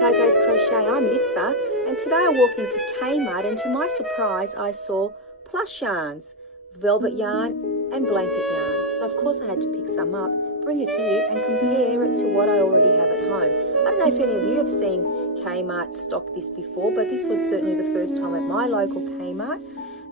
Coco's Crochet, I'm Litza, and today I walked into Kmart and to my surprise I saw plush yarns, velvet yarn and blanket yarn. So of course I had to pick some up, bring it here and compare it to what I already have at home. I don't know if any of you have seen Kmart stock this before, but this was certainly the first time at my local Kmart.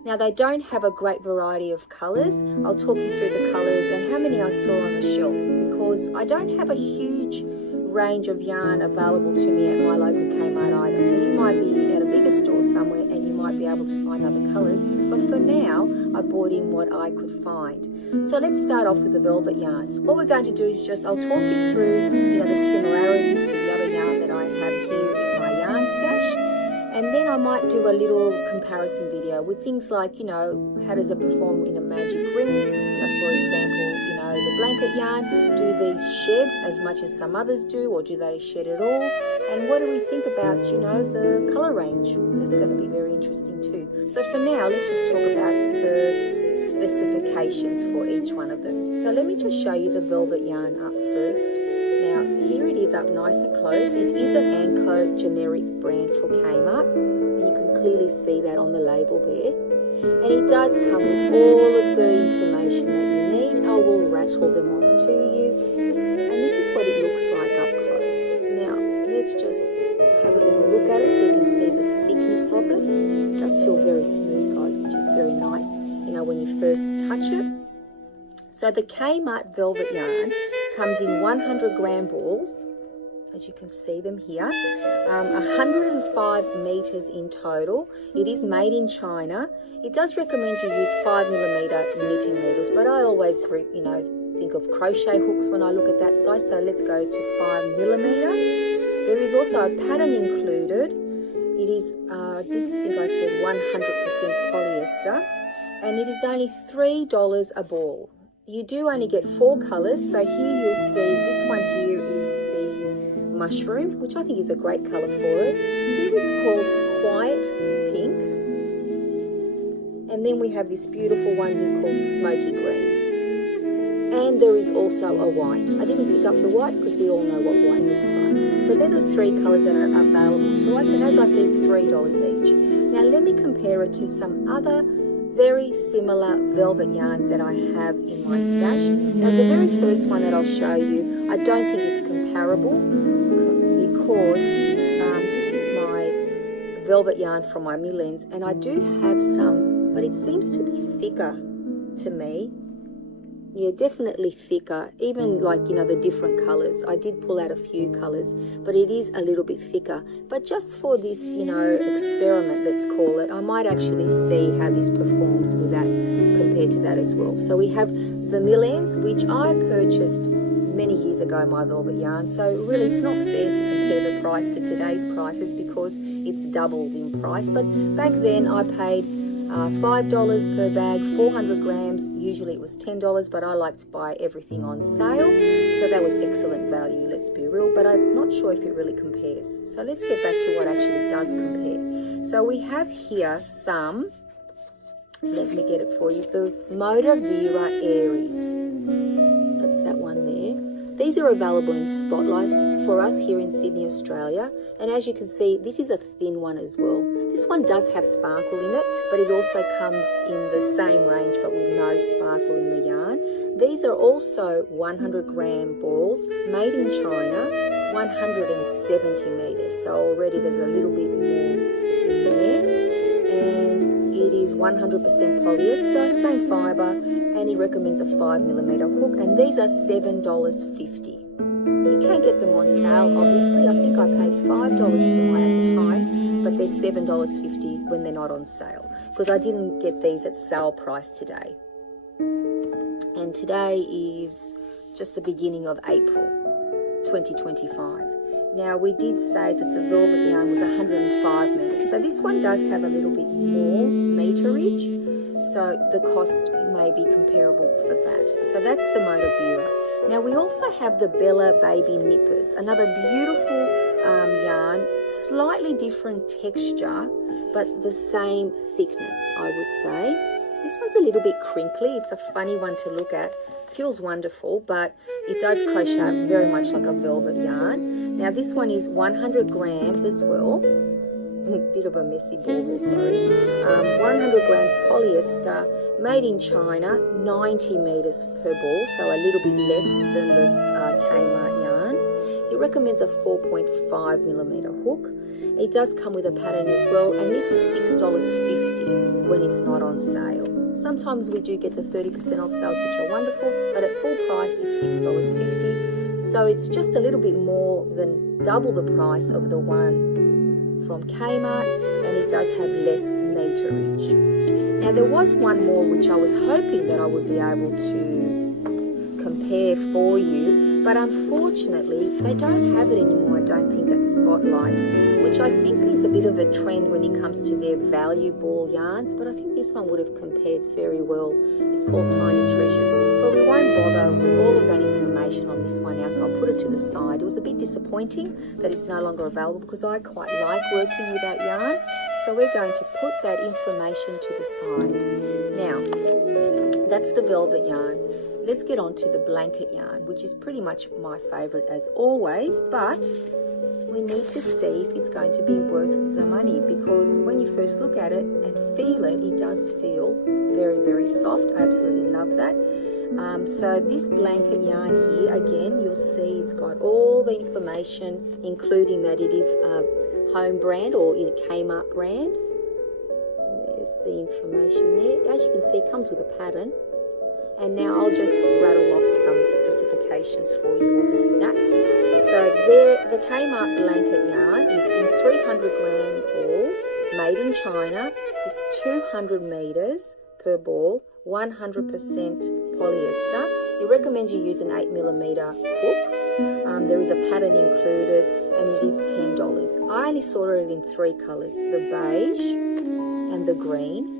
Now they don't have a great variety of colours. I'll talk you through the colours and how many I saw on the shelf, because I don't have a huge range of yarn available to me at my local Kmart either. So you might be at a bigger store somewhere and you might be able to find other colours, but for now I bought in what I could find. So let's start off with the velvet yarns. What we're going to do is I'll talk you through the similarities to the other yarn that I have here in my yarn stash, and then I might do a little comparison video with things like, how does it perform in a magic ring, for example, the blanket yarn, do these shed as much as some others do, or do they shed at all? And what do we think about, the colour range? That's going to be very interesting too. So for now, let's just talk about the specifications for each one of them. So let me just show you the velvet yarn up first. Now, here it is up nice and close. It is an Anko generic brand for Kmart. And you can clearly see that on the label there. And it does come with all of the information that you need. I will rattle them off to you. And this is what it looks like up close. Now, let's just have a little look at it so you can see the thickness of it. It does feel very smooth, guys, which is very nice, when you first touch it. So the Kmart velvet yarn comes in 100 gram balls, as you can see them here, 105 meters in total. It is made in China. It does recommend you use 5mm knitting needles, but I always, think of crochet hooks when I look at that size, so let's go to 5mm. There is also a pattern included. It is, I did think I said 100% polyester, and it is only $3 a ball. You do only get 4 colours, so here you'll see this one here is the mushroom, which I think is a great colour for it. Here it's called Quiet Pink. And then we have this beautiful one here called Smoky Green. And there is also a white. I didn't pick up the white because we all know what white looks like. So they're the 3 colours that are available to us, and as I said, $3 each. Now let me compare it to some other very similar velvet yarns that I have in my stash. Now the very first one that I'll show you, I don't think it's comparable because this is my velvet yarn from my Millens, and I do have some, but it seems to be thicker to me. Yeah, definitely thicker, even like, the different colours. I did pull out a few colours, but it is a little bit thicker. But just for this, experiment, let's call it, I might actually see how this performs with that compared to that as well. So we have the Millens, which I purchased many years ago, my velvet yarn. So really, it's not fair to compare the price to today's prices because it's doubled in price. But back then, I paid $5 per bag, 400 grams. Usually it was $10, but I like to buy everything on sale. So that was excellent value, let's be real, but I'm not sure if it really compares. So let's get back to what actually does compare. So we have here some, let me get it for you, the Moda Vera Aries. That's that one there. These are available in Spotlight for us here in Sydney, Australia. And as you can see, this is a thin one as well. This one does have sparkle in it, but it also comes in the same range, but with no sparkle in the yarn. These are also 100 gram balls, made in China, 170 meters. So already there's a little bit more in there. And it is 100% polyester, same fibre, and he recommends a 5mm hook, and these are $7.50. You can get them on sale, obviously. I think I paid $5 for mine at the time, but they're $7.50 when they're not on sale, because I didn't get these at sale price today. And today is just the beginning of April 2025. Now, we did say that the velvet yarn was 105 meters, so this one does have a little bit more meterage, so the cost may be comparable for that. So that's the Moda Vera. Now, we also have the Bella Baby Nippers, another beautiful yarn, slightly different texture, but the same thickness, I would say. This one's a little bit crinkly. It's a funny one to look at. Feels wonderful, but it does crochet very much like a velvet yarn. Now this one is 100 grams as well. Bit of a messy ball there, sorry. 100 grams polyester, made in China, 90 meters per ball, so a little bit less than this Kmart yarn. It recommends a 4.5 millimeter hook. It does come with a pattern as well, and this is $6.50 when it's not on sale. Sometimes we do get the 30% off sales, which are wonderful, but at full price it's $6.50. So it's just a little bit more than double the price of the one from Kmart, and it does have less meterage. Now there was one more which I was hoping that I would be able to compare for you, but unfortunately they don't have it anymore, I don't think, at Spotlight, which I think is a bit of a trend when it comes to their value ball yarns, but I think this one would have compared very well. It's called Tiny Treasures, but we won't bother with all of that information on this one now, so I'll put it to the side. It was a bit disappointing that it's no longer available because I quite like working with that yarn, so we're going to put that information to the side. Now, that's the velvet yarn. Let's get on to the blanket yarn, which is pretty much my favorite as always, but we need to see if it's going to be worth the money, because when you first look at it and feel it, it does feel very, very soft. I absolutely love that. So this blanket yarn here, again, you'll see it's got all the information, including that it is a home brand or in a Kmart brand. And there's the information there. As you can see, it comes with a pattern. And now I'll just rattle off some specifications for you, or the stats. So there, the Kmart blanket yarn is in 300 gram balls, made in China. It's 200 meters per ball, 100% polyester. It recommends you use an 8 millimeter hook. There is a pattern included, and it is $10. I only saw it in 3 colors, the beige and the green.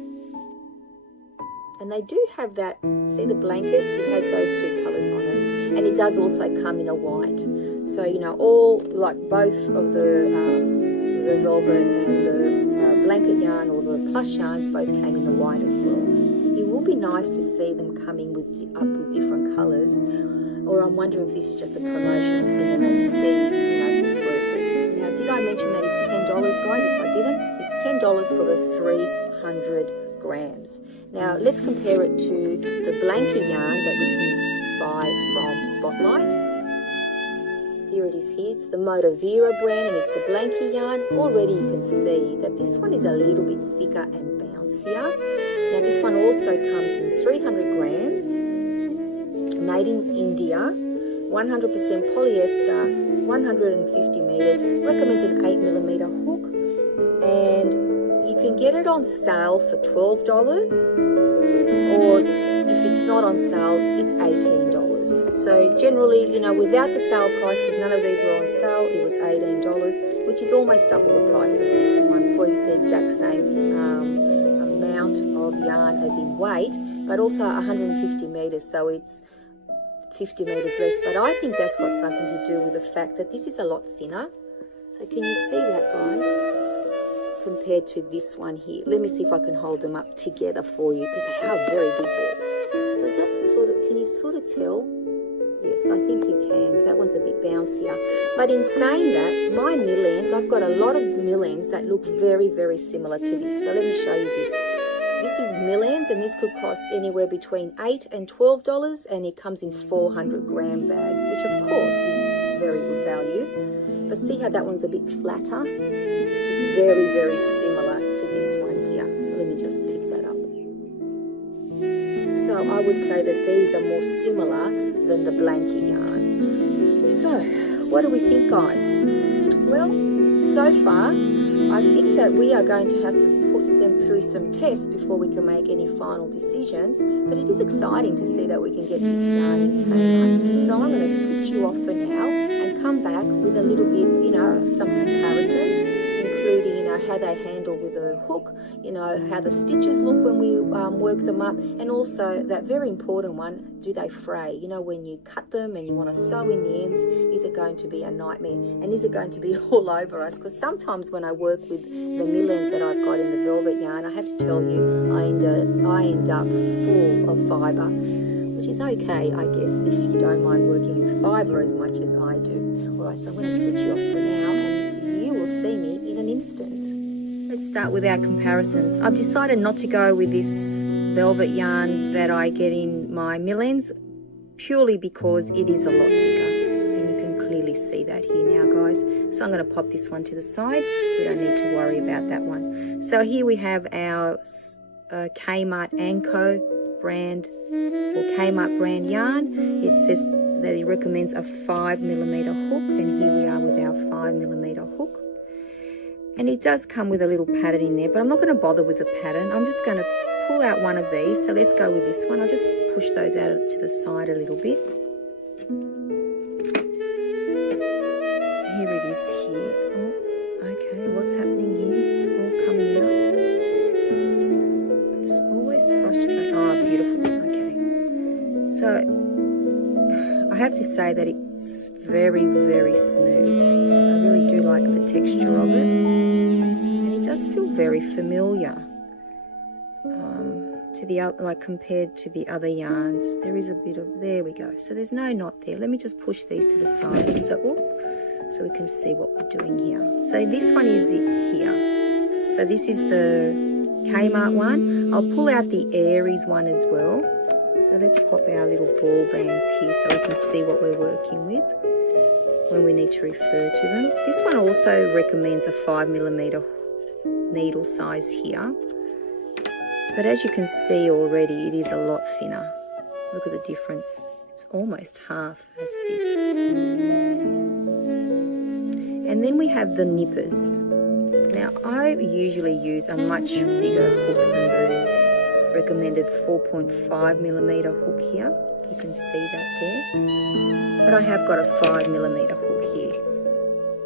And they do have that, see the blanket, it has those 2 colours on it. And it does also come in a white. So, you know, all, like both of the velvet and the blanket yarn or the plush yarns both came in the white as well. It will be nice to see them coming up with different colours. Or I'm wondering if this is just a promotional thing and they see, you know, if it's worth it. Now, did I mention that it's $10, guys? If I didn't, it's $10 for the 300 grams. Now let's compare it to the blanket yarn that we can buy from Spotlight. Here it is here, it's the Motivera brand and it's the blanket yarn. Already you can see that this one is a little bit thicker and bouncier. Now this one also comes in 300 grams, made in India, 100% polyester, 150 meters, recommends an 8 millimeter hook, and you can get it on sale for $12, or if it's not on sale, it's $18. So generally, you know, without the sale price, because none of these were on sale, it was $18, which is almost double the price of this one for the exact same amount of yarn as in weight, but also 150 meters, so it's 50 meters less. But I think that's got something to do with the fact that this is a lot thinner. So can you see that, guys? Compared to this one here. Let me see if I can hold them up together for you, because they are very big balls. Does that sort of, can you sort of tell? Yes, I think you can. That one's a bit bouncier. But in saying that, my millends, I've got a lot of millends that look very, very similar to this. So let me show you this. This is millends, and this could cost anywhere between $8 and $12, and it comes in 400 gram bags, which of course is very good value. But see how that one's a bit flatter? It's very, very similar to this one here. So let me just pick that up. So I would say that these are more similar than the blanket yarn. So what do we think, guys? Well, so far, I think that we are going to have to put them through some tests before we can make any final decisions, but it is exciting to see that we can get this yarn in Kmart. So I'm going to switch you off for now and come back with a little bit, you know, of some comparisons, including, you know, how they handle with a hook, you know, how the stitches look when we work them up, and also that very important one, do they fray? You know, when you cut them and you want to sew in the ends, is it going to be a nightmare? And is it going to be all over us? Because sometimes when I work with the millends that I've got in the velvet yarn, I have to tell you, I end up full of fibre, which is okay, I guess, if you don't mind working with fibre as much as I do. Alright, so I'm going to switch you off for now and you will see me in an instant. Let's start with our comparisons. I've decided not to go with this velvet yarn that I get in my mill ends purely because it is a lot thicker, and you can clearly see that here now, guys. So I'm going to pop this one to the side. We don't need to worry about that one. So here we have our Kmart & Co brand or Kmart brand yarn. It says that it recommends a 5mm hook, and here we are with our 5mm hook. And it does come with a little pattern in there, but I'm not going to bother with the pattern. I'm just going to pull out one of these. So let's go with this one. I'll just push those out to the side a little bit. Here it is here. Oh, okay, what's happening here? It's all coming out. It's always frustrating. Oh, beautiful. Okay. So I have to say that it's very, very smooth. I really do like the texture of it. And it does feel very familiar. To the other, like compared to the other yarns, there is a bit of, there we go. So there's no knot there. Let me just push these to the side so we can see what we're doing here. So this one is it here. So this is the Kmart one. I'll pull out the Aries one as well. So let's pop our little ball bands here so we can see what we're working with when we need to refer to them. This one also recommends a 5mm needle size here. But as you can see already, it is a lot thinner. Look at the difference. It's almost half as thick. And then we have the nippers. Now, I usually use a much bigger hook than the recommended 4.5mm hook here. You can see that there. But I have got a 5mm hook here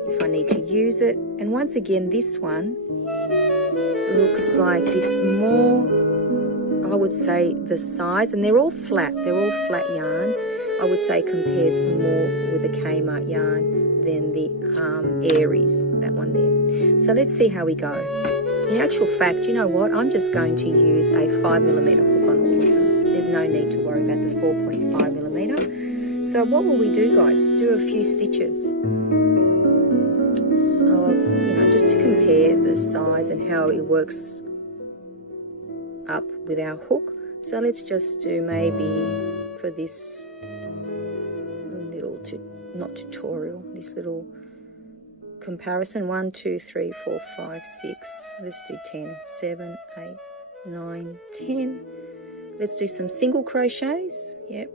if I need to use it. And once again, this one looks like it's more, I would say, the size, and they're all flat yarns. I would say compares more with the Kmart yarn than the Aries, that one there. So let's see how we go. In actual fact, you know what, I'm just going to use a 5mm hook on all of them. There's no need to worry about the 4.5mm. So what will we do, guys? Do a few stitches. So, you know, just to compare the size and how it works up with our hook. So let's just do maybe for this little, not tutorial, this little comparison, 1, 2, 3, 4, 5, 6. Let's do 10, 7, 8, 9, 10. Let's do some single crochets. Yep.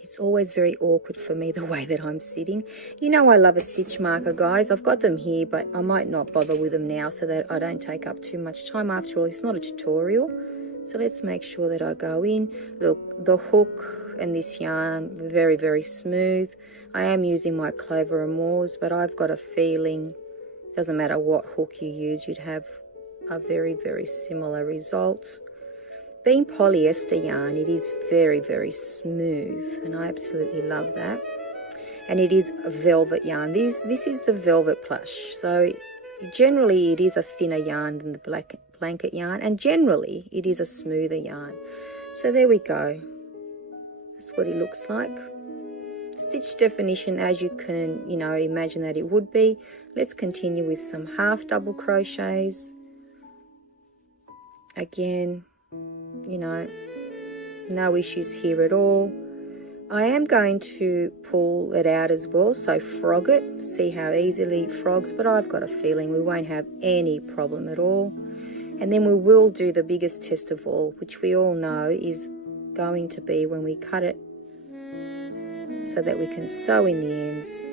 It's always very awkward for me the way that I'm sitting. You know I love a stitch marker, guys. I've got them here, but I might not bother with them now so that I don't take up too much time. After all, it's not a tutorial. So let's make sure that I go in. Look, the hook and this yarn, very, very smooth. I am using my Clover Amours, but I've got a feeling, it doesn't matter what hook you use, you'd have a very, very similar result. Being polyester yarn, it is very, very smooth, and I absolutely love that. And it is a velvet yarn. This is the velvet plush. So generally it is a thinner yarn than the blanket yarn, and generally it is a smoother yarn. So there we go. That's what it looks like. Stitch definition, as you can, you know, imagine that it would be. Let's continue with some half double crochets. Again, you know, no issues here at all. I am going to pull it out as well, so frog it, see how easily it frogs, but I've got a feeling we won't have any problem at all. And then we will do the biggest test of all, which we all know is going to be when we cut it so that we can sew in the ends.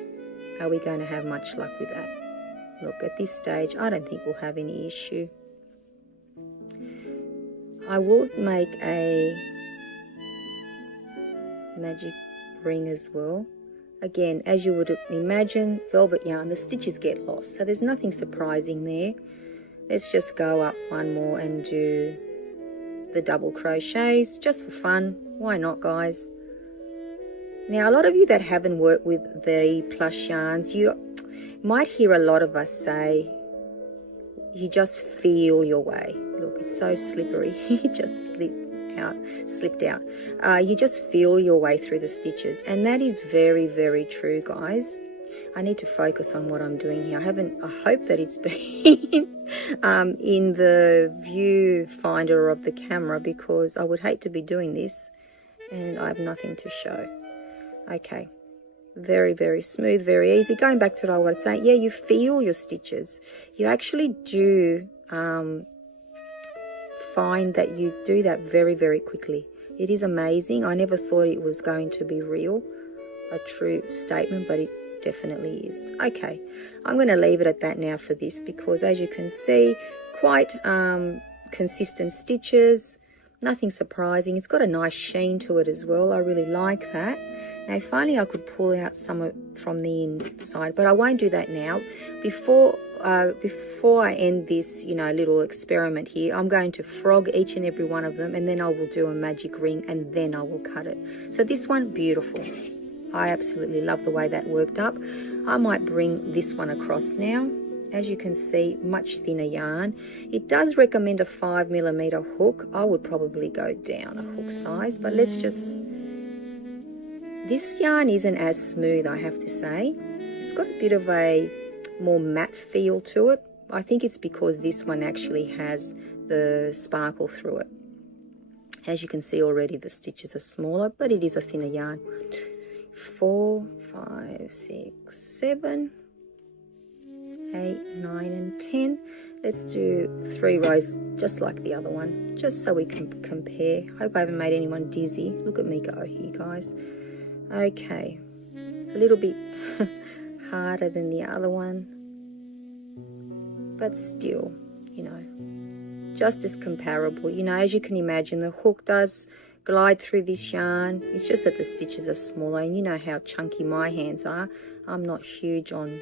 Are we going to have much luck with that? Look, at this stage, I don't think we'll have any issue. I will make a magic ring as well. Again, as you would imagine, velvet yarn, the stitches get lost, so there's nothing surprising there. Let's just go up one more and do the double crochets just for fun. Why not, guys? Now, a lot of you that haven't worked with the plush yarns, you might hear a lot of us say you just feel your way. Look, it's so slippery. You just slip slipped out. You just feel your way through the stitches, and that is very, very true, guys. I need to focus on what I'm doing here. I hope that it's been in the viewfinder of the camera, because I would hate to be doing this and I have nothing to show. Okay, very, very smooth, very easy. Going back to what I was saying, yeah, you feel your stitches. You actually do find that you do that very, very quickly. It is amazing. I never thought it was going to be real, a true statement, but it definitely is. Okay, I'm going to leave it at that now for this, because as you can see, quite consistent stitches, nothing surprising. It's got a nice sheen to it as well. I really like that. Now if only I could pull out some from the inside, but I won't do that now. Before I end this, little experiment here, I'm going to frog each and every one of them, and then I will do a magic ring, and then I will cut it. So this one, beautiful. I absolutely love the way that worked up. I might bring this one across now. As you can see, much thinner yarn. It does recommend a 5mm hook. I would probably go down a hook size, but let's just... This yarn isn't as smooth, I have to say. It's got a bit of a more matte feel to it. I think it's because this one actually has the sparkle through it. As you can see already, the stitches are smaller, but it is a thinner yarn. 4, 5, 6, 7, 8, 9, and 10. Let's do 3 rows just like the other one, just so we can compare. Hope I haven't made anyone dizzy. Look at me go here, guys. Okay, a little bit harder than the other one, but still, just as comparable. As you can imagine, the hook does glide through this yarn. It's just that the stitches are smaller, and you know how chunky my hands are. I'm not huge on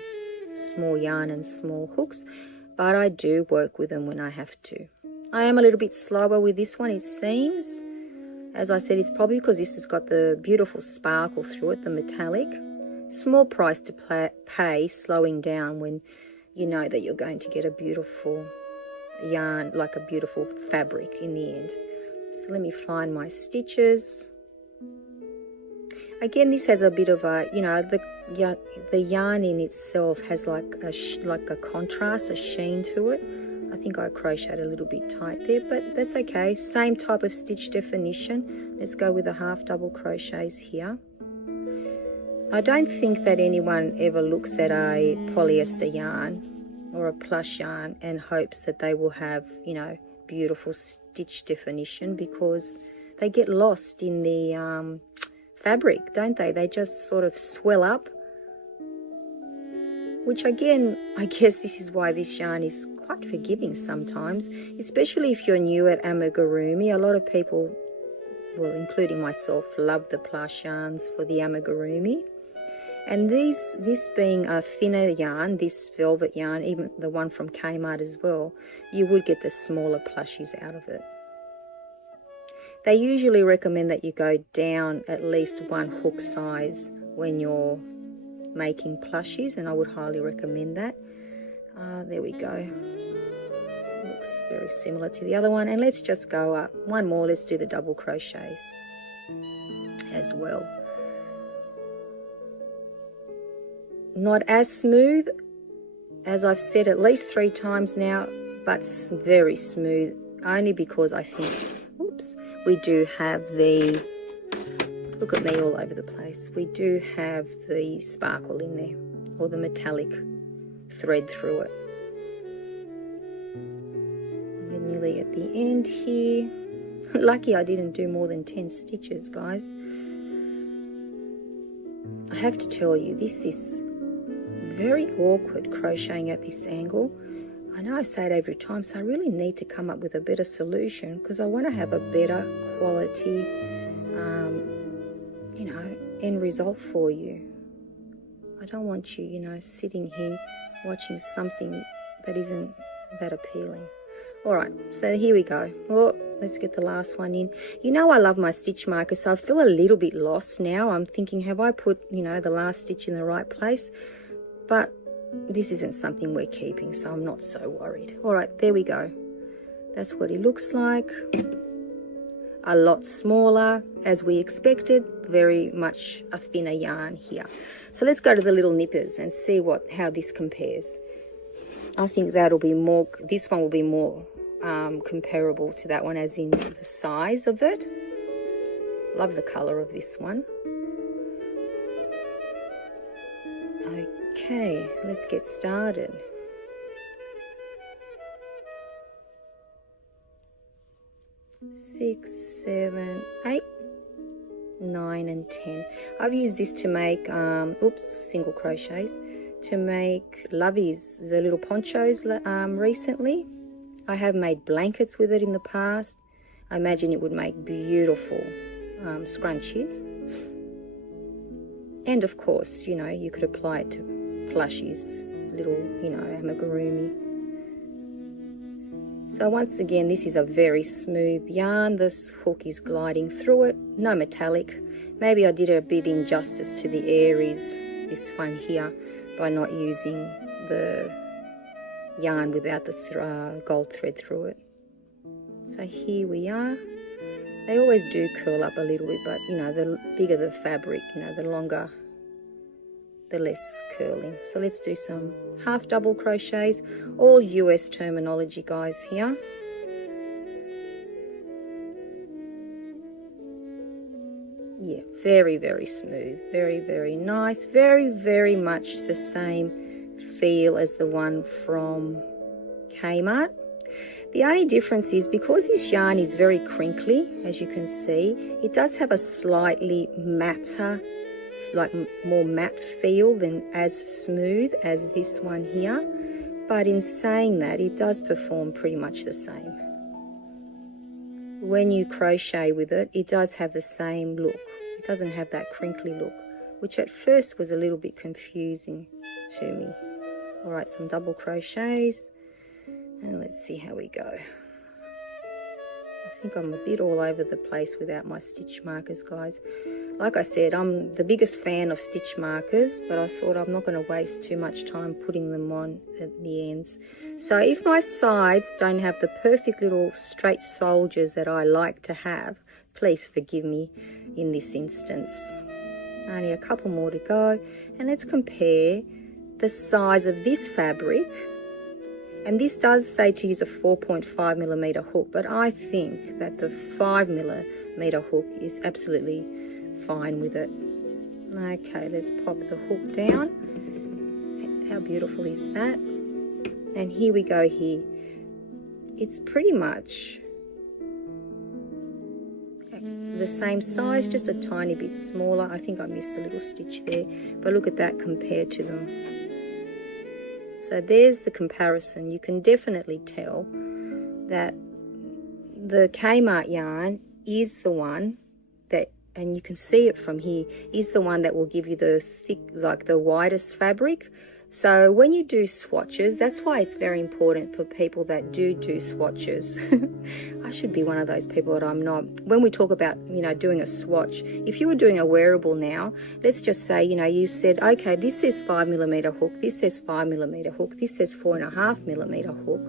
small yarn and small hooks, but I do work with them when I have to. I am a little bit slower with this one, it seems. As I said, it's probably because this has got the beautiful sparkle through it, the metallic. Small price to pay slowing down when you know that you're going to get a beautiful yarn, like a beautiful fabric in the end. So let me find my stitches. Again, this has a bit of a, the yarn in itself has like a contrast, a sheen to it. I think I crocheted a little bit tight there, but that's okay. Same type of stitch definition. Let's go with a half double crochets here. I don't think that anyone ever looks at a polyester yarn or a plush yarn and hopes that they will have, beautiful stitch definition, because they get lost in the fabric, don't they? They just sort of swell up, which again, I guess this is why this yarn is quite forgiving sometimes, especially if you're new at amigurumi. A lot of people, well, including myself, love the plush yarns for the amigurumi. And this being a thinner yarn, this velvet yarn, even the one from Kmart as well, you would get the smaller plushies out of it. They usually recommend that you go down at least 1 hook size when you're making plushies, and I would highly recommend that. There we go. This looks very similar to the other one. And let's just go up one more. Let's do the double crochets as well. Not as smooth, as I've said at least 3 times now, but very smooth, only because I think, oops, we do have the, look at me all over the place, we do have the sparkle in there, or the metallic thread through it. We're nearly at the end here. Lucky I didn't do more than 10 stitches, guys. I have to tell you, this is very awkward crocheting at this angle. I know I say it every time, so I really need to come up with a better solution, because I want to have a better quality end result for you. I don't want you, sitting here watching something that isn't that appealing. All right, so here we go. Well, let's get the last one in. I love my stitch marker, so I feel a little bit lost now. I'm thinking, have I put, the last stitch in the right place? But this isn't something we're keeping, so I'm not so worried. All right, there we go. That's what it looks like. a lot smaller as we expected, very much a thinner yarn here. So let's go to the little nippers and see how this compares. I think that'll be more, this one will be more comparable to that one, as in the size of it. Love the color of this one. Okay, let's get started. 6, 7, 8, 9 and 10. I've used this to make single crochets, to make loveys, the little ponchos, recently. I have made blankets with it in the past. I imagine it would make beautiful scrunchies. And of course, you know, you could apply it to plushies, little, you know, amigurumi. So once again, this is a very smooth yarn. This hook is gliding through it, no metallic. Maybe I did a bit injustice to the Aries, this one here, by not using the yarn without the gold thread through it. So here we are. They always do curl up a little bit, but you know, the bigger the fabric, you know, the longer, the less curling. So let's do some half double crochets, all US terminology, guys, here. Yeah, very, very smooth, very, very nice, very, very much the same feel as the one from Kmart. The only difference is, because this yarn is very crinkly, as you can see, it does have a slightly matter, like more matte feel than as smooth as this one here. But in saying that, it does perform pretty much the same. When you crochet with it, it does have the same look. It doesn't have that crinkly look, which at first was a little bit confusing to me. All right, some double crochets. And let's see how we go. I think I'm a bit all over the place without my stitch markers, guys. Like I said, I'm the biggest fan of stitch markers, but I thought I'm not going to waste too much time putting them on at the ends. So if my sides don't have the perfect little straight soldiers that I like to have, please forgive me in this instance. Only a couple more to go. And let's compare the size of this fabric. And this does say to use a 4.5mm hook, but I think that the 5mm hook is absolutely fine with it. Okay, let's pop the hook down. How beautiful is that? And here we go here. It's pretty much the same size, just a tiny bit smaller. I think I missed a little stitch there, but look at that compared to them. So there's the comparison. You can definitely tell that the Kmart yarn is the one that, and you can see it from here, is the one that will give you the thick, like the widest fabric. So when you do swatches, that's why it's very important for people that do swatches. I should be one of those people, but I'm not. When we talk about, you know, doing a swatch, if you were doing a wearable now, let's just say, you know, you said, okay, this says 5mm hook, this says 5mm hook, this says 4.5mm hook.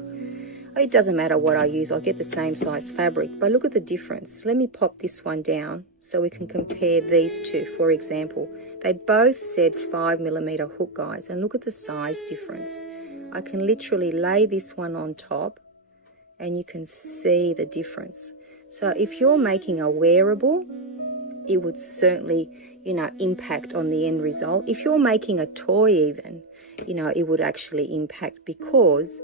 It doesn't matter what I use, I'll get the same size fabric, but look at the difference. Let me pop this one down so we can compare these two, for example. They both said 5mm hook, guys, and look at the size difference. I can literally lay this one on top and you can see the difference. So if you're making a wearable, it would certainly, you know, impact on the end result. If you're making a toy even, you know, it would actually impact, because,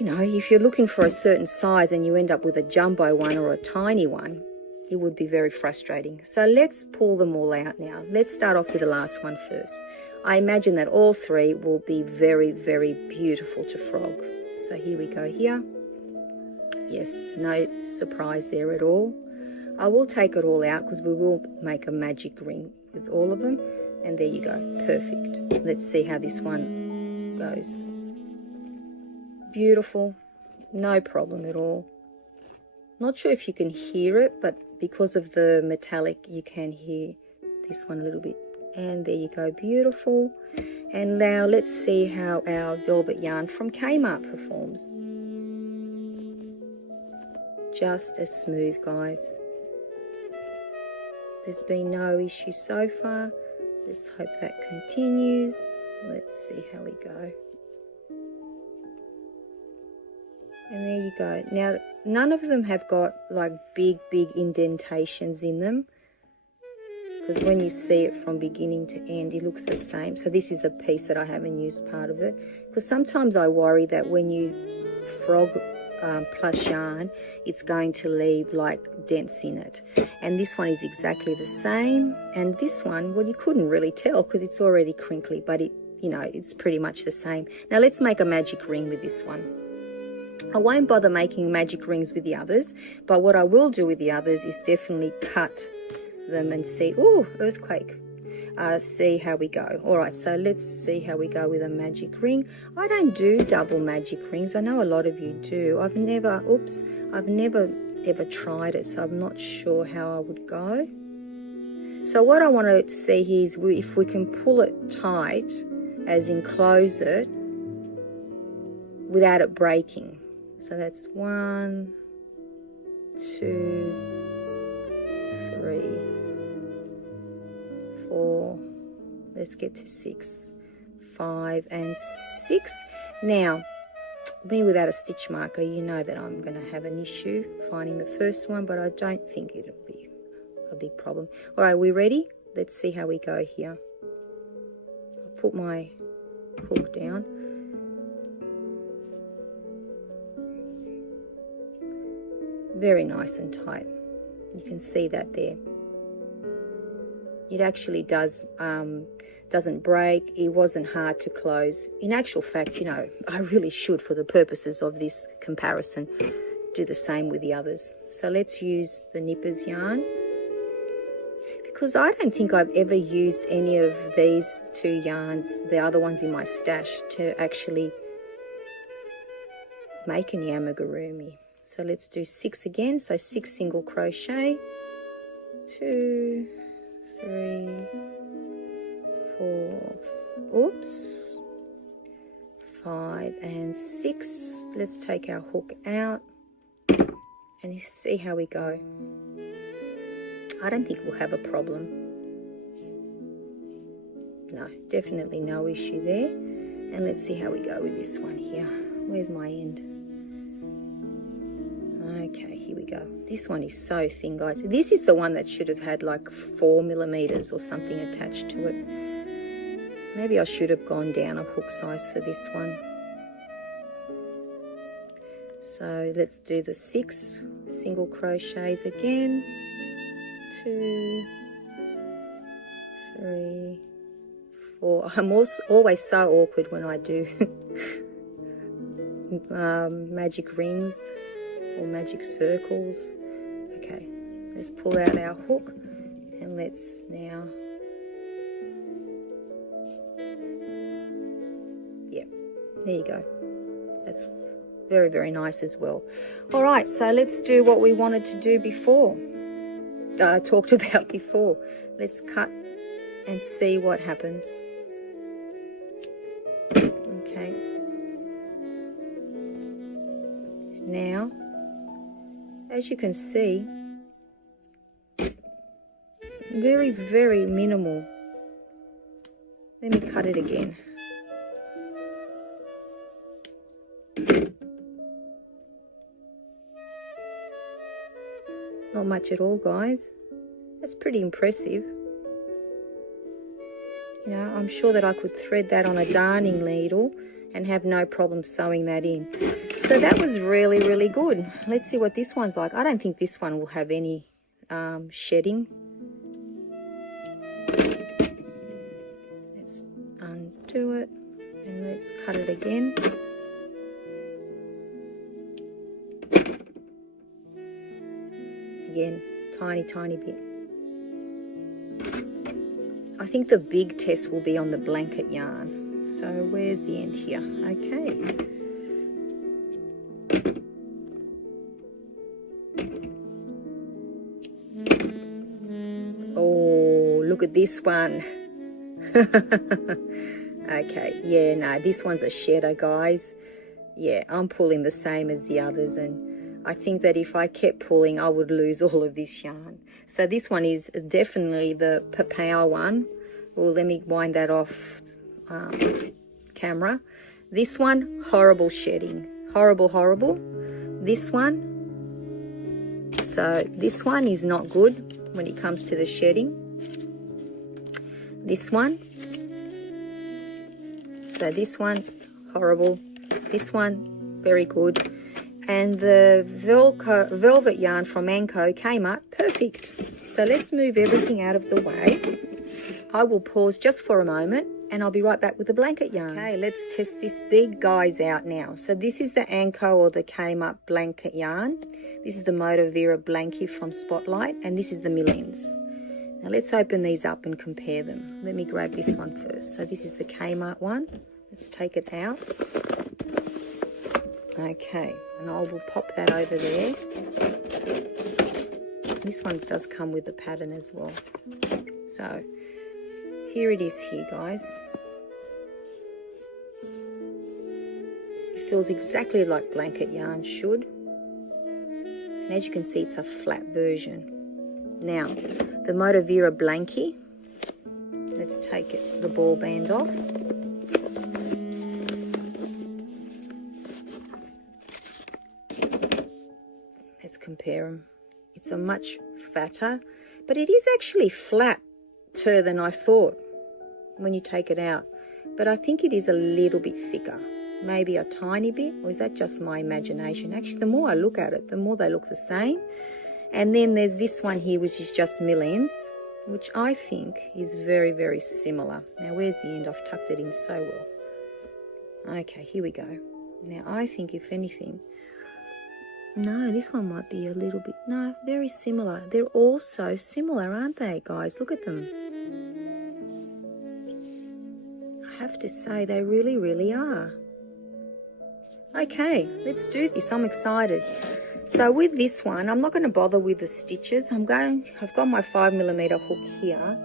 you know, if you're looking for a certain size and you end up with a jumbo one or a tiny one, it would be very frustrating. So let's pull them all out now. Let's start off with the last one first. I imagine that all three will be very, very beautiful to frog. So here we go here. Yes, no surprise there at all. I will take it all out because we will make a magic ring with all of them. And there you go, perfect. Let's see how this one goes. Beautiful, no problem at all. Not sure if you can hear it, but because of the metallic, you can hear this one a little bit. And there you go, beautiful. And now let's see how our velvet yarn from Kmart performs. just as smooth, guys. There's been no issue so far. Let's hope that continues. Let's see how we go. And there you go. Now, none of them have got like big indentations in them, because when you see it from beginning to end, it looks the same. So this is a piece that I haven't used part of it, because sometimes I worry that when you frog plush yarn, it's going to leave like dents in it. And this one is exactly the same. And this one, well, you couldn't really tell because it's already crinkly, but it, you know, it's pretty much the same. Now let's make a magic ring with this one. I won't bother making magic rings with the others, but what I will do with the others is definitely cut them and see, oh, earthquake, see how we go. All right, so let's see how we go with a magic ring. I don't do double magic rings. I know a lot of you do. I've never ever tried it, so I'm not sure how I would go. So what I want to see here is if we can pull it tight, as in close it, without it breaking. So that's 1, 2, 3, 4. Let's get to 6, 5, and 6. Now, me without a stitch marker, you know that I'm going to have an issue finding the first one, but I don't think it'll be a big problem. All right, we ready? Let's see how we go here. I'll put my hook down. Very nice and tight. You can see that there. It actually doesn't break. It wasn't hard to close. In actual fact, you know, I really should, for the purposes of this comparison, do the same with the others. So let's use the Nippers yarn, because I don't think I've ever used any of these two yarns, the other ones in my stash, to actually make an amigurumi. So let's do 6 again. So 6 single crochet, 2, 3, 4, oops, 5 and 6. Let's take our hook out and see how we go. I don't think we'll have a problem. No, definitely no issue there. And let's see how we go with this one here. Where's my end? Okay, here we go. This one is so thin, guys. This is the one that should have had like 4 millimeters or something attached to it. Maybe I should have gone down a hook size for this one. So let's do the 6 single crochets again. 2, 3, 4. I'm always so awkward when I do magic rings or magic circles. Okay, let's pull out our hook and let's now, yeah, there you go. That's very, very nice as well. All right, so let's do what we wanted to do before, talked about before. Let's cut and see what happens. Okay, now, as you can see, very, very minimal. Let me cut it again. Not much at all, guys. That's pretty impressive. You know, I'm sure that I could thread that on a darning needle and have no problem sewing that in. So that was really, really good. Let's see what this one's like. I don't think this one will have any shedding. Let's undo it and let's cut it again. Again, tiny, tiny bit. I think the big test will be on the blanket yarn. So where's the end here? Okay. Oh, look at this one. Okay, yeah, no, this one's a shedder, guys. Yeah, I'm pulling the same as the others, and I think that if I kept pulling, I would lose all of this yarn. So this one is definitely the Papao one. Well, let me wind that off camera. This one, horrible shedding. Horrible, horrible. This one, so this one is not good when it comes to the shedding. This one, so this one, horrible. This one, very good. And the velvet yarn from Anko came up perfect. So let's move everything out of the way. I will pause just for a moment and I'll be right back with the blanket yarn. Okay, let's test this big guys out now. So this is the Anko or the came up blanket yarn. This is the Moda Vera Blankie from Spotlight, and this is the Millens. Now let's open these up and compare them. Let me grab this one first. So this is the Kmart one. Let's take it out. Okay, and I will pop that over there. This one does come with the pattern as well. So here it is here, guys. It feels exactly like blanket yarn should. And as you can see, it's a flat version. Now, the Moda Vera Blankie. Let's take it, the ball band off. Let's compare them. It's a much fatter, but it is actually flatter than I thought when you take it out. But I think it is a little bit thicker, maybe a tiny bit, or is that just my imagination? Actually, the more I look at it, the more they look the same. And then there's this one here, which is just Millens, which I think is very, very similar. Now, where's the end? I've tucked it in so well. Okay, here we go. Now, I think, if anything, no, this one might be a little bit, no, very similar. They're all so similar, aren't they, guys? Look at them. I have to say, they really, really are. Okay, let's do this. I'm excited. So with this one, I'm not going to bother with the stitches. I've got my 5mm hook here,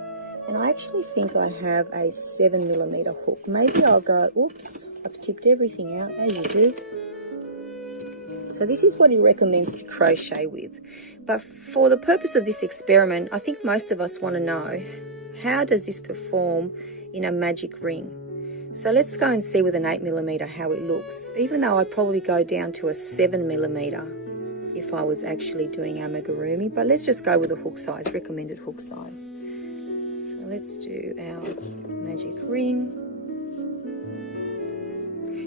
and I actually think I have a 7mm hook. Maybe I'll go, oops, I've tipped everything out, as you do. So this is what he recommends to crochet with. But for the purpose of this experiment, I think most of us want to know, how does this perform in a magic ring? So let's go and see with an 8mm how it looks, even though I'd probably go down to a 7mm if I was actually doing amigurumi. But let's just go with a hook size, recommended hook size. So let's do our magic ring.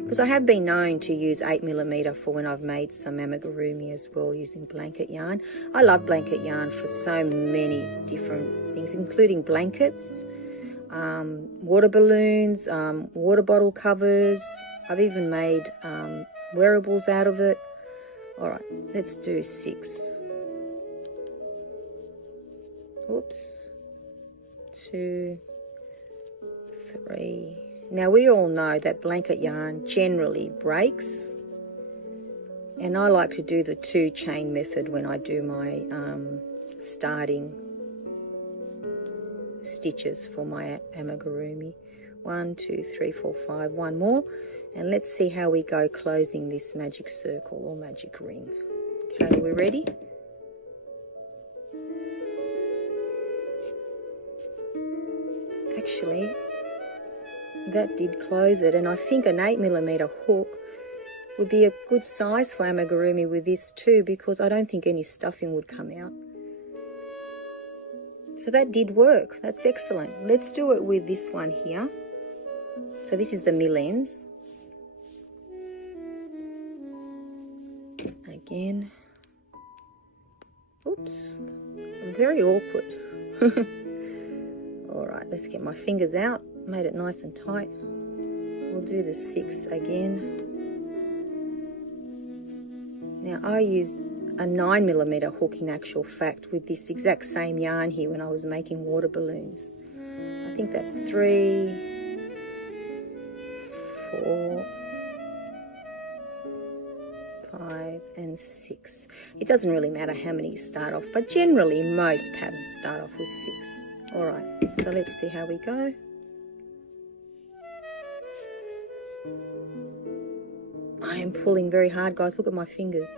Because I have been known to use 8mm for when I've made some amigurumi as well using blanket yarn. I love blanket yarn for so many different things, including blankets, water balloons, water bottle covers. I've even made wearables out of it. All right, let's do 6. Oops. 2, 3. Now, we all know that blanket yarn generally breaks, and I like to do the 2-chain method when I do my starting stitches for my amigurumi. 1, 2, 3, 4, 5, one more, and let's see how we go closing this magic circle or magic ring. Okay, we're ready? Actually, that did close it, and I think an 8mm hook would be a good size for amigurumi with this too, because I don't think any stuffing would come out. So that did work. That's excellent. Let's do it with this one here. So this is the Millens. Again. Oops. I'm very awkward. All right, let's get my fingers out. Made it nice and tight. We'll do the 6 again. Now, I used a 9mm hook in actual fact with this exact same yarn here when I was making water balloons. I think that's 3, 4, 5, and 6. It doesn't really matter how many you start off, but generally most patterns start off with 6. All right, so let's see how we go. I am pulling very hard, guys. Look at my fingers.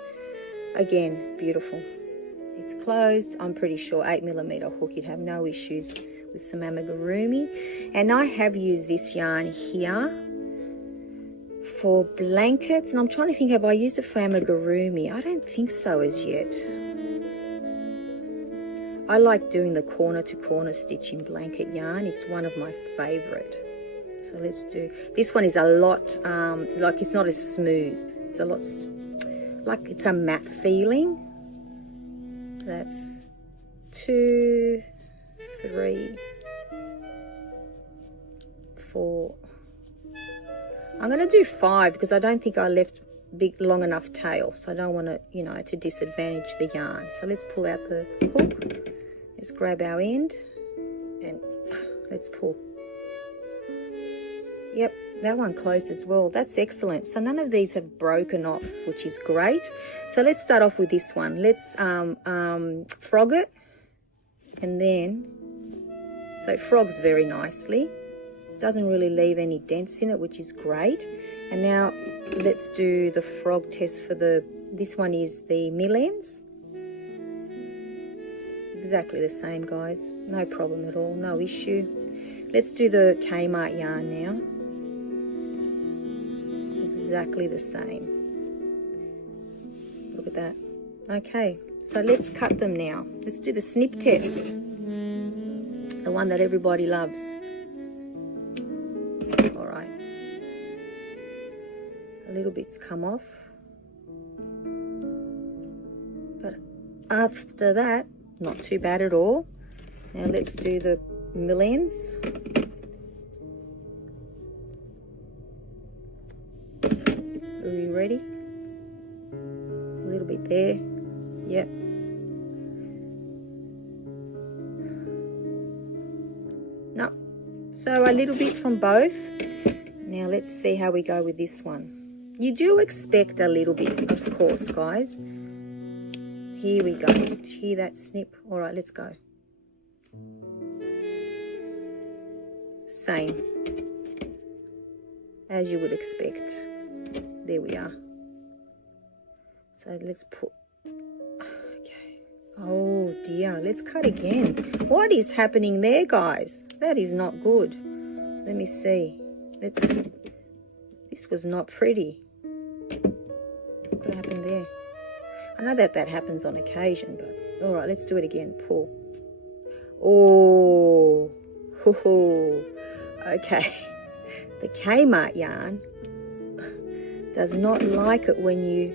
Again, beautiful. It's closed. I'm pretty sure 8mm hook, you'd have no issues with some amigurumi. And I have used this yarn here for blankets, and I'm trying to think, have I used it for amigurumi? I don't think so as yet. I like doing the corner to corner stitch in blanket yarn. It's one of my favorite. So let's do, this one is a lot, like it's not as smooth. It's a lot, like it's a matte feeling. That's 2, 3, 4. I'm going to do 5 because I don't think I left long enough tail. So I don't want to, you know, to disadvantage the yarn. So let's pull out the hook. Let's grab our end and let's pull. Yep, that one closed as well. That's excellent. So none of these have broken off, which is great. So let's start off with this one. Let's frog it, and then, so it frogs very nicely. Doesn't really leave any dents in it, which is great. And now let's do the frog test for this one is the mill ends. Exactly the same, guys. No problem at all, no issue. Let's do the Kmart yarn now. Exactly the same. Look at that. Okay, so let's cut them now. Let's do the snip test. The one that everybody loves. All right. A little bit's come off. But after that, not too bad at all. Now let's do the mill ends. Are we ready? A little bit there. Yep. No. So a little bit from both. Now let's see how we go with this one. You do expect a little bit, of course, guys. Here we go. Hear that snip? All right, let's go. Same as you would expect. There we are. So let's put, okay. Oh dear, let's cut again. What is happening there, guys? That is not good. Let me see. This was not pretty. What happened there? I know that happens on occasion, but all right, let's do it again. Pull. Oh, okay. The Kmart yarn does not like it when you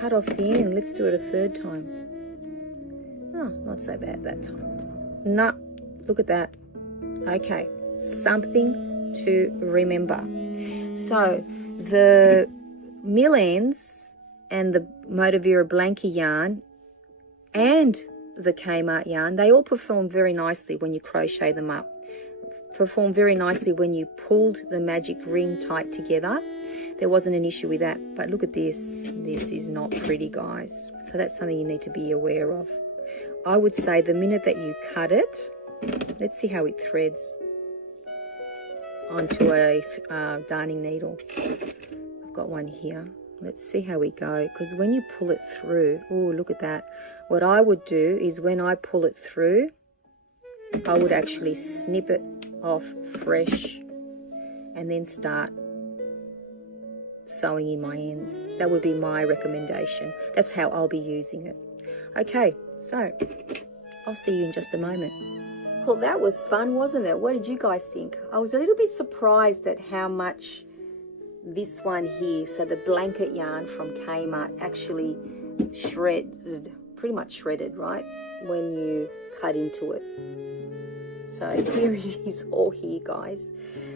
cut off the end. Let's do it a third time. Oh, not so bad that time. No, look at that. Okay, something to remember. So the mill ends and the Motivera Blanca yarn and the Kmart yarn, they all perform very nicely when you crochet them up. Perform very nicely when you pulled the magic ring tight together. There wasn't an issue with that. But look at this. This is not pretty, guys. So that's something you need to be aware of. I would say the minute that you cut it, let's see how it threads onto a darning needle. I've got one here. Let's see how we go, because when you pull it through, oh, look at that. What I would do is when I pull it through, I would actually snip it off fresh and then start sewing in my ends. That would be my recommendation. That's how I'll be using it. Okay, so I'll see you in just a moment. Well, that was fun, wasn't it? What did you guys think? I was a little bit surprised at how much this one here, so the blanket yarn from Kmart, actually shredded, pretty much shredded, right, when you cut into it. So here it is, all here, guys.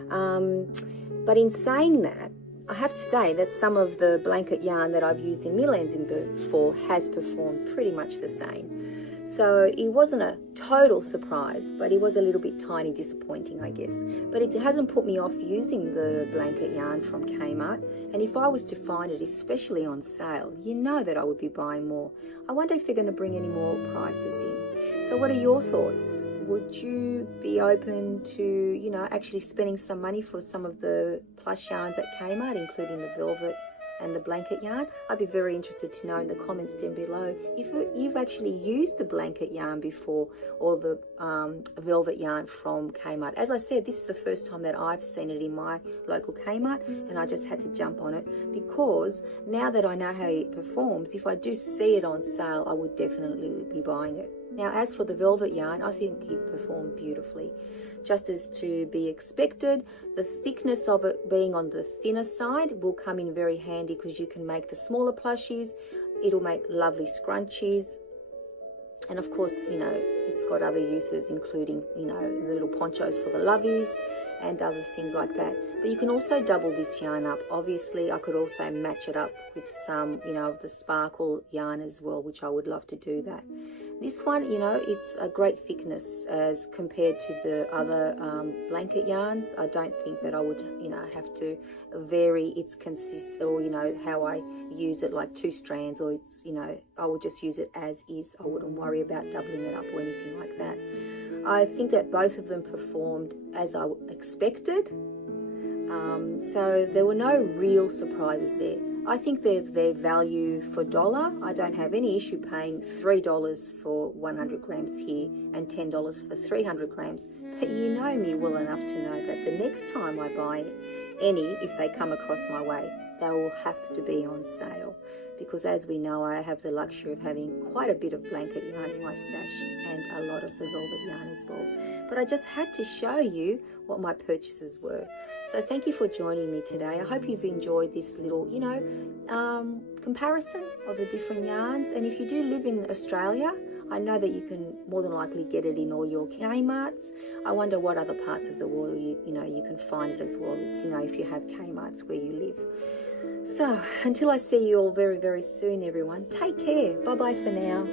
But in saying that, I have to say that some of the blanket yarn that I've used in mill ends before has performed pretty much the same. So it wasn't a total surprise, but it was a little bit tiny disappointing, I guess. But it hasn't put me off using the blanket yarn from Kmart. And if I was to find it, especially on sale, you know that I would be buying more. I wonder if they're going to bring any more prices in. So what are your thoughts? Would you be open to, you know, actually spending some money for some of the plush yarns at Kmart, including the velvet and the blanket yarn. I'd be very interested to know in the comments down below if you've actually used the blanket yarn before, or the velvet yarn from Kmart. As I said, this is the first time that I've seen it in my local Kmart, and I just had to jump on it because now that I know how it performs, if I do see it on sale, I would definitely be buying it. Now, as for the velvet yarn, I think it performed beautifully. Just as to be expected, the thickness of it being on the thinner side will come in very handy because you can make the smaller plushies. It'll make lovely scrunchies. And of course, you know, it's got other uses, including, you know, the little ponchos for the lovies and other things like that. But you can also double this yarn up. Obviously, I could also match it up with some, you know, of the sparkle yarn as well, which I would love to do that. This one, you know, it's a great thickness as compared to the other blanket yarns. I don't think that I would, you know, have to vary its or, you know, how I use it, like 2 strands, or it's, you know, I would just use it as is. I wouldn't worry about doubling it up or anything like that. I think that both of them performed as I expected. So there were no real surprises there. I think their value for dollar. I don't have any issue paying $3 for 100 grams here and $10 for 300 grams. But you know me well enough to know that the next time I buy any, if they come across my way, they will have to be on sale. Because as we know, I have the luxury of having quite a bit of blanket yarn in my stash and a lot of the velvet yarn as well. But I just had to show you what my purchases were. So thank you for joining me today. I hope you've enjoyed this little, you know, comparison of the different yarns. And if you do live in Australia, I know that you can more than likely get it in all your Kmarts. I wonder what other parts of the world you know you can find it as well. It's, you know, if you have Kmarts where you live. So, until I see you all very, very soon, everyone, take care. Bye-bye for now.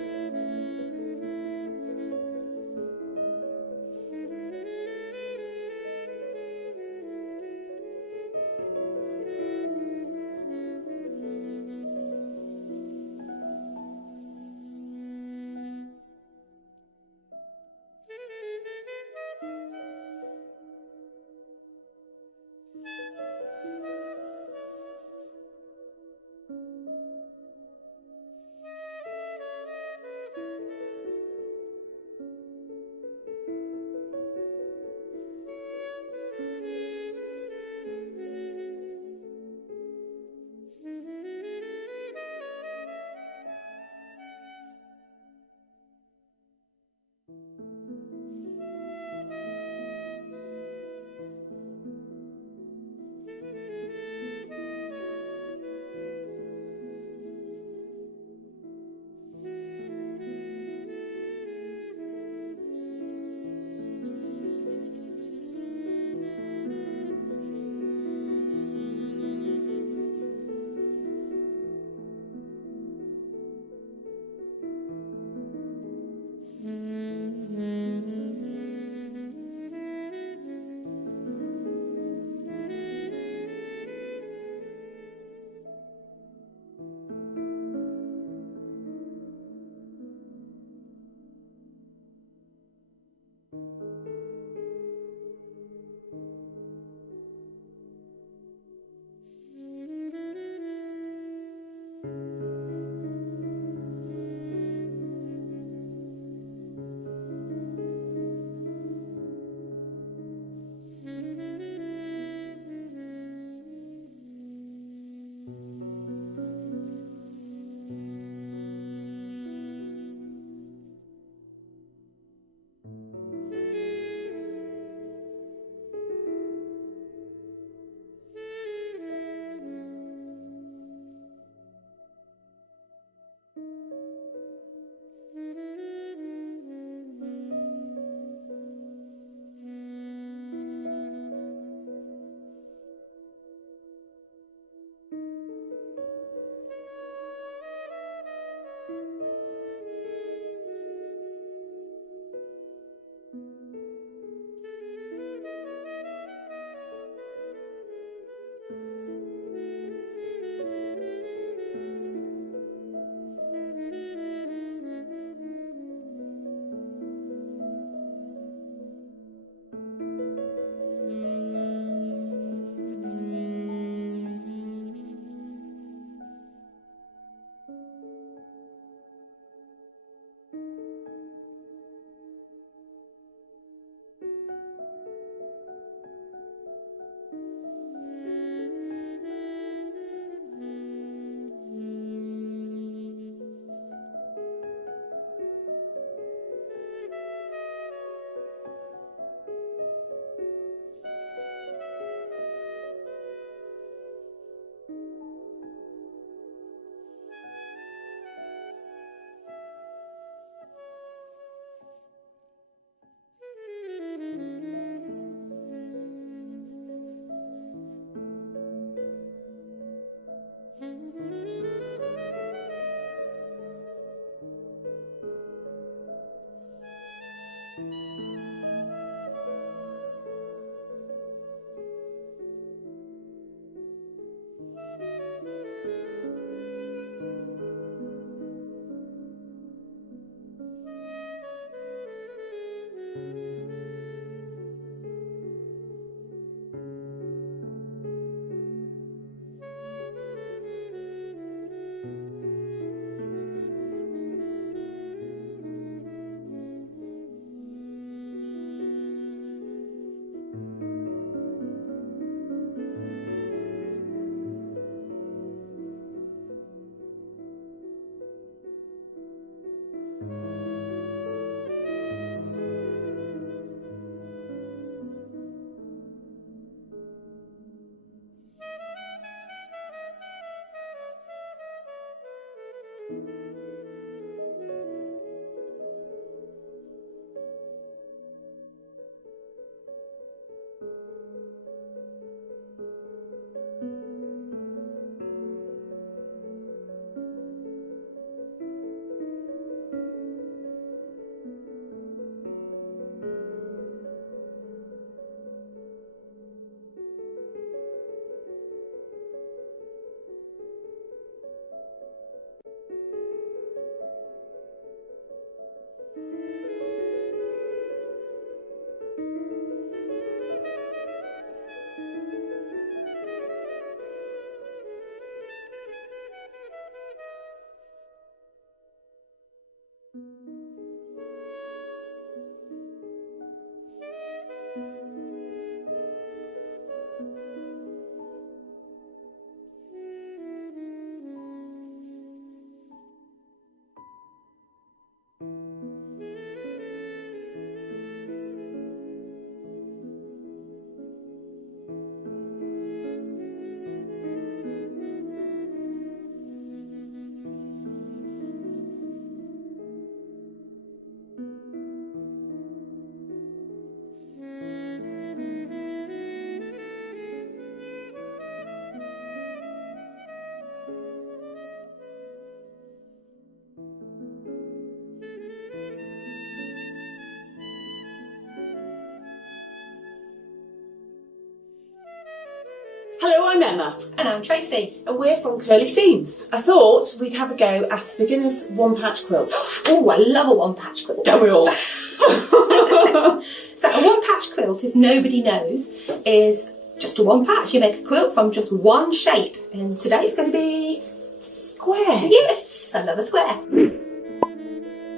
Hello, I'm Emma. And I'm Tracy. And we're from Curly Seams. I thought we'd have a go at a beginner's one-patch quilt. Oh, I love a one-patch quilt. Don't we all? So a one-patch quilt, if nobody knows, is just a one patch. You make a quilt from just one shape. And today it's going to be... Square. Yes, I love a square.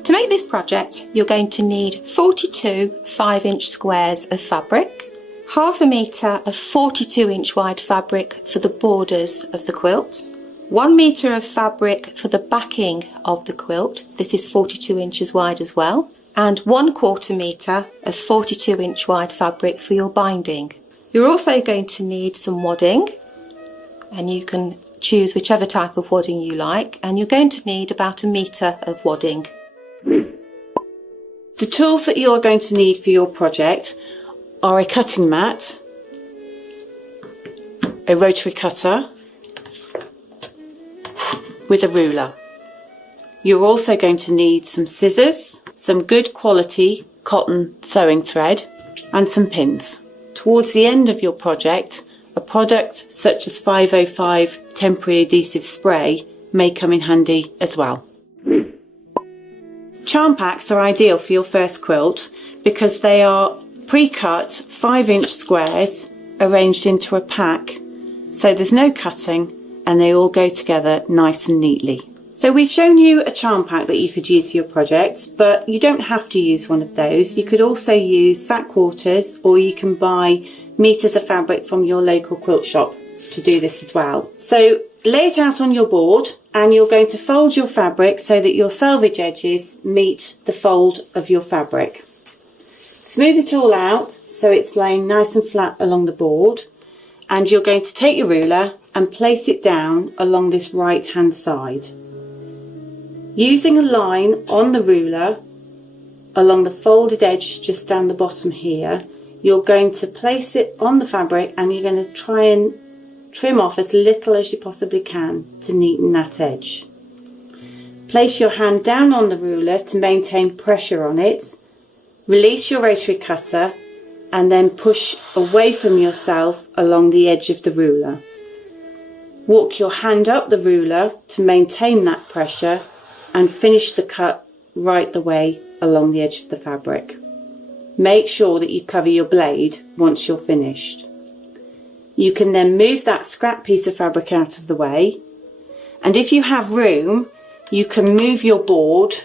To make this project, you're going to need 42 5-inch squares of fabric, half a metre of 42-inch wide fabric for the borders of the quilt, 1 metre of fabric for the backing of the quilt, this is 42 inches wide as well, and 1/4 metre of 42-inch wide fabric for your binding. You're also going to need some wadding, and you can choose whichever type of wadding you like, and you're going to need about 1 metre of wadding. The tools that you're going to need for your project are a cutting mat, a rotary cutter with a ruler. You're also going to need some scissors, some good quality cotton sewing thread and some pins. Towards the end of your project, a product such as 505 temporary adhesive spray may come in handy as well. Charm packs are ideal for your first quilt because they are pre-cut 5-inch squares arranged into a pack, so there's no cutting and they all go together nice and neatly. So we've shown you a charm pack that you could use for your project, but you don't have to use one of those. You could also use fat quarters, or you can buy meters of fabric from your local quilt shop to do this as well. So lay it out on your board and you're going to fold your fabric so that your selvage edges meet the fold of your fabric. Smooth it all out so it's laying nice and flat along the board, and you're going to take your ruler and place it down along this right hand side. Using a line on the ruler along the folded edge just down the bottom here, you're going to place it on the fabric and you're going to try and trim off as little as you possibly can to neaten that edge. Place your hand down on the ruler to maintain pressure on it. Release your rotary cutter and then push away from yourself along the edge of the ruler. Walk your hand up the ruler to maintain that pressure and finish the cut right the way along the edge of the fabric. Make sure that you cover your blade once you're finished. You can then move that scrap piece of fabric out of the way, and if you have room, you can move your board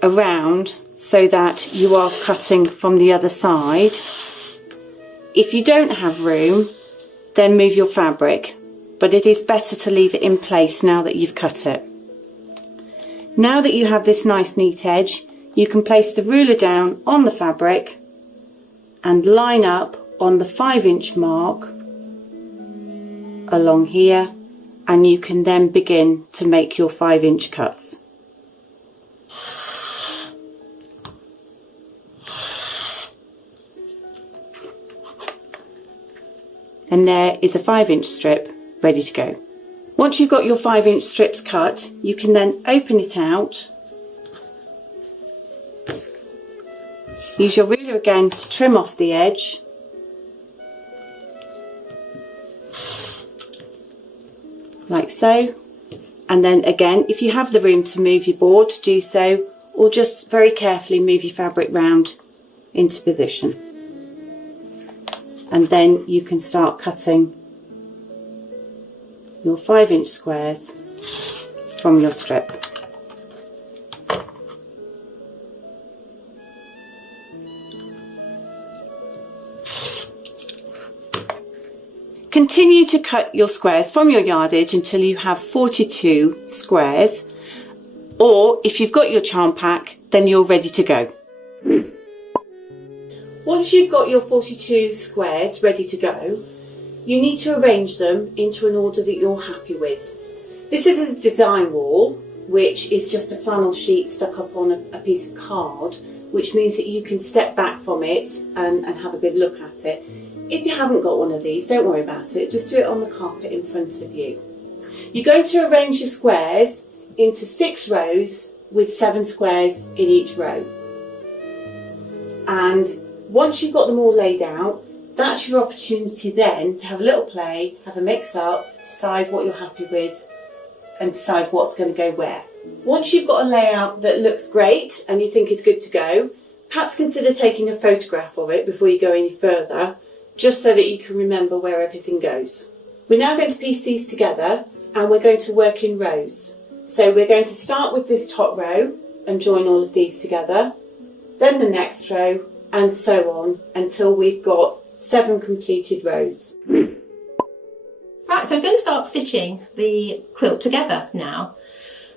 around so that you are cutting from the other side. If you don't have room, then move your fabric, but it is better to leave it in place now that you've cut it. Now that you have this nice neat edge, you can place the ruler down on the fabric and line up on the 5-inch mark along here, and you can then begin to make your 5-inch cuts. And there is a 5-inch strip ready to go. Once you've got your 5-inch strips cut, you can then open it out. Use your ruler again to trim off the edge. Like so. And then again, if you have the room to move your board, do so, or just very carefully move your fabric round into position. And then you can start cutting your 5-inch squares from your strip. Continue to cut your squares from your yardage until you have 42 squares, or if you've got your charm pack, then you're ready to go. Once you've got your 42 squares ready to go, you need to arrange them into an order that you're happy with. This is a design wall, which is just a flannel sheet stuck up on a piece of card, which means that you can step back from it and have a good look at it. If you haven't got one of these, don't worry about it, just do it on the carpet in front of you. You're going to arrange your squares into 6 rows with 7 squares in each row. And once you've got them all laid out, that's your opportunity then to have a little play, have a mix up, decide what you're happy with and decide what's going to go where. Once you've got a layout that looks great and you think it's good to go, perhaps consider taking a photograph of it before you go any further, just so that you can remember where everything goes. We're now going to piece these together and we're going to work in rows. So we're going to start with this top row and join all of these together, then the next row, and so on until we've got 7 completed rows. Right, so I'm going to start stitching the quilt together now.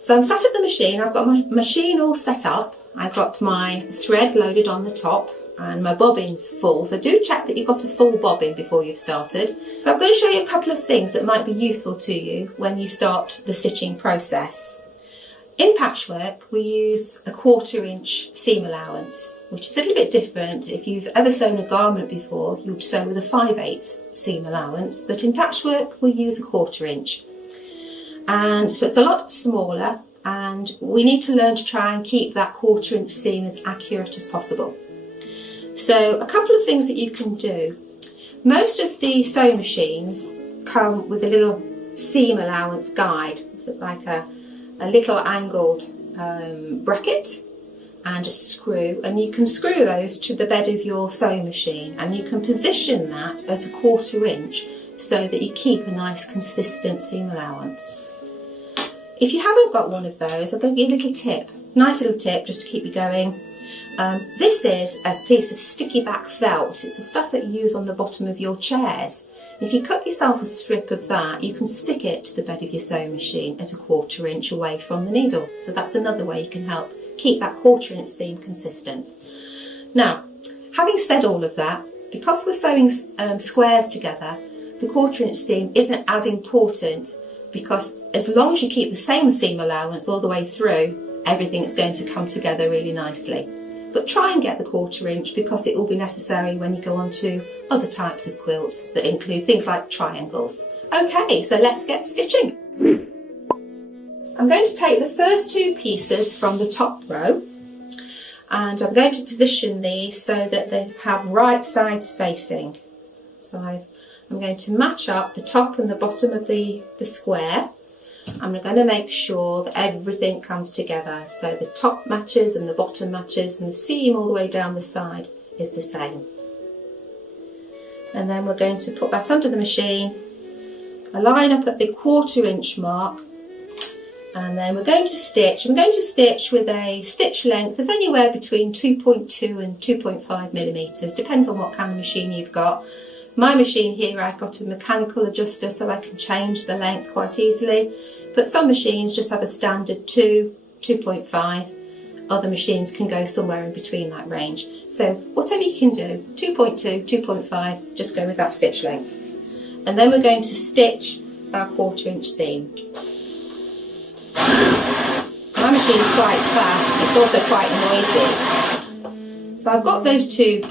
So I'm sat at the machine, I've got my machine all set up, I've got my thread loaded on the top and my bobbin's full, so do check that you've got a full bobbin before you've started. So I'm going to show you a couple of things that might be useful to you when you start the stitching process. In patchwork we use a 1/4 inch seam allowance, which is a little bit different. If you've ever sewn a garment before, you'd sew with a 5/8 seam allowance, but in patchwork we use a 1/4 inch. And so it's a lot smaller, and we need to learn to try and keep that 1/4 inch seam as accurate as possible. So a couple of things that you can do. Most of the sewing machines come with a little seam allowance guide. It's like a little angled bracket and a screw, and you can screw those to the bed of your sewing machine, and you can position that at a 1/4 inch so that you keep a nice consistent seam allowance. If you haven't got one of those, I'll give you a little tip, nice little tip just to keep you going. This is a piece of sticky back felt. It's the stuff that you use on the bottom of your chairs. If you cut yourself a strip of that, you can stick it to the bed of your sewing machine at a 1/4 inch away from the needle. So that's another way you can help keep that 1/4 inch seam consistent. Now, having said all of that, because we're sewing squares together, the 1/4 inch seam isn't as important, because as long as you keep the same seam allowance all the way through, everything's going to come together really nicely. But try and get the 1/4 inch, because it will be necessary when you go on to other types of quilts that include things like triangles. Okay, so let's get stitching. I'm going to take the first 2 pieces from the top row, and I'm going to position these so that they have right sides facing. So I'm going to match up the top and the bottom of the square. I'm going to make sure that everything comes together, so the top matches and the bottom matches and the seam all the way down the side is the same. And then we're going to put that under the machine, align up at the 1/4 inch mark, and then we're going to stitch. I'm going to stitch with a stitch length of anywhere between 2.2 and 2.5 millimeters, depends on what kind of machine you've got. My machine here, I've got a mechanical adjuster so I can change the length quite easily, but some machines just have a standard 2, 2.5. Other machines can go somewhere in between that range. So whatever you can do, 2.2, 2.5, just go with that stitch length. And then we're going to stitch our 1/4 inch seam. My machine's quite fast, it's also quite noisy. So I've got those two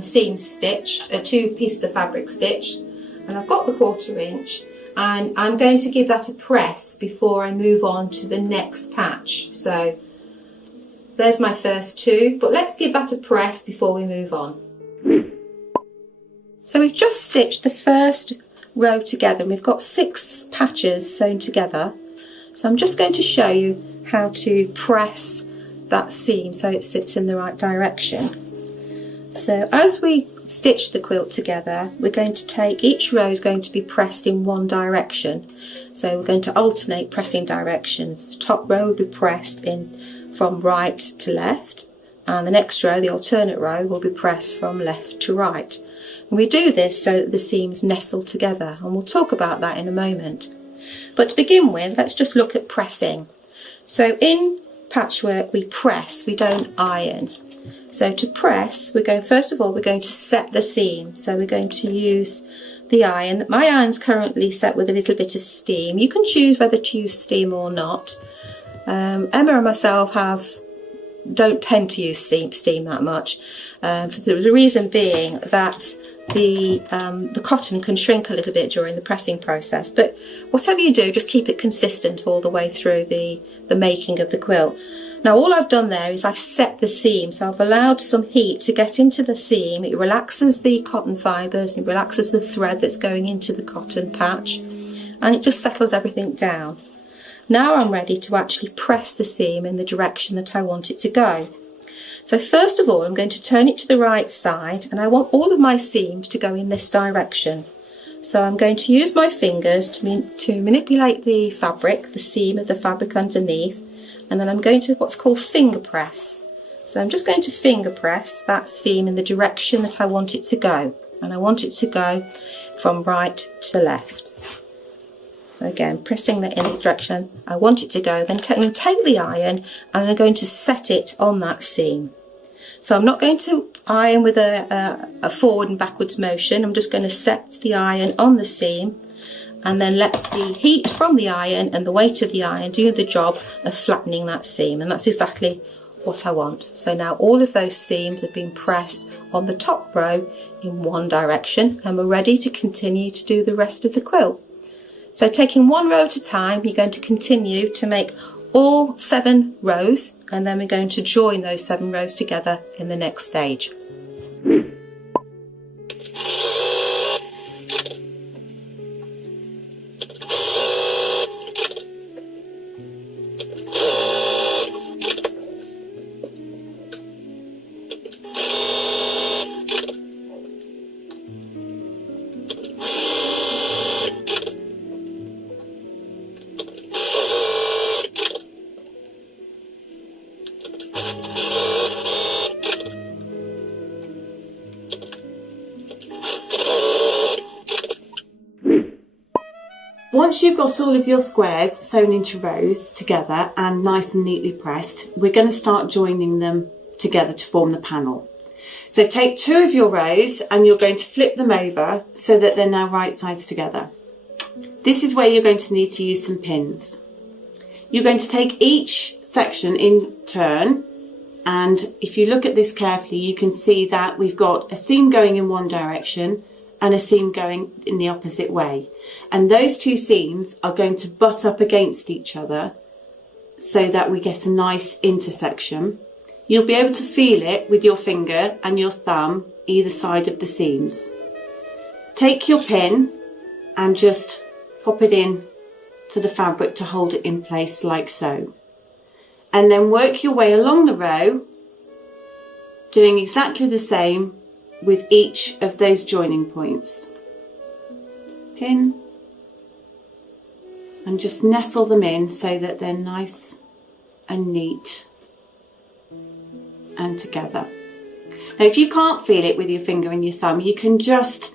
seams stitched, two pieces of fabric stitched, and I've got the 1/4 inch, and I'm going to give that a press before I move on to the next patch. So there's my first two, but let's give that a press before we move on. So we've just stitched the first row together and we've got 6 patches sewn together. So I'm just going to show you how to press that seam so it sits in the right direction. So as we stitch the quilt together, we're going to take, each row is going to be pressed in one direction. So we're going to alternate pressing directions. The top row will be pressed in from right to left, and the next row, the alternate row, will be pressed from left to right. And we do this so that the seams nestle together, and we'll talk about that in a moment. But to begin with, let's just look at pressing. So in patchwork we press, we don't iron. So to press, first of all we're going to set the seam. So we're going to use the iron. My iron's currently set with a little bit of steam. You can choose whether to use steam or not. Emma and myself don't tend to use steam that much, for the reason being that the cotton can shrink a little bit during the pressing process. But whatever you do, just keep it consistent all the way through the making of the quilt. Now all I've done there is I've set the seam, so I've allowed some heat to get into the seam. It relaxes the cotton fibres and it relaxes the thread that's going into the cotton patch, and it just settles everything down. Now I'm ready to actually press the seam in the direction that I want it to go. So first of all, I'm going to turn it to the right side, and I want all of my seams to go in this direction. So I'm going to use my fingers to manipulate the fabric, the seam of the fabric underneath, and then I'm going to what's called finger press. So I'm just going to finger press that seam in the direction that I want it to go, and I want it to go from right to left. So again, pressing that in the direction I want it to go, then I'm going to take the iron and I'm going to set it on that seam. So I'm not going to iron with a forward and backwards motion. I'm just going to set the iron on the seam and then let the heat from the iron and the weight of the iron do the job of flattening that seam, and that's exactly what I want. So now all of those seams have been pressed on the top row in one direction, and we're ready to continue to do the rest of the quilt. So taking one row at a time, you're going to continue to make all 7 rows, and then we're going to join those 7 rows together in the next stage. Once you've got all of your squares sewn into rows together and nice and neatly pressed, we're going to start joining them together to form the panel. So take 2 of your rows and you're going to flip them over so that they're now right sides together. This is where you're going to need to use some pins. You're going to take each section in turn, and if you look at this carefully you can see that we've got a seam going in one direction and a seam going in the opposite way. And those 2 seams are going to butt up against each other so that we get a nice intersection. You'll be able to feel it with your finger and your thumb either side of the seams. Take your pin and just pop it in to the fabric to hold it in place like so. And then work your way along the row, doing exactly the same with each of those joining points. Pin and just nestle them in so that they're nice and neat and together. Now if you can't feel it with your finger and your thumb, you can just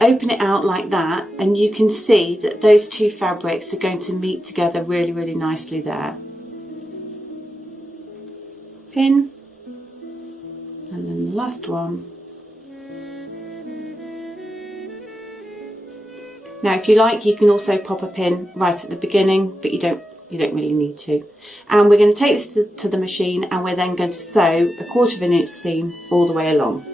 open it out like that and you can see that those two fabrics are going to meet together really, really nicely there. Pin, and then the last one. Now if you like, you can also pop a pin right at the beginning, but you don't really need to. And we're going to take this to the machine, and we're then going to sew a 1/4 inch seam all the way along.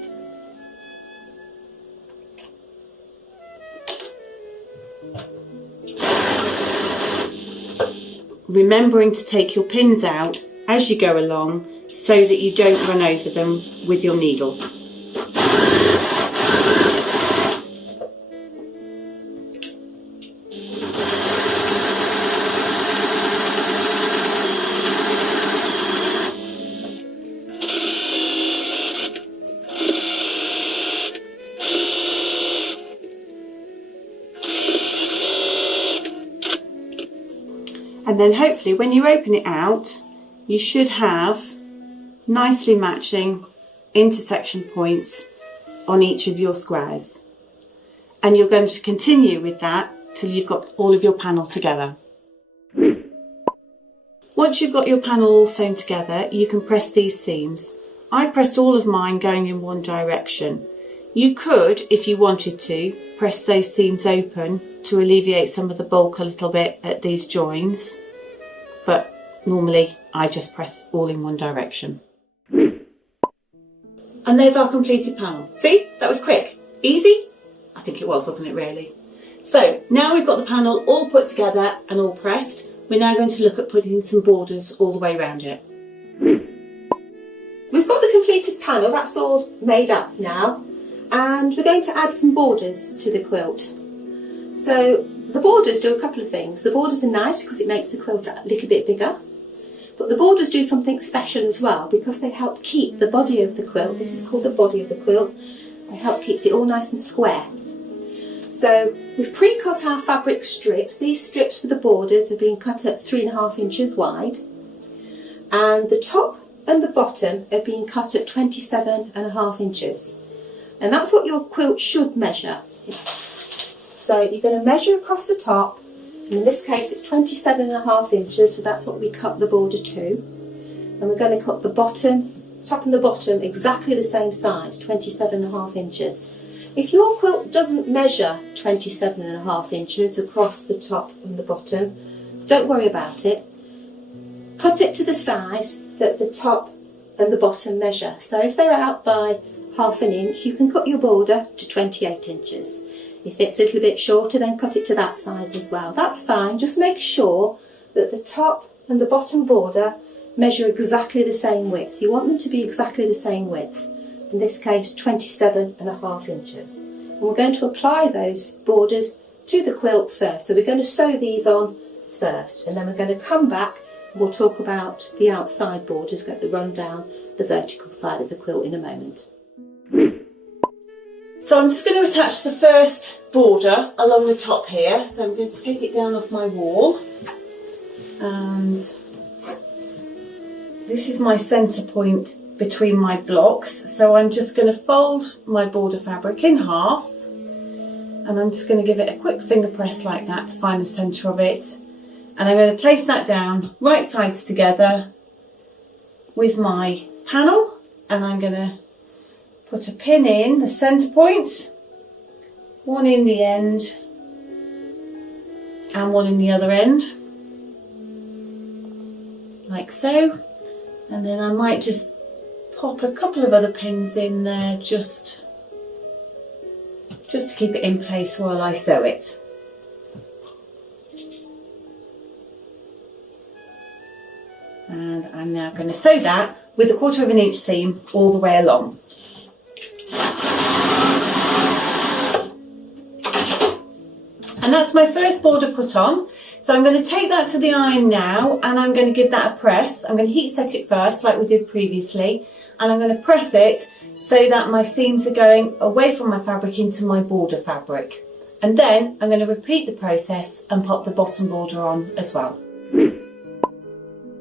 Remembering to take your pins out as you go along so that you don't run over them with your needle. And then hopefully when you open it out, you should have nicely matching intersection points on each of your squares. And you're going to continue with that till you've got all of your panel together. Once you've got your panel all sewn together, you can press these seams. I pressed all of mine going in one direction. You could, if you wanted to, press those seams open to alleviate some of the bulk a little bit at these joins, but normally I just press all in one direction. And there's our completed panel. See, that was quick. Easy? I think it was, wasn't it really? So now we've got the panel all put together and all pressed, we're now going to look at putting some borders all the way around it. We've got the completed panel, that's all made up now, and we're going to add some borders to the quilt. So the borders do a couple of things. The borders are nice because it makes the quilt a little bit bigger, but the borders do something special as well because they help keep the body of the quilt, this is called the body of the quilt, they help keeps it all nice and square. So we've pre-cut our fabric strips. These strips for the borders have been cut at 3.5 inches wide, and the top and the bottom have been cut at 27.5 inches. And that's what your quilt should measure. So you're going to measure across the top, and in this case it's 27.5 inches, so that's what we cut the border to. And we're going to cut the bottom, top and the bottom exactly the same size, 27.5 inches. If your quilt doesn't measure 27.5 inches across the top and the bottom, don't worry about it. Cut it to the size that the top and the bottom measure. So if they're out by 1/2 inch, you can cut your border to 28 inches. If it's a little bit shorter, then cut it to that size as well. That's fine. Just make sure that the top and the bottom border measure exactly the same width. You want them to be exactly the same width. In this case, 27.5 inches. And we're going to apply those borders to the quilt first. So we're going to sew these on first, and then we're going to come back and we'll talk about the outside borders, going to run down the vertical side of the quilt in a moment. So I'm just going to attach the first border along the top here. So I'm going to take it down off my wall, and this is my centre point between my blocks. So I'm just going to fold my border fabric in half, and I'm just going to give it a quick finger press like that to find the centre of it. And I'm going to place that down right sides together with my panel, and I'm going to put a pin in the centre point, one in the end and one in the other end, like so. And then I might just pop a couple of other pins in there just to keep it in place while I sew it. And I'm now going to sew that with a 1/4 inch seam all the way along. And that's my first border put on. So I'm going to take that to the iron now, and I'm going to give that a press. I'm going to heat set it first like we did previously, and I'm going to press it so that my seams are going away from my fabric into my border fabric. And then I'm going to repeat the process and pop the bottom border on as well.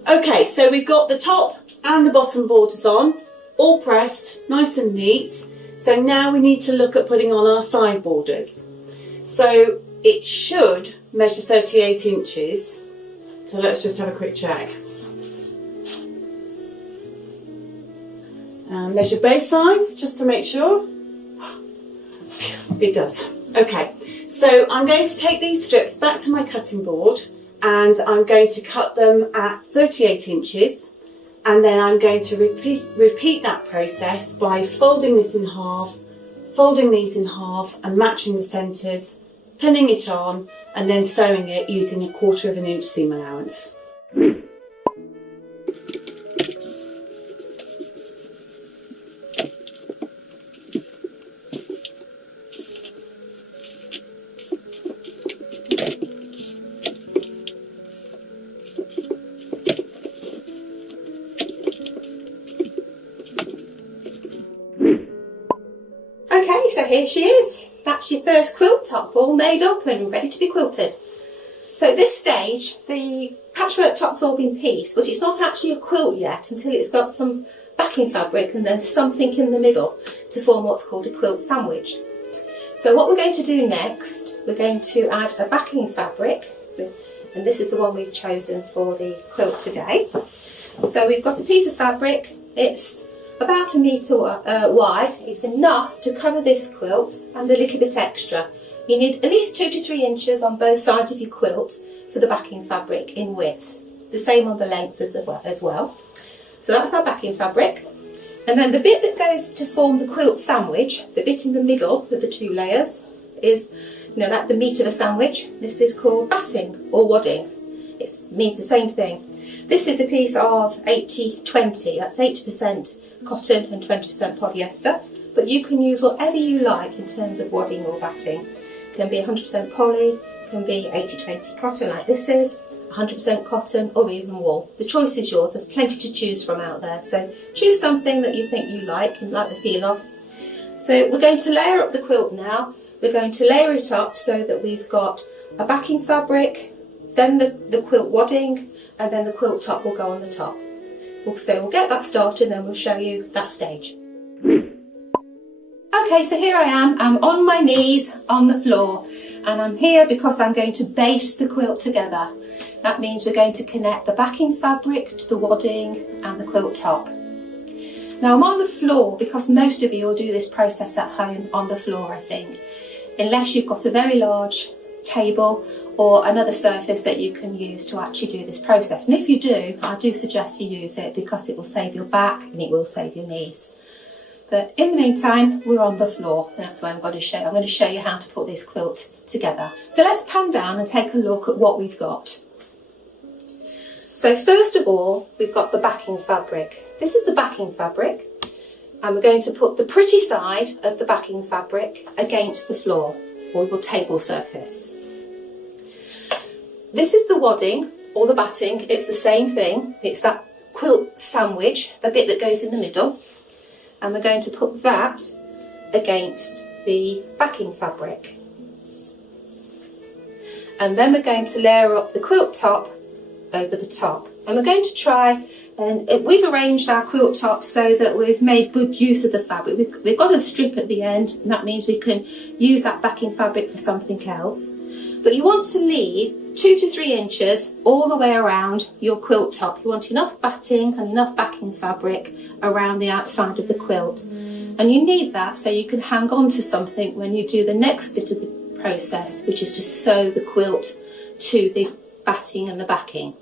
Okay, so we've got the top and the bottom borders on, all pressed, nice and neat. So now we need to look at putting on our side borders. So it should measure 38 inches. So let's just have a quick check. Measure both sides just to make sure. It does. Okay, so I'm going to take these strips back to my cutting board, and I'm going to cut them at 38 inches, and then I'm going to repeat that process by folding this in half, folding these in half and matching the centres, pinning it on, and then sewing it using a 1/4 inch seam allowance. Okay, so here she is. That's your first quilt top, all made up and ready to be quilted. So at this stage, the patchwork top's all been pieced, but it's not actually a quilt yet until it's got some backing fabric and then something in the middle to form what's called a quilt sandwich. So what we're going to do next, we're going to add a backing fabric, and this is the one we've chosen for the quilt today. So we've got a piece of fabric, it's about 1 metre wide. It's enough to cover this quilt and a little bit extra. You need at least 2 to 3 inches on both sides of your quilt for the backing fabric in width. The same on the length as well. So that's our backing fabric. And then the bit that goes to form the quilt sandwich, the bit in the middle of the 2 layers, is, like the meat of a sandwich. This is called batting or wadding. It means the same thing. This is a piece of 80-20, that's 80% cotton and 20% polyester, but you can use whatever you like in terms of wadding or batting. It can be 100% poly, it can be 80-20 cotton like this is, 100% cotton or even wool. The choice is yours, there's plenty to choose from out there, so choose something that you think you like and like the feel of. So we're going to layer up the quilt now. We're going to layer it up so that we've got a backing fabric, then the quilt wadding, and then the quilt top will go on the top. So we'll get that started and then we'll show you that stage. Okay, so here I am. I'm on my knees on the floor, and I'm here because I'm going to baste the quilt together. That means we're going to connect the backing fabric to the wadding and the quilt top. Now I'm on the floor because most of you will do this process at home on the floor, I think, unless you've got a very large table or another surface that you can use to actually do this process. And if you do, I do suggest you use it because it will save your back and it will save your knees. But in the meantime, we're on the floor. That's what I'm going to show you. I'm going to show you how to put this quilt together. So let's pan down and take a look at what we've got. So first of all, we've got the backing fabric. This is the backing fabric, and we're going to put the pretty side of the backing fabric against the floor or your table surface. This is the wadding or the batting. It's the same thing. It's that quilt sandwich, the bit that goes in the middle. And we're going to put that against the backing fabric. And then we're going to layer up the quilt top over the top. And we're going to try, and we've arranged our quilt top so that we've made good use of the fabric. We've got a strip at the end, and that means we can use that backing fabric for something else. But you want to leave 2 to 3 inches all the way around your quilt top. You want enough batting and enough backing fabric around the outside of the quilt. And you need that so you can hang on to something when you do the next bit of the process, which is to sew the quilt to the batting and the backing.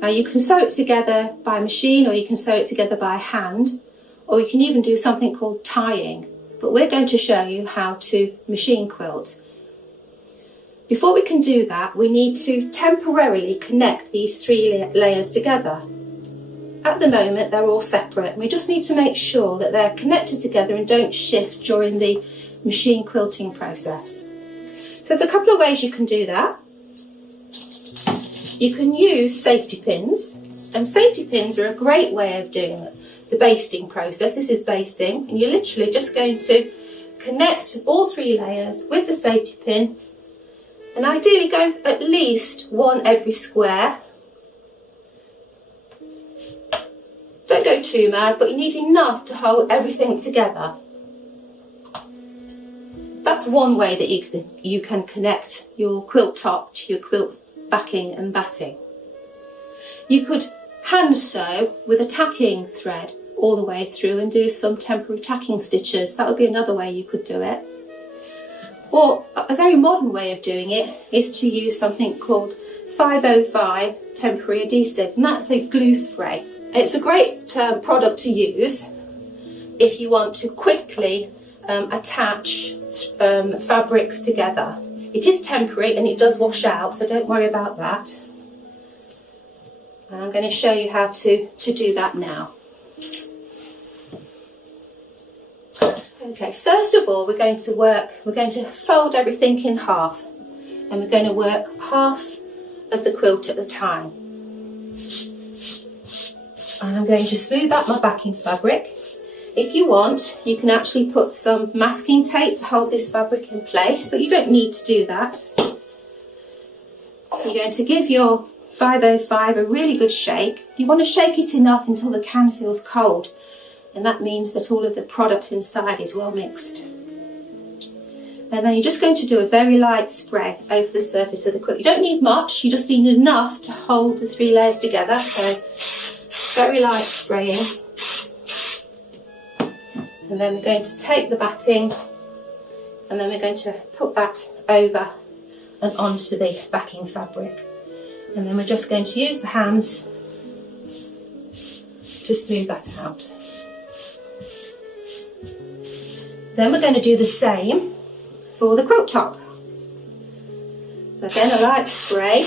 Now you can sew it together by machine, or you can sew it together by hand, or you can even do something called tying. But we're going to show you how to machine quilt. Before we can do that, we need to temporarily connect these 3 layers together. at the moment they're all separate. We just need to make sure that they're connected together and don't shift during the machine quilting process. So there's a couple of ways you can do that. You can use safety pins, and safety pins are a great way of doing the basting process. This is basting, and you're literally just going to connect all 3 layers with the safety pin, and ideally go at least one every square. Don't go too mad, but you need enough to hold everything together. That's one way that you can connect your quilt top to your quilt backing and batting. You could hand sew with a tacking thread all the way through and do some temporary tacking stitches. That would be another way you could do it. Or a very modern way of doing it is to use something called 505 temporary adhesive, and that's a glue spray. It's a great product to use if you want to quickly attach fabrics together. It is temporary and it does wash out, so don't worry about that. And I'm going to show you how to do that now. Okay, first of all we're going to fold everything in half, and we're going to work half of the quilt at a time. And I'm going to smooth out my backing fabric. If you want, you can actually put some masking tape to hold this fabric in place, but you don't need to do that. You're going to give your 505 a really good shake. You want to shake it enough until the can feels cold, and that means that all of the product inside is well mixed. And then you're just going to do a very light spray over the surface of the quilt. You don't need much, you just need enough to hold the 3 layers together. So very light spraying. And then we're going to take the batting, and then we're going to put that over and onto the backing fabric. And then we're just going to use the hands to smooth that out. Then we're going to do the same for the quilt top. So again, a light spray,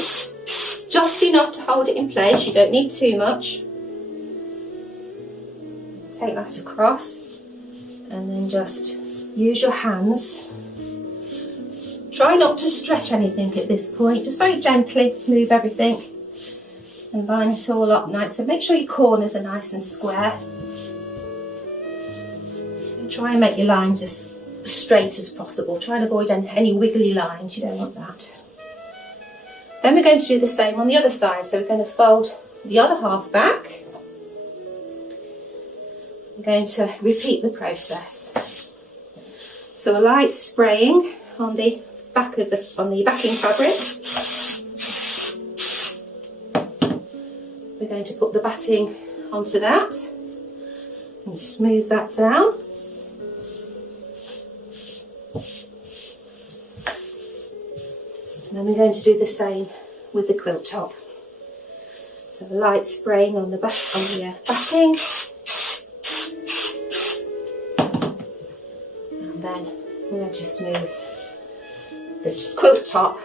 just enough to hold it in place. You don't need too much. Take that across, and then just use your hands. Try not to stretch anything at this point, just very gently move everything and line it all up nice. So make sure your corners are nice and square. And try and make your lines as straight as possible. Try and avoid any wiggly lines, you don't want that. Then we're going to do the same on the other side. So we're going to fold the other half back. I'm going to repeat the process. So a light spraying on the back of the backing fabric. We're going to put the batting onto that and smooth that down. And then we're going to do the same with the quilt top. So a light spraying on the backing. And then we're going to smooth the quilt top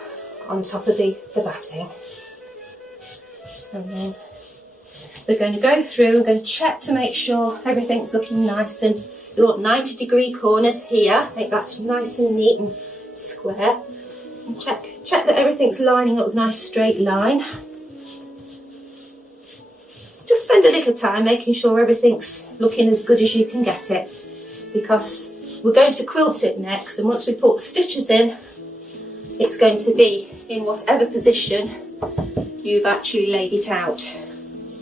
on top of the batting. And then we're going to go through, we're going to check to make sure everything's looking nice, and we want 90-degree corners here, make that nice and neat and square. And check that everything's lining up with a nice straight line. Just spend a little time making sure everything's looking as good as you can get it, because we're going to quilt it next, and once we put stitches in, it's going to be in whatever position you've actually laid it out.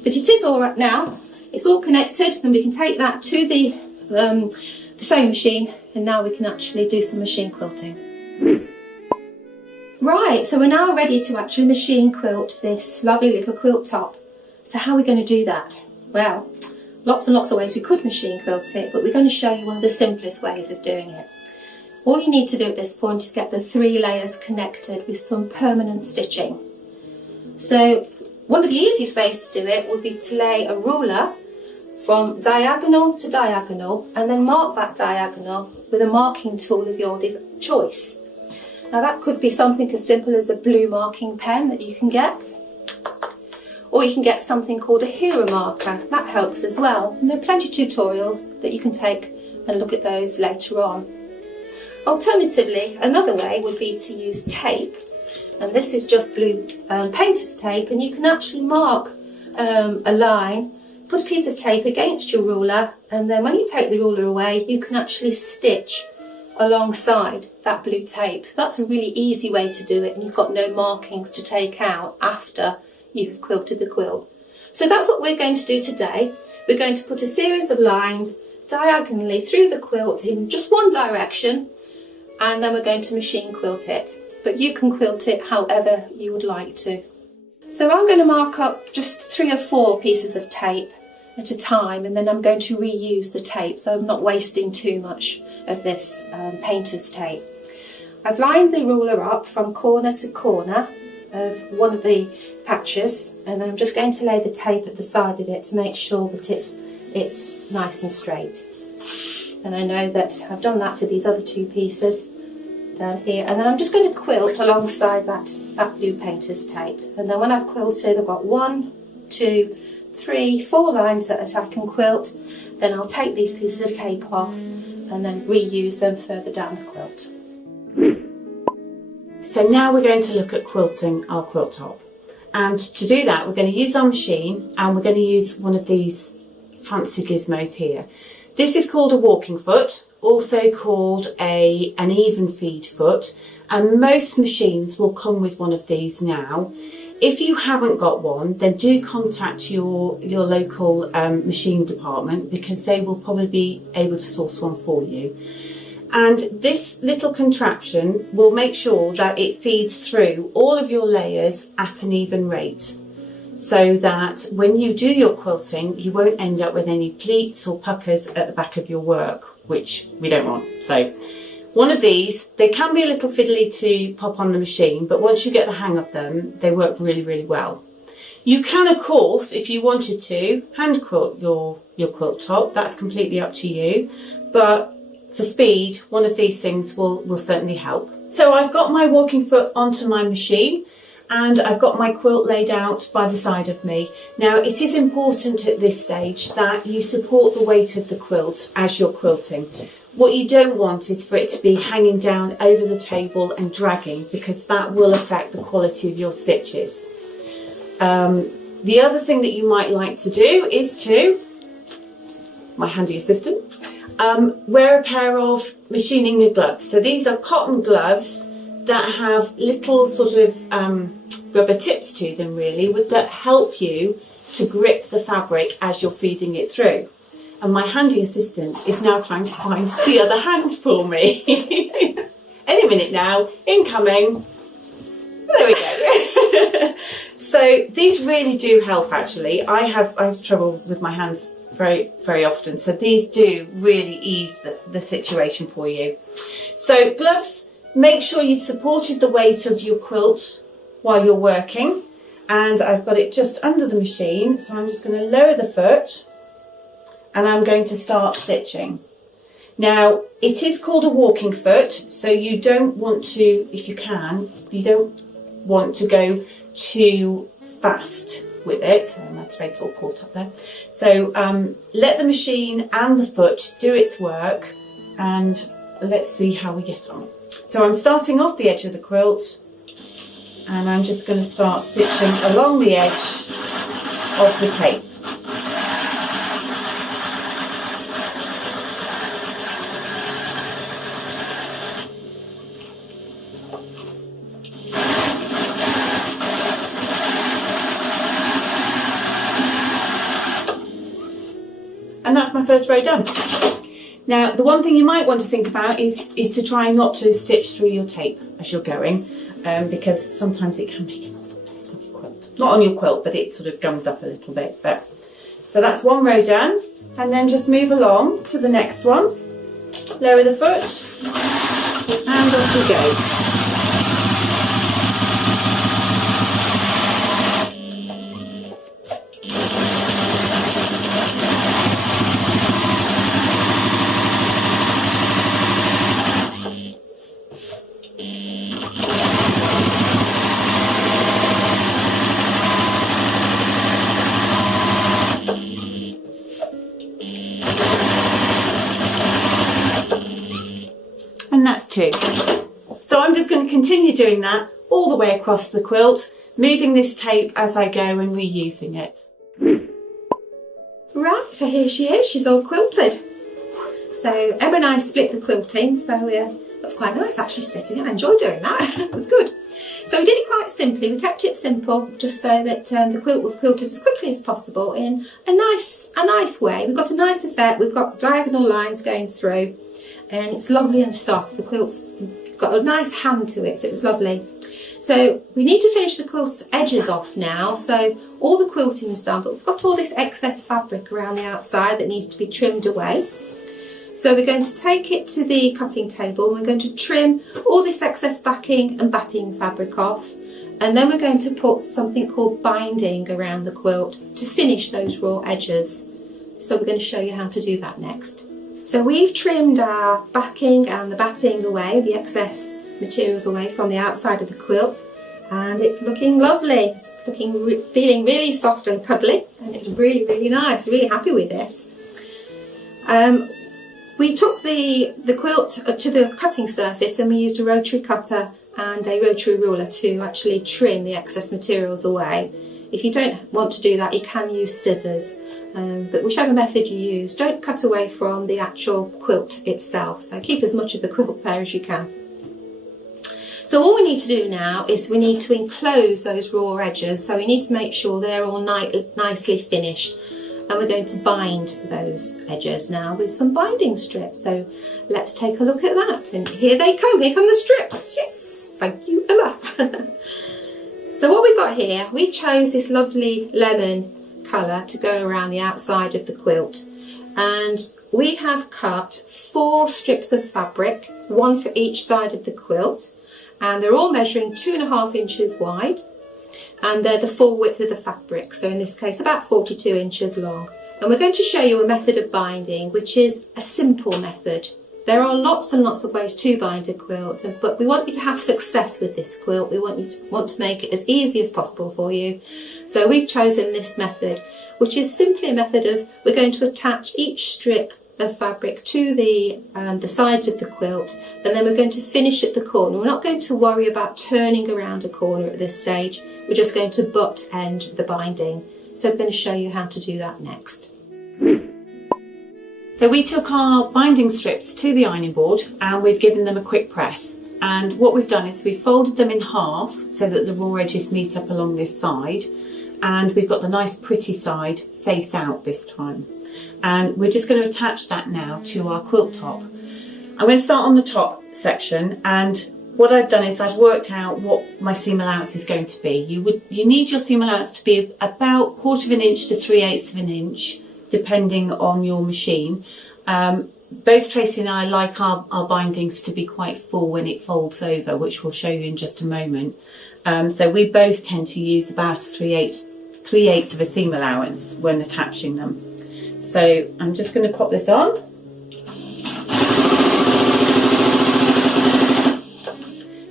But it is all right now, it's all connected, and we can take that to the sewing machine, and now we can actually do some machine quilting. Right, so we're now ready to actually machine quilt this lovely little quilt top. So how are we going to do that? Well, lots and lots of ways we could machine quilt it, but we're going to show you one of the simplest ways of doing it. All you need to do at this point is get the 3 layers connected with some permanent stitching. So one of the easiest ways to do it would be to lay a ruler from diagonal to diagonal and then mark that diagonal with a marking tool of your choice. Now that could be something as simple as a blue marking pen that you can get, or you can get something called a hero marker. That helps as well. And there are plenty of tutorials that you can take and look at those later on. Alternatively, another way would be to use tape, and this is just blue painter's tape, and you can actually mark a line, put a piece of tape against your ruler, and then when you take the ruler away you can actually stitch alongside that blue tape. That's a really easy way to do it, and you've got no markings to take out after you've quilted the quilt. So that's what we're going to do today. We're going to put a series of lines diagonally through the quilt in just one direction, and then we're going to machine quilt it, but you can quilt it however you would like to. So I'm going to mark up just 3 or 4 pieces of tape at a time, and then I'm going to reuse the tape, so I'm not wasting too much of this painter's tape. I've lined the ruler up from corner to corner of one of the patches, and then I'm just going to lay the tape at the side of it to make sure that it's nice and straight. And I know that I've done that for these other 2 pieces down here, and then I'm just going to quilt alongside that blue painter's tape. And then when I've quilted, I've got 1, 2, 3, 4 lines that I can quilt. Then I'll take these pieces of tape off and then reuse them further down the quilt. So now we're going to look at quilting our quilt top, and to do that we're going to use our machine, and we're going to use one of these fancy gizmos here. This is called a walking foot, also called an even feed foot, and most machines will come with one of these now. If you haven't got one, then do contact your local machine department, because they will probably be able to source one for you. And this little contraption will make sure that it feeds through all of your layers at an even rate, so that when you do your quilting you won't end up with any pleats or puckers at the back of your work, which we don't want. So one of these, they can be a little fiddly to pop on the machine, but once you get the hang of them, they work really, really well. You can, of course, if you wanted to, hand quilt your quilt top. That's completely up to you, but for speed, one of these things will certainly help. So I've got my walking foot onto my machine, and I've got my quilt laid out by the side of me. Now, it is important at this stage that you support the weight of the quilt as you're quilting. What you don't want is for it to be hanging down over the table and dragging, because that will affect the quality of your stitches. The other thing that you might like to do is to, my handy assistant, wear a pair of machining gloves. So these are cotton gloves that have little sort of rubber tips to them, really, that help you to grip the fabric as you're feeding it through. And my handy assistant is now trying to find the other hand for me. Any minute now, incoming. There we go. So these really do help, actually. I have trouble with my hands very, very often, so these do really ease the situation for you. So gloves, make sure you've supported the weight of your quilt while you're working, and I've got it just under the machine, so I'm just going to lower the foot and I'm going to start stitching. Now, it is called a walking foot, so you don't want to, if you can, you don't want to go too fast with it. So my thread's all caught up there. So let the machine and the foot do its work, and let's see how we get on. So I'm starting off the edge of the quilt, and I'm just going to start stitching along the edge of the tape. And that's my first row done. Now, the one thing you might want to think about is to try not to stitch through your tape as you're going, because sometimes it can make an awful mess on your quilt. Not on your quilt, but it sort of gums up a little bit. So that's one row done, and then just move along to the next one. Lower the foot, and off we go. and that's 2. So I'm just going to continue doing that all the way across the quilt, moving this tape as I go and reusing it. Right, so here she is, she's all quilted. So Emma and I split the quilting, so that's quite nice actually splitting it. I enjoy doing that, it was good. So we did it quite simply, we kept it simple just so that the quilt was quilted as quickly as possible in a nice way. We've got a nice effect, we've got diagonal lines going through and it's lovely and soft. The quilt's got a nice hand to it, so it was lovely. So we need to finish the quilt's edges off now, so all the quilting is done, but we've got all this excess fabric around the outside that needs to be trimmed away. So we're going to take it to the cutting table and we're going to trim all this excess backing and batting fabric off, and then we're going to put something called binding around the quilt to finish those raw edges. So we're going to show you how to do that next. So we've trimmed our backing and the batting away, the excess materials away from the outside of the quilt, and it's looking lovely. It's feeling really soft and cuddly, and it's really nice. Really happy with this. We took the quilt to the cutting surface and we used a rotary cutter and a rotary ruler to actually trim the excess materials away. If you don't want to do that, you can use scissors, but whichever method you use, don't cut away from the actual quilt itself, so keep as much of the quilt there as you can. So all we need to do now is we need to enclose those raw edges, so we need to make sure they're all nicely finished, and we're going to bind those edges now with some binding strips. So let's take a look at that, and here they come, here come the strips. Yes, thank you Emma. So what we've got here, we chose this lovely lemon colour to go around the outside of the quilt, and we have cut 4 strips of fabric, 1 for each side of the quilt, and they're all measuring 2.5 inches wide, and they're the full width of the fabric, so in this case about 42 inches long. And we're going to show you a method of binding which is a simple method. There are lots and lots of ways to bind a quilt, but we want you to have success with this quilt. We want to make it as easy as possible for you. So we've chosen this method, which is simply a method of we're going to attach each strip of fabric to the sides of the quilt, and then we're going to finish at the corner. We're not going to worry about turning around a corner at this stage. We're just going to butt end the binding. So I'm going to show you how to do that next. So we took our binding strips to the ironing board and we've given them a quick press, and what we've done is we've folded them in half so that the raw edges meet up along this side, and we've got the nice pretty side face out this time. And we're just going to attach that now to our quilt top. I'm going to start on the top section, and what I've done is I've worked out what my seam allowance is going to be. You need your seam allowance to be about 1/4 inch to 3/8 inch, depending on your machine. Both Tracy and I like our bindings to be quite full when it folds over, which we'll show you in just a moment. So we both tend to use about 3/8 of a seam allowance when attaching them. So I'm just going to pop this on.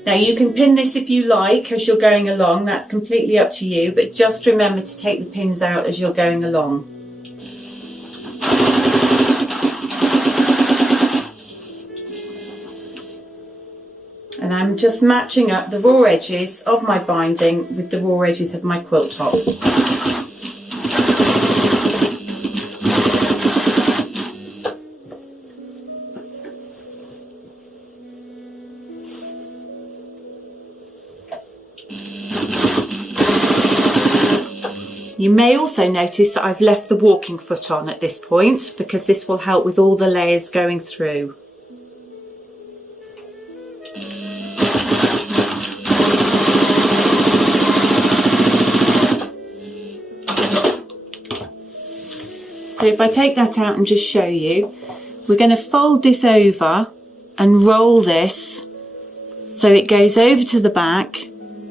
Now you can pin this if you like as you're going along, that's completely up to you, but just remember to take the pins out as you're going along. And I'm just matching up the raw edges of my binding with the raw edges of my quilt top. You may also notice that I've left the walking foot on at this point because this will help with all the layers going through. So if I take that out and just show you, we're going to fold this over and roll this so it goes over to the back,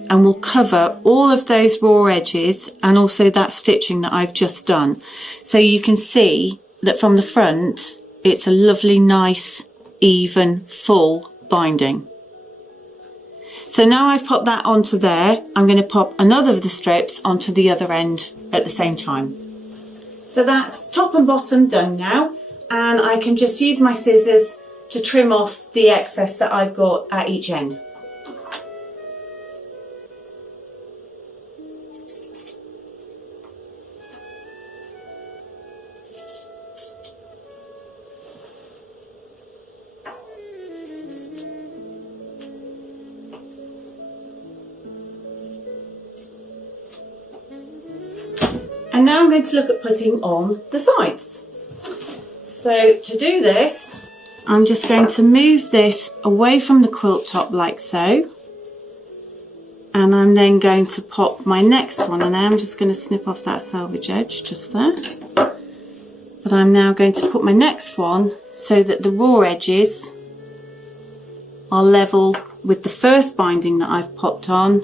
and we'll cover all of those raw edges and also that stitching that I've just done. So you can see that from the front, it's a lovely, nice, even, full binding. So now I've popped that onto there, I'm going to pop another of the strips onto the other end at the same time. So that's top and bottom done now, and I can just use my scissors to trim off the excess that I've got at each end. And now I'm going to look at putting on the sides. So to do this, I'm just going to move this away from the quilt top like so. And I'm then going to pop my next one, and I'm just going to snip off that selvage edge just there. But I'm now going to put my next one so that the raw edges are level with the first binding that I've popped on,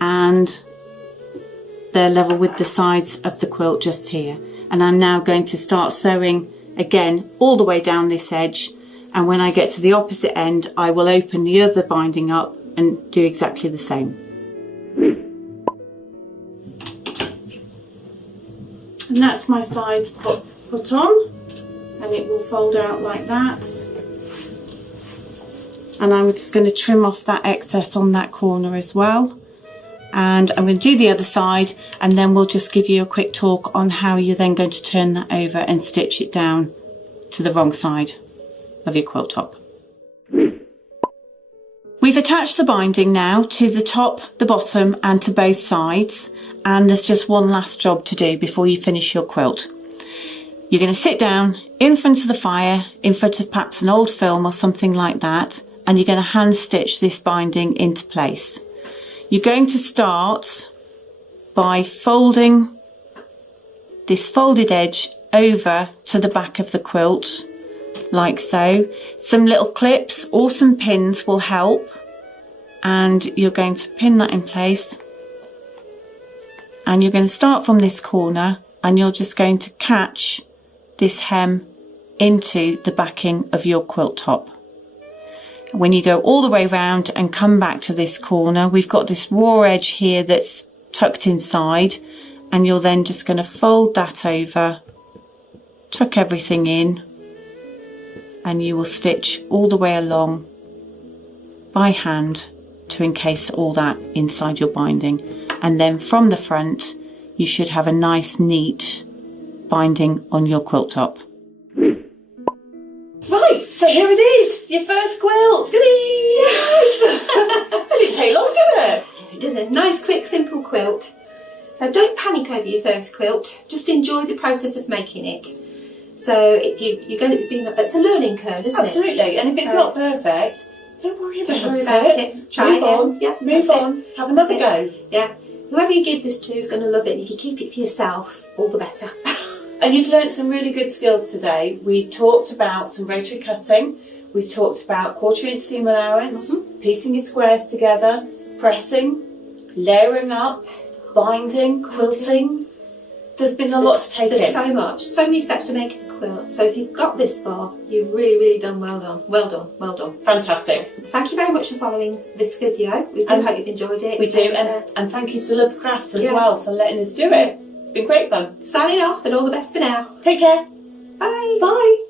and they're level with the sides of the quilt just here. And I'm now going to start sewing again all the way down this edge, and when I get to the opposite end I will open the other binding up and do exactly the same. And that's my sides put on, and it will fold out like that. And I'm just going to trim off that excess on that corner as well. And I'm going to do the other side, and then we'll just give you a quick talk on how you're then going to turn that over and stitch it down to the wrong side of your quilt top. We've attached the binding now to the top, the bottom and to both sides, and there's just one last job to do before you finish your quilt. You're going to sit down in front of the fire, in front of perhaps an old film or something like that, and you're going to hand stitch this binding into place. You're going to start by folding this folded edge over to the back of the quilt, like so. Some little clips or some pins will help, and you're going to pin that in place. And you're going to start from this corner, and you're just going to catch this hem into the backing of your quilt top. When you go all the way round and come back to this corner, we've got this raw edge here that's tucked inside, and you're then just going to fold that over, tuck everything in, and you will stitch all the way along by hand to encase all that inside your binding. And then from the front you should have a nice neat binding on your quilt top. Right, so here it is, your first quilt. Yes! It didn't take long, did it? It is a nice, quick, simple quilt. So don't panic over your first quilt. Just enjoy the process of making it. So if you're going to it's a learning curve, isn't it? Absolutely. And if it's not perfect, don't worry about it. Try Move on. Yeah, move on. Have another go. Yeah. Whoever you give this to is going to love it. And if you keep it for yourself, all the better. And you've learnt some really good skills today. We've talked about some rotary cutting. We've talked about 1/4 inch seam allowance, piecing your squares together, pressing, layering up, binding, quilting. There's been a lot to take in. There's so many steps to make a quilt. So if you've got this far, you've really, really done well done. Well done, well done. Fantastic. Thank you very much for following this video. We do hope you've enjoyed it. We do, and thank you to Love Crafts as well for letting us do it. It's been great fun. Signing off, and all the best for now. Take care. Bye. Bye.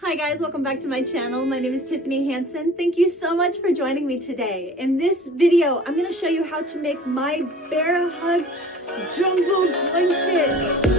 Hi guys, welcome back to my channel. My name is Tiffany Hansen. Thank you so much for joining me today. In this video, I'm going to show you how to make my bear hug jungle blanket.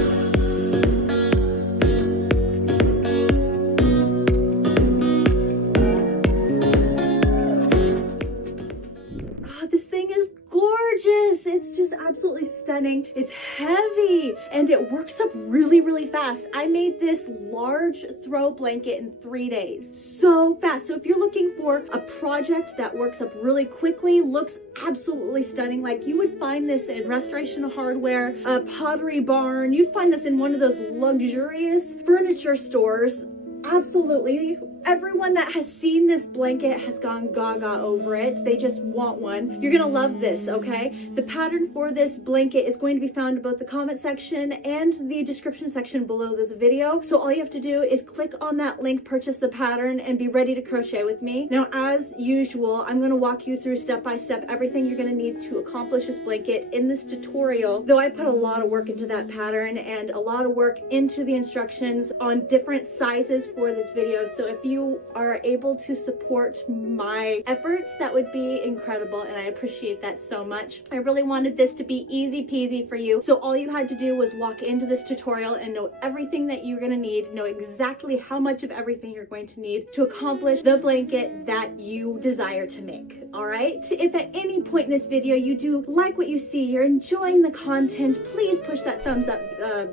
It's just absolutely stunning. It's heavy and it works up really fast. I made this large throw blanket in 3 days. So fast. So if you're looking for a project that works up really quickly, looks absolutely stunning, like you would find this in Restoration Hardware, a Pottery Barn, you'd find this in one of those luxurious furniture stores. Absolutely. Everyone that has seen this blanket has gone gaga over it. They just want one. You're gonna love this, okay? The pattern for this blanket is going to be found in both the comment section and the description section below this video. So all you have to do is click on that link, purchase the pattern, and be ready to crochet with me. Now, as usual, I'm gonna walk you through step by step everything you're gonna need to accomplish this blanket in this tutorial, though I put a lot of work into that pattern and a lot of work into the instructions on different sizes for this video. So if you are able to support my efforts, that would be incredible, and I appreciate that so much. I really wanted this to be easy peasy for you, so all you had to do was walk into this tutorial and know everything that you're going to need, know exactly how much of everything you're going to need to accomplish the blanket that you desire to make. All right, if at any point in this video you do like what you see, you're enjoying the content, please push that thumbs up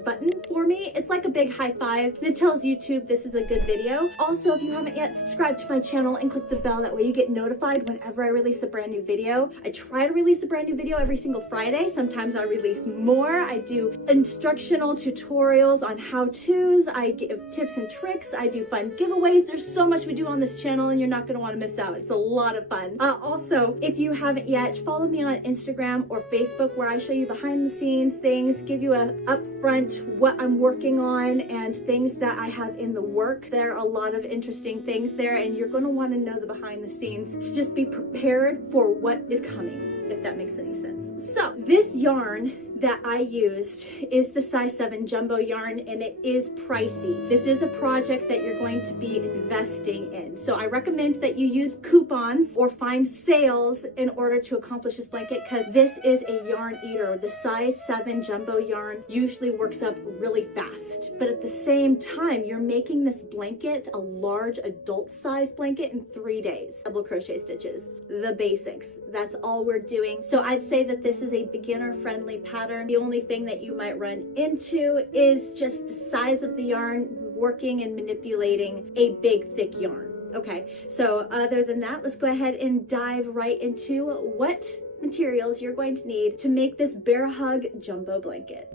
button for me. It's like a big high five and it tells YouTube this is a good video. Also, if you haven't yet, subscribe to my channel and click the bell. That way you get notified whenever I release a brand new video. I try to release a brand new video every single Friday. Sometimes I release more. I do instructional tutorials on how-tos. I give tips and tricks. I do fun giveaways. There's so much we do on this channel and you're not going to want to miss out. It's a lot of fun. Also, if you haven't yet, follow me on Instagram or Facebook, where I show you behind the scenes things, give you a upfront what I'm working on and things that I have in the works. There are a lot of interesting things there, and you're going to want to know the behind the scenes to just be prepared for what is coming, if that makes any sense. So this yarn that I used is the size 7 jumbo yarn, and it is pricey. This is a project that you're going to be investing in. So I recommend that you use coupons or find sales in order to accomplish this blanket, because this is a yarn eater. The size 7 jumbo yarn usually works up really fast, but at the same time, you're making this blanket a large adult size blanket in 3 days. Double crochet stitches, the basics. That's all we're doing. So I'd say that this is a beginner friendly pattern. The only thing that you might run into is just the size of the yarn, working and manipulating a big thick yarn. Okay, so other than that, let's go ahead and dive right into what materials you're going to need to make this bear hug jumbo blanket.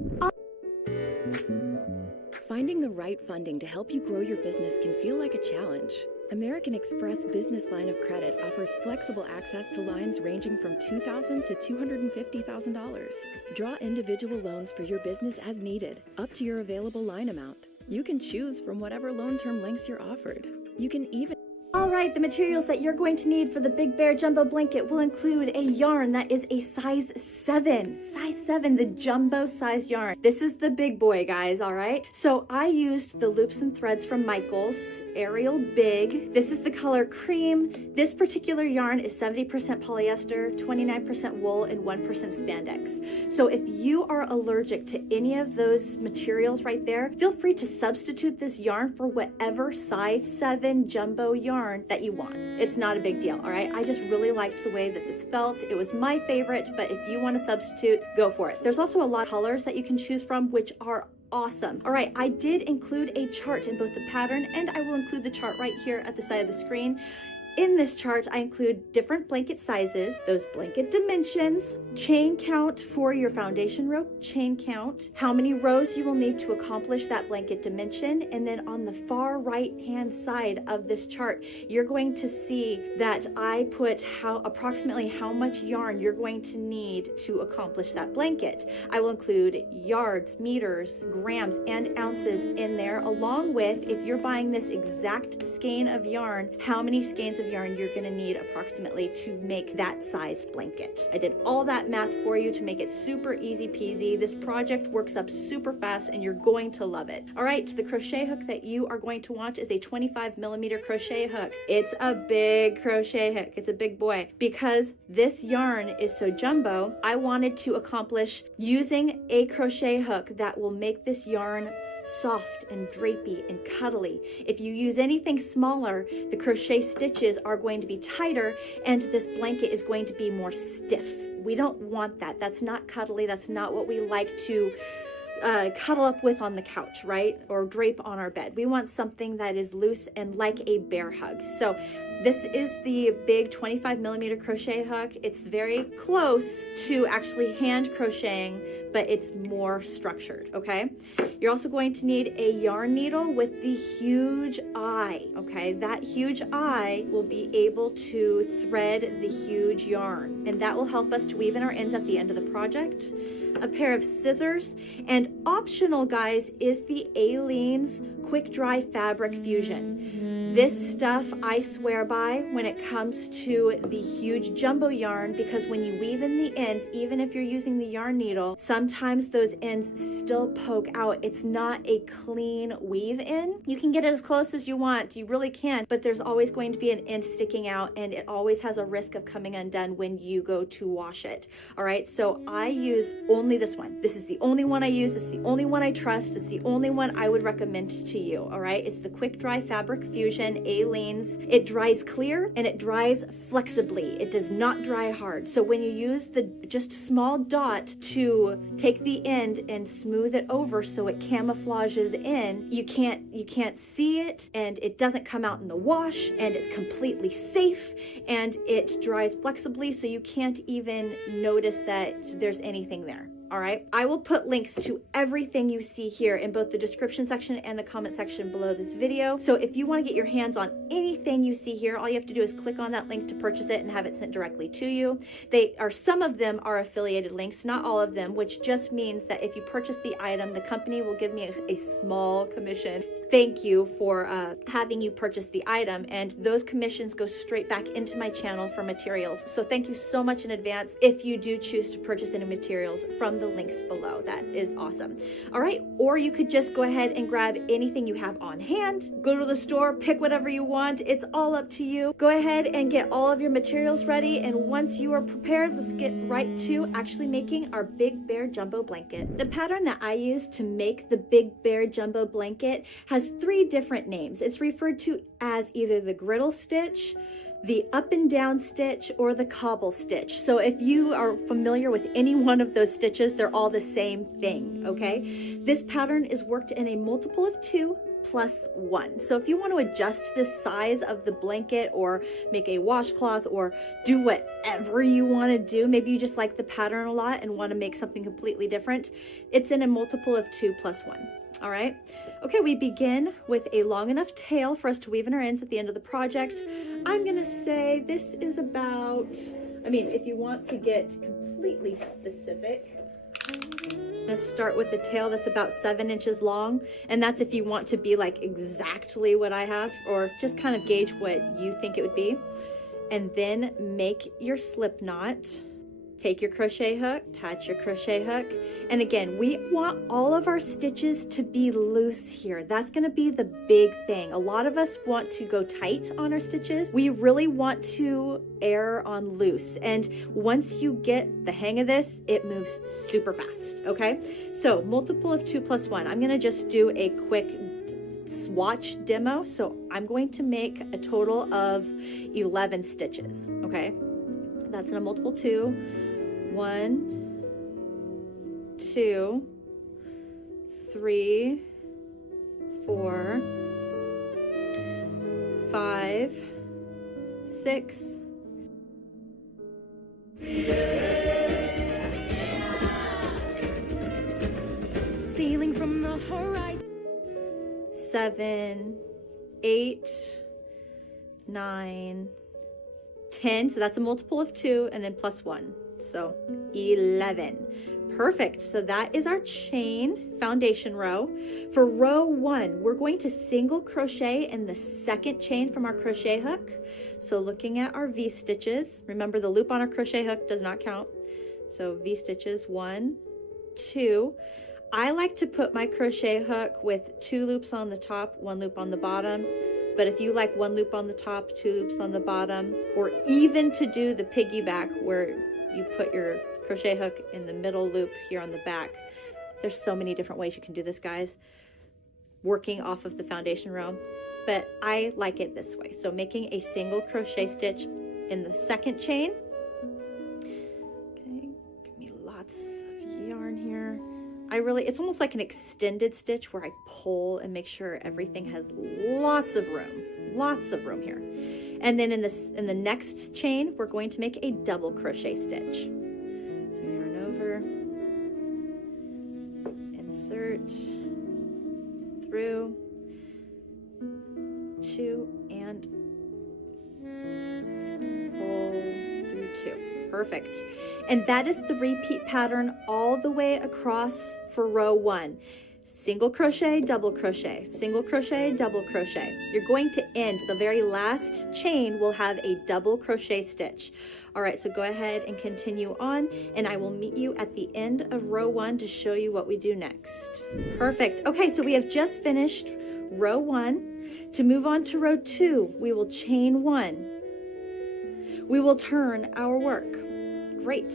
Finding the right funding to help you grow your business can feel like a challenge. American Express Business Line of Credit offers flexible access to lines ranging from $2,000 to $250,000. Draw individual loans for your business as needed, up to your available line amount. You can choose from whatever loan term lengths you're offered. You can even All right, the materials that you're going to need for the Big Bear Jumbo Blanket will include a yarn that is a size 7. Size 7, the jumbo size yarn. This is the big boy, guys, all right? So I used the loops and threads from Michaels, Ariel Big. This is the color cream. This particular yarn is 70% polyester, 29% wool, and 1% spandex. So if you are allergic to any of those materials right there, feel free to substitute this yarn for whatever size 7 jumbo yarn that you want. It's not a big deal, all right? I just really liked the way that this felt. It was my favorite, but if you want to substitute, go for it. There's also a lot of colors that you can choose from, which are awesome. All right, I did include a chart in both the pattern, and I will include the chart right here at the side of the screen. In this chart, I include different blanket sizes, those blanket dimensions, chain count for your foundation row, chain count, how many rows you will need to accomplish that blanket dimension, and then on the far right-hand side of this chart, you're going to see that I put approximately how much yarn you're going to need to accomplish that blanket. I will include yards, meters, grams, and ounces in there, along with, if you're buying this exact skein of yarn, how many skeins of yarn you're going to need approximately to make that size blanket. I did all that math for you to make it super easy peasy. This project works up super fast and you're going to love it. All right, the crochet hook that you are going to want is a 25mm crochet hook. It's a big crochet hook. It's a big boy. Because this yarn is so jumbo, I wanted to accomplish using a crochet hook that will make this yarn soft and drapey and cuddly. If you use anything smaller, the crochet stitches are going to be tighter and this blanket is going to be more stiff. We don't want that. That's not cuddly. That's not what we like to cuddle up with on the couch, right? Or drape on our bed. We want something that is loose and like a bear hug. So this is the big 25mm crochet hook. It's very close to actually hand crocheting, but it's more structured, okay? You're also going to need a yarn needle with the huge eye, okay? That huge eye will be able to thread the huge yarn, and that will help us to weave in our ends at the end of the project. A pair of scissors, and optional, guys, is the Aleene's Quick Dry Fabric Fusion. This stuff I swear by when it comes to the huge jumbo yarn, because when you weave in the ends, even if you're using the yarn needle, sometimes those ends still poke out. It's not a clean weave in. You can get it as close as you want, you really can, but there's always going to be an end sticking out, and it always has a risk of coming undone when you go to wash it. All right, so I use only this one. This is the only one I use. It's the only one I trust. It's the only one I would recommend to you. All right, it's the Quick Dry Fabric Fusion Aleene's. It dries clear and it dries flexibly. It does not dry hard. So when you use the just small dot to take the end and smooth it over so it camouflages in, you can't see it, and it doesn't come out in the wash, and it's completely safe, and it dries flexibly so you can't even notice that there's anything there. All right, I will put links to everything you see here in both the description section and the comment section below this video. So if you want to get your hands on anything you see here, all you have to do is click on that link to purchase it and have it sent directly to you. Some of them are affiliated links, not all of them, which just means that if you purchase the item, the company will give me a small commission. Thank you for having you purchase the item, and those commissions go straight back into my channel for materials. So thank you so much in advance if you do choose to purchase any materials from the links below. That is awesome. All right, or you could just go ahead and grab anything you have on hand, go to the store, pick whatever you want, want. It's all up to you. Go ahead and get all of your materials ready, and once you are prepared, let's get right to actually making our Big Bear Jumbo Blanket. The pattern that I use to make the Big Bear Jumbo Blanket has 3 different names. It's referred to as either the griddle stitch, the up and down stitch, or the cobble stitch. So if you are familiar with any one of those stitches, they're all the same thing, okay? This pattern is worked in a multiple of 2 plus 1. So if you want to adjust the size of the blanket or make a washcloth or do whatever you want to do, maybe you just like the pattern a lot and want to make something completely different, it's in a multiple of 2 plus 1. All right. Okay, we begin with a long enough tail for us to weave in our ends at the end of the project. I'm going to say this is about, if you want to get completely specific, I'm going to start with the tail that's about 7 inches long. And that's if you want to be like exactly what I have, or just kind of gauge what you think it would be. And then make your slip knot. Take your crochet hook, attach your crochet hook. And again, we want all of our stitches to be loose here. That's gonna be the big thing. A lot of us want to go tight on our stitches. We really want to err on loose. And once you get the hang of this, it moves super fast, okay? So multiple of 2 plus 1. I'm gonna just do a quick swatch demo. So I'm going to make a total of 11 stitches, okay? That's in a multiple 2. 1, 2, 3, 4, 5, 6. Sailing from the horizon. 7, 8, 9, 10. So that's a multiple of 2 and then plus 1. So 11. Perfect. So that is our chain foundation row. For row 1, we're going to single crochet in the second chain from our crochet hook. So looking at our V stitches, remember the loop on our crochet hook does not count. So V stitches, 1, 2. I like to put my crochet hook with 2 loops on the top, 1 loop on the bottom. But if you like 1 loop on the top, 2 loops on the bottom, or even to do the piggyback where you put your crochet hook in the middle loop here on the back. There's so many different ways you can do this, guys, working off of the foundation row, but I like it this way. So making a single crochet stitch in the second chain. Okay, give me lots of yarn here. It's almost like an extended stitch where I pull and make sure everything has lots of room here. And then in the next chain, we're going to make a double crochet stitch. So yarn over, insert, through, 2, and pull through 2. Perfect. And that is the repeat pattern all the way across for row 1. Single crochet, double crochet, single crochet, double crochet. You're going to end, the very last chain will have a double crochet stitch. All right, so go ahead and continue on, and I will meet you at the end of row 1 to show you what we do next. Perfect. Okay, so we have just finished row 1. To move on to row 2, we will chain 1. We will turn our work. Great.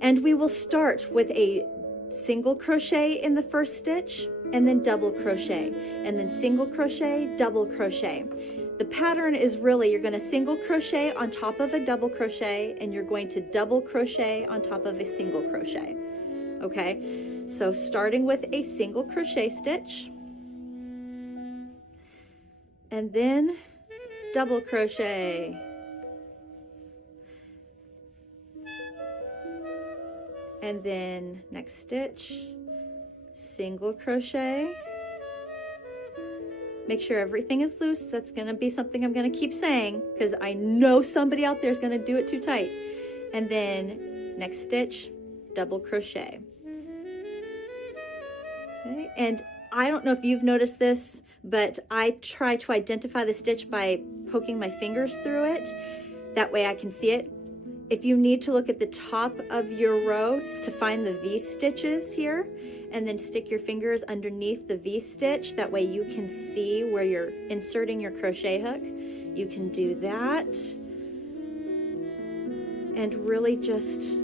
And we will start with a single crochet in the first stitch, and then double crochet, and then single crochet, double crochet. The pattern is really, you're going to single crochet on top of a double crochet, and you're going to double crochet on top of a single crochet. Okay, so starting with a single crochet stitch, and then double crochet, and then next stitch, single crochet. Make sure everything is loose. That's gonna be something I'm gonna keep saying because I know somebody out there is gonna do it too tight. And then next stitch, double crochet. Okay, and I don't know if you've noticed this, but I try to identify the stitch by poking my fingers through it. That way I can see it. if you need to look at the top of your rows to find the V stitches here, and then stick your fingers underneath the V stitch, that way you can see where you're inserting your crochet hook, you can do that. And really just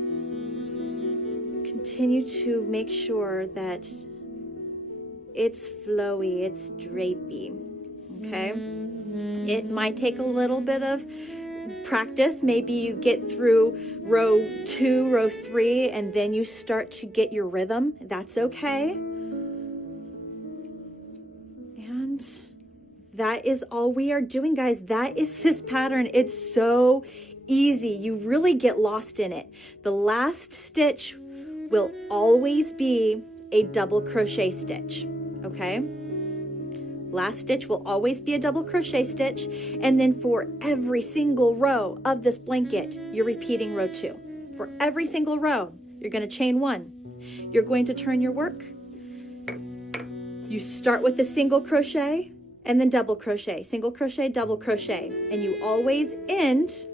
continue to make sure that it's flowy, it's drapey, okay? It might take a little bit of practice. Maybe you get through row 2, row 3, and then you start to get your rhythm. That's okay. And that is all we are doing, guys. That is this pattern. It's so easy. You really get lost in it. The last stitch will always be a double crochet stitch, okay? Last stitch will always be a double crochet stitch, and then for every single row of this blanket, you're repeating row 2. For every single row, you're going to chain 1. You're going to turn your work. You start with a single crochet and then double crochet, single crochet, double crochet, and you always end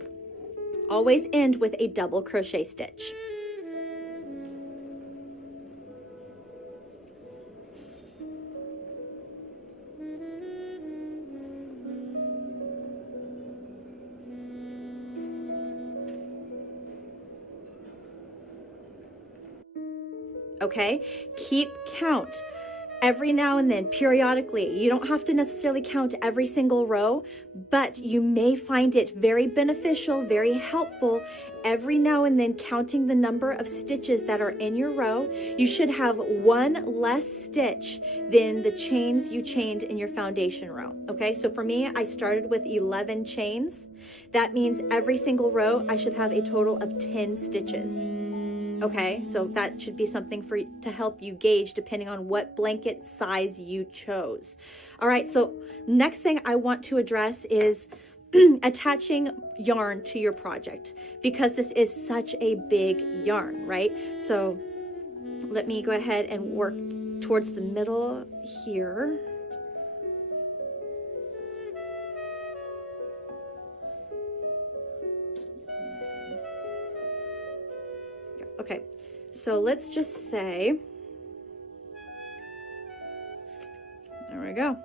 with a double crochet stitch. Okay, keep count every now and then, periodically. You don't have to necessarily count every single row, but you may find it very beneficial, very helpful every now and then counting the number of stitches that are in your row. You should have one less stitch than the chains you chained in your foundation row. Okay, so for me, I started with 11 chains. That means every single row I should have a total of 10 stitches. Okay, so that should be something to help you gauge depending on what blanket size you chose. All right, so next thing I want to address is attaching yarn to your project, because this is such a big yarn, right? So let me go ahead and work towards the middle here. Okay, so let's just say, there we go.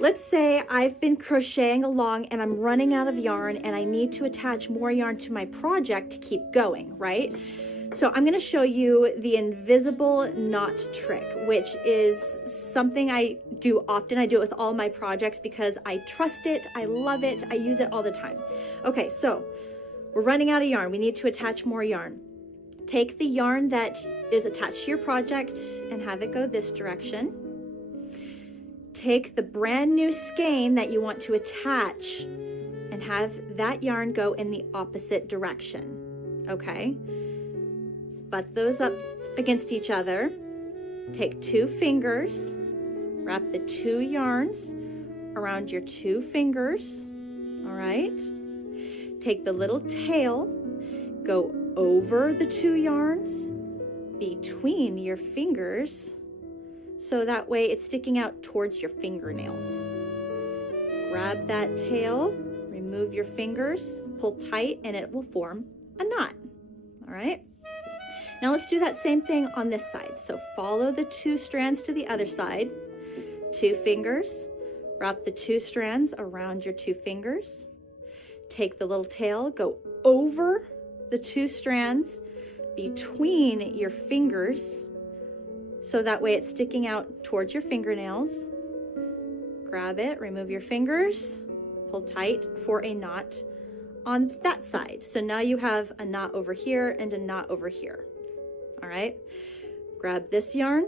Let's say I've been crocheting along and I'm running out of yarn and I need to attach more yarn to my project to keep going, right? So I'm going to show you the invisible knot trick, which is something I do often. I do it with all my projects because I trust it, I love it, I use it all the time. Okay, so we're running out of yarn. We need to attach more yarn. Take the yarn that is attached to your project and have it go this direction. Take the brand new skein that you want to attach and have that yarn go in the opposite direction, okay? Butt those up against each other. Take 2 fingers, wrap the 2 yarns around your 2 fingers, all right? Take the little tail, go over the 2 yarns between your fingers, so that way it's sticking out towards your fingernails. Grab that tail, remove your fingers, pull tight, and it will form a knot. All right. Now let's do that same thing on this side. So follow the 2 strands to the other side. 2 fingers, wrap the 2 strands around your 2 fingers. Take the little tail, go over the 2 strands between your fingers, so that way it's sticking out towards your fingernails. Grab it, remove your fingers, pull tight for a knot on that side. So now you have a knot over here and a knot over here. All right, grab this yarn,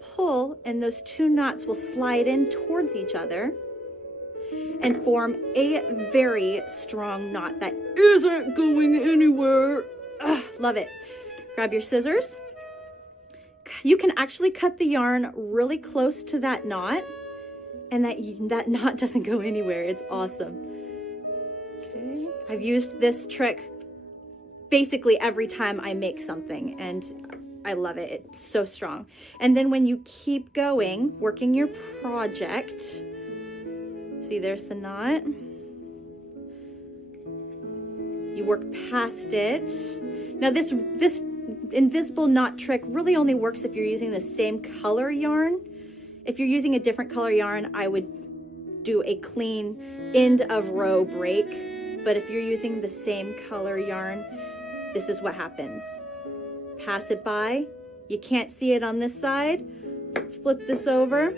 pull, and those 2 knots will slide in towards each other and form a very strong knot that isn't going anywhere. Ugh, love it. Grab your scissors. You can actually cut the yarn really close to that knot, and that knot doesn't go anywhere. It's awesome. Okay, I've used this trick basically every time I make something, and I love it. It's so strong. And then when you keep going, working your project, see, there's the knot. you work past it. Now this invisible knot trick really only works if you're using the same color yarn. If you're using a different color yarn, I would do a clean end of row break. But if you're using the same color yarn, this is what happens. Pass it by. You can't see it on this side. Let's flip this over.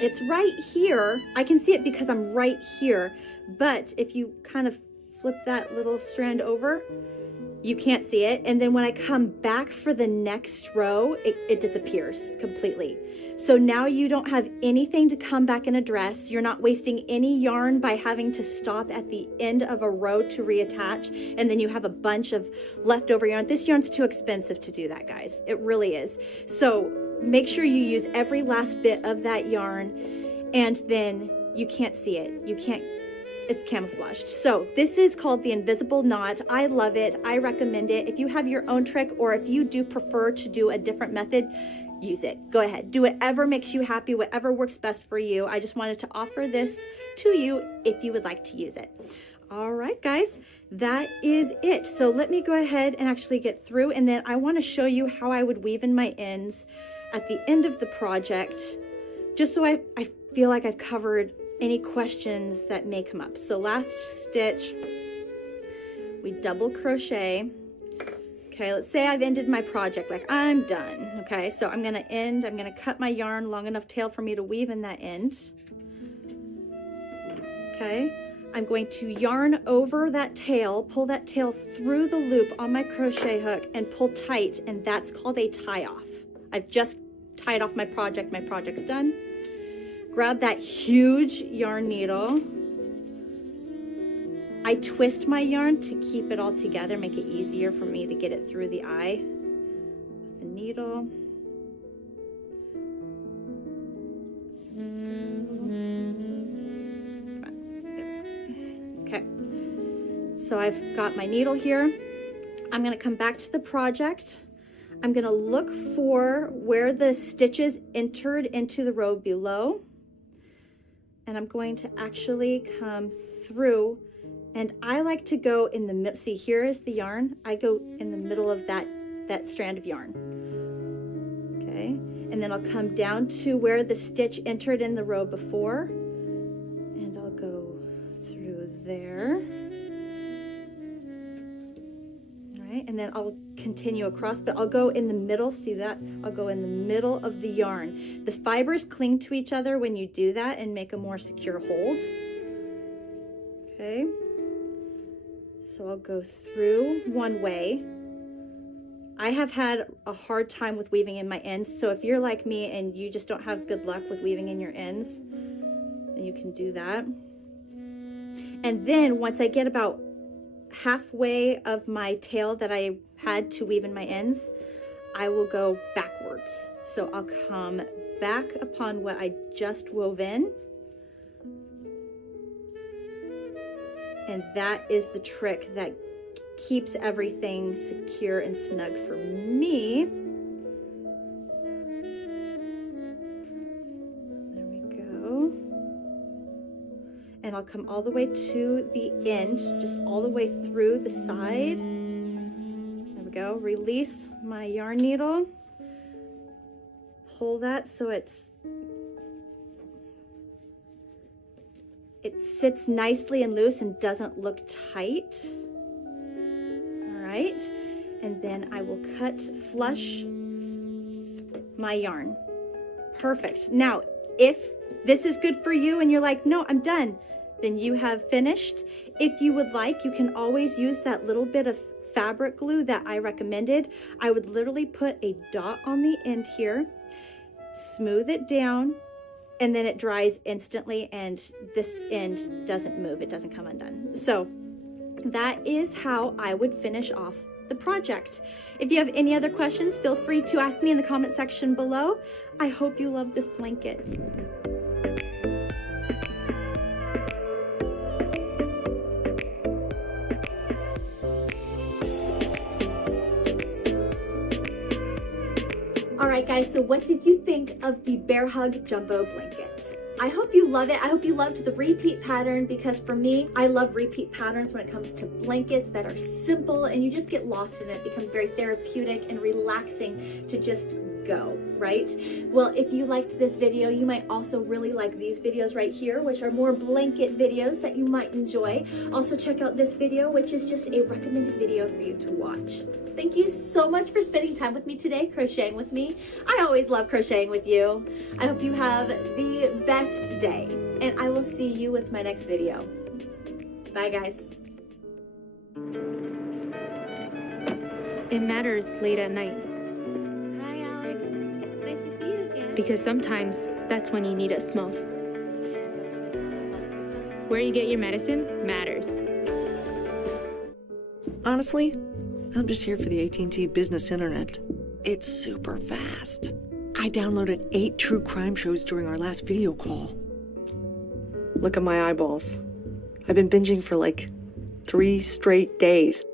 It's right here. I can see it because I'm right here. But if you kind of flip that little strand over, you can't see it. And then when I come back for the next row, it disappears completely. So now you don't have anything to come back and address. You're not wasting any yarn by having to stop at the end of a row to reattach. And then you have a bunch of leftover yarn. This yarn's too expensive to do that, guys. It really is. So make sure you use every last bit of that yarn, and then you can't see it. It's camouflaged. So this is called the invisible knot. I love it. I recommend it. If you have your own trick, or if you do prefer to do a different method, use it. Go ahead. Do whatever makes you happy, whatever works best for you. I just wanted to offer this to you if you would like to use it. All right, guys, that is it. So let me go ahead and actually get through, and then I want to show you how I would weave in my ends at the end of the project, just so I feel like I've covered any questions that may come up. So last stitch, we double crochet. Okay, let's say I've ended my project, like I'm done. Okay, so I'm gonna cut my yarn long enough tail for me to weave in that end. Okay, I'm going to yarn over that tail, pull that tail through the loop on my crochet hook and pull tight, and that's called a tie off. I've just tied off my project. My project's done. Grab that huge yarn needle. I twist my yarn to keep it all together, make it easier for me to get it through the eye with the needle. Okay, so I've got my needle here. I'm going to come back to the project. I'm going to look for where the stitches entered into the row below, and I'm going to actually come through, and I like to go in the middle. See, here is the yarn. I go in the middle of that strand of yarn. Okay, and then I'll come down to where the stitch entered in the row before, and I'll go through there. And then I'll continue across, but I'll go in the middle. See that? I'll go in the middle of the yarn. The fibers cling to each other when you do that and make a more secure hold. Okay. So I'll go through one way. I have had a hard time with weaving in my ends. So if you're like me and you just don't have good luck with weaving in your ends, then you can do that. And then once I get about halfway of my tail that I had to weave in my ends, I will go backwards. So I'll come back upon what I just wove in, and that is the trick that keeps everything secure and snug for me. There we go. And I'll come all the way to the end, just all the way through the side. There we go. Release my yarn needle. Pull that so it sits nicely and loose and doesn't look tight. All right. And then I will cut flush my yarn. Perfect. Now, if this is good for you and you're like, no, I'm done, then you have finished. If you would like, you can always use that little bit of fabric glue that I recommended. I would literally put a dot on the end here, smooth it down, and then it dries instantly, and this end doesn't move, it doesn't come undone. So that is how I would finish off the project. If you have any other questions, feel free to ask me in the comment section below. I hope you love this blanket. Alright guys, so what did you think of the Bear Hug Jumbo Blanket? I hope you love it. I hope you loved the repeat pattern, because for me, I love repeat patterns when it comes to blankets that are simple and you just get lost in it. It becomes very therapeutic and relaxing to just go, right? Well, if you liked this video, you might also really like these videos right here, which are more blanket videos that you might enjoy. Also check out this video, which is just a recommended video for you to watch. Thank you so much for spending time with me today, crocheting with me. I always love crocheting with you. I hope you have the best day, and I will see you with my next video. Bye, guys. It matters late at night, Hi, Alex. Nice to see you again. because sometimes that's when you need us most. Where you get your medicine matters. Honestly, I'm just here for the AT&T Business Internet. It's super fast. I downloaded 8 true crime shows during our last video call. Look at my eyeballs. I've been binging for like 3 straight days.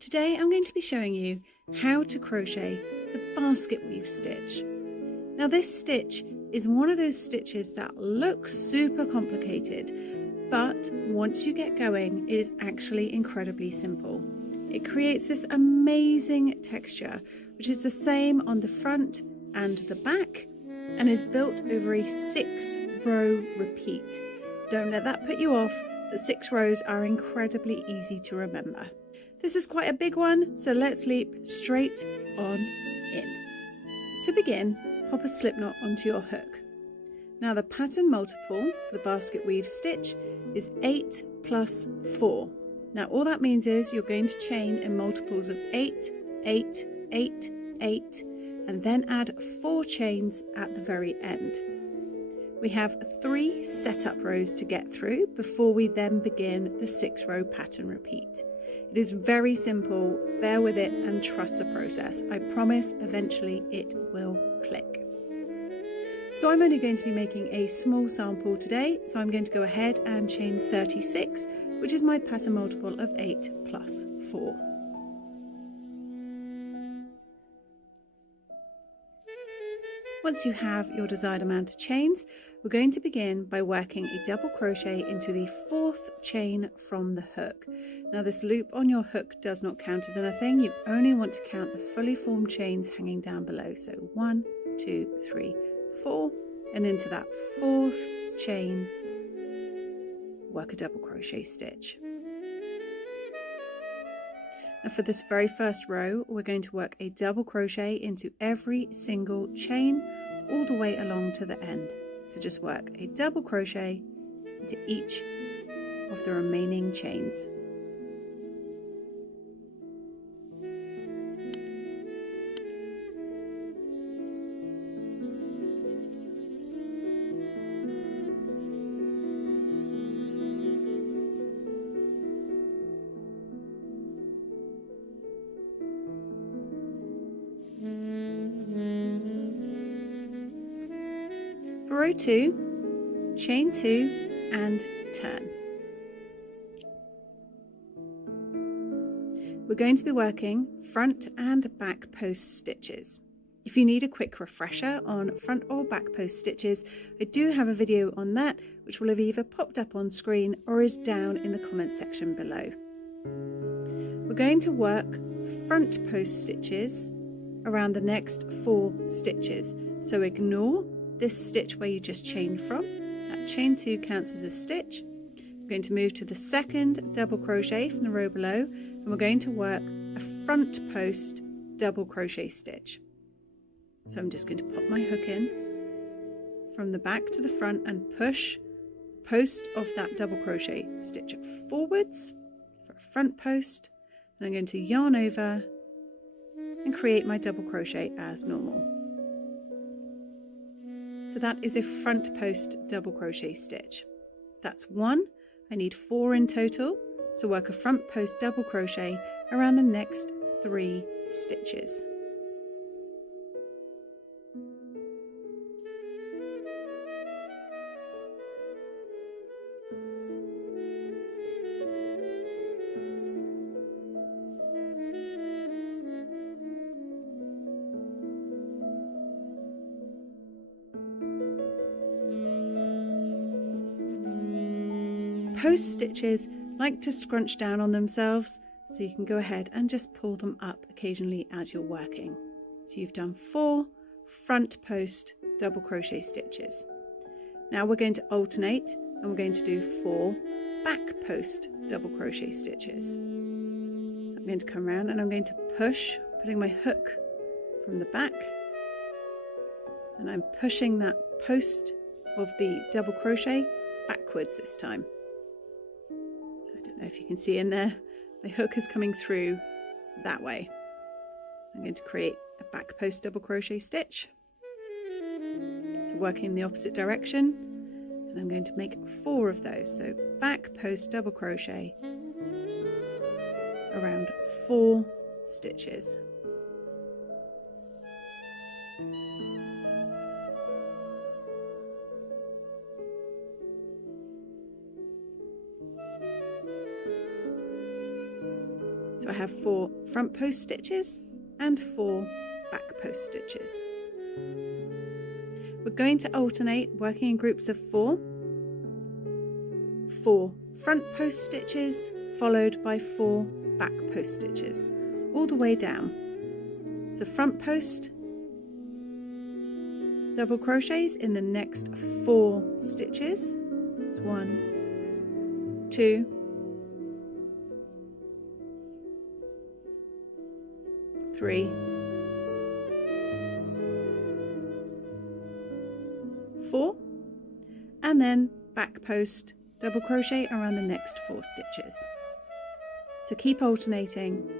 Today I'm going to be showing you how to crochet the basket weave stitch. Now this stitch is one of those stitches that looks super complicated, but once you get going it is actually incredibly simple. It creates this amazing texture which is the same on the front and the back and is built over a 6-row repeat. Don't let that put you off. The 6 rows are incredibly easy to remember. This is quite a big one, so let's leap straight on in. To begin, pop a slip knot onto your hook. Now the pattern multiple for the basket weave stitch is 8 plus 4. Now all that means is you're going to chain in multiples of 8, 8, 8, 8, and then add 4 chains at the very end. We have 3 setup rows to get through before we then begin the 6-row pattern repeat. It is very simple, bear with it and trust the process. I promise eventually it will click. So I'm only going to be making a small sample today, so I'm going to go ahead and chain 36, which is my pattern multiple of 8 plus 4. Once you have your desired amount of chains, we're going to begin by working a double crochet into the 4th chain from the hook. Now this loop on your hook does not count as anything, you only want to count the fully formed chains hanging down below. So 1, 2, 3, 4, and into that 4th chain, work a double crochet stitch. Now for this very first row, we're going to work a double crochet into every single chain all the way along to the end. So just work a double crochet into each of the remaining chains. For row 2, chain 2 and turn. We're going to be working front and back post stitches. If you need a quick refresher on front or back post stitches, I do have a video on that which will have either popped up on screen or is down in the comments section below. We're going to work front post stitches around the next 4 stitches. So ignore this stitch where you just chained from. That chain 2 counts as a stitch. We're going to move to the 2nd double crochet from the row below, and we're going to work a front post double crochet stitch. So I'm just going to pop my hook in from the back to the front and push the post of that double crochet stitch forwards for a front post, and I'm going to yarn over and create my double crochet as normal. So that is a front post double crochet stitch. That's 1. I need 4 in total, so work a front post double crochet around the next 3 stitches. Post stitches like to scrunch down on themselves, so you can go ahead and just pull them up occasionally as you're working. So you've done 4 front post double crochet stitches. Now we're going to alternate and we're going to do 4 back post double crochet stitches. So I'm going to come around and I'm going to push, putting my hook from the back, and I'm pushing that post of the double crochet backwards this time. If you can see in there, my hook is coming through that way. I'm going to create a back post double crochet stitch. So working in the opposite direction, and I'm going to make 4 of those. So back post double crochet around 4 stitches. So I have 4 front post stitches and 4 back post stitches. We're going to alternate working in groups of 4. 4 front post stitches followed by 4 back post stitches all the way down. So front post double crochets in the next 4 stitches. It's 1, 2, 3, 4, and then back post double crochet around the next 4 stitches. So keep alternating.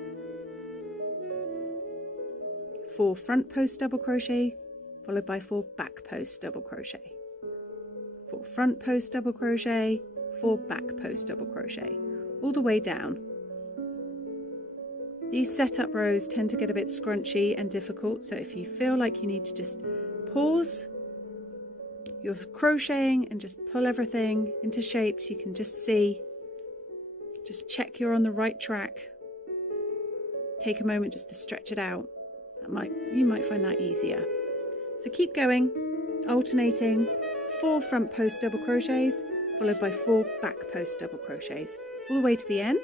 4 front post double crochet followed by 4 back post double crochet. 4 front post double crochet, 4 back post double crochet, all the way down. These setup rows tend to get a bit scrunchy and difficult, so if you feel like you need to just pause your crocheting and just pull everything into shapes, you can just see, just check you're on the right track. Take a moment just to stretch it out. You might find that easier. So keep going, alternating 4 front post double crochets followed by 4 back post double crochets all the way to the end.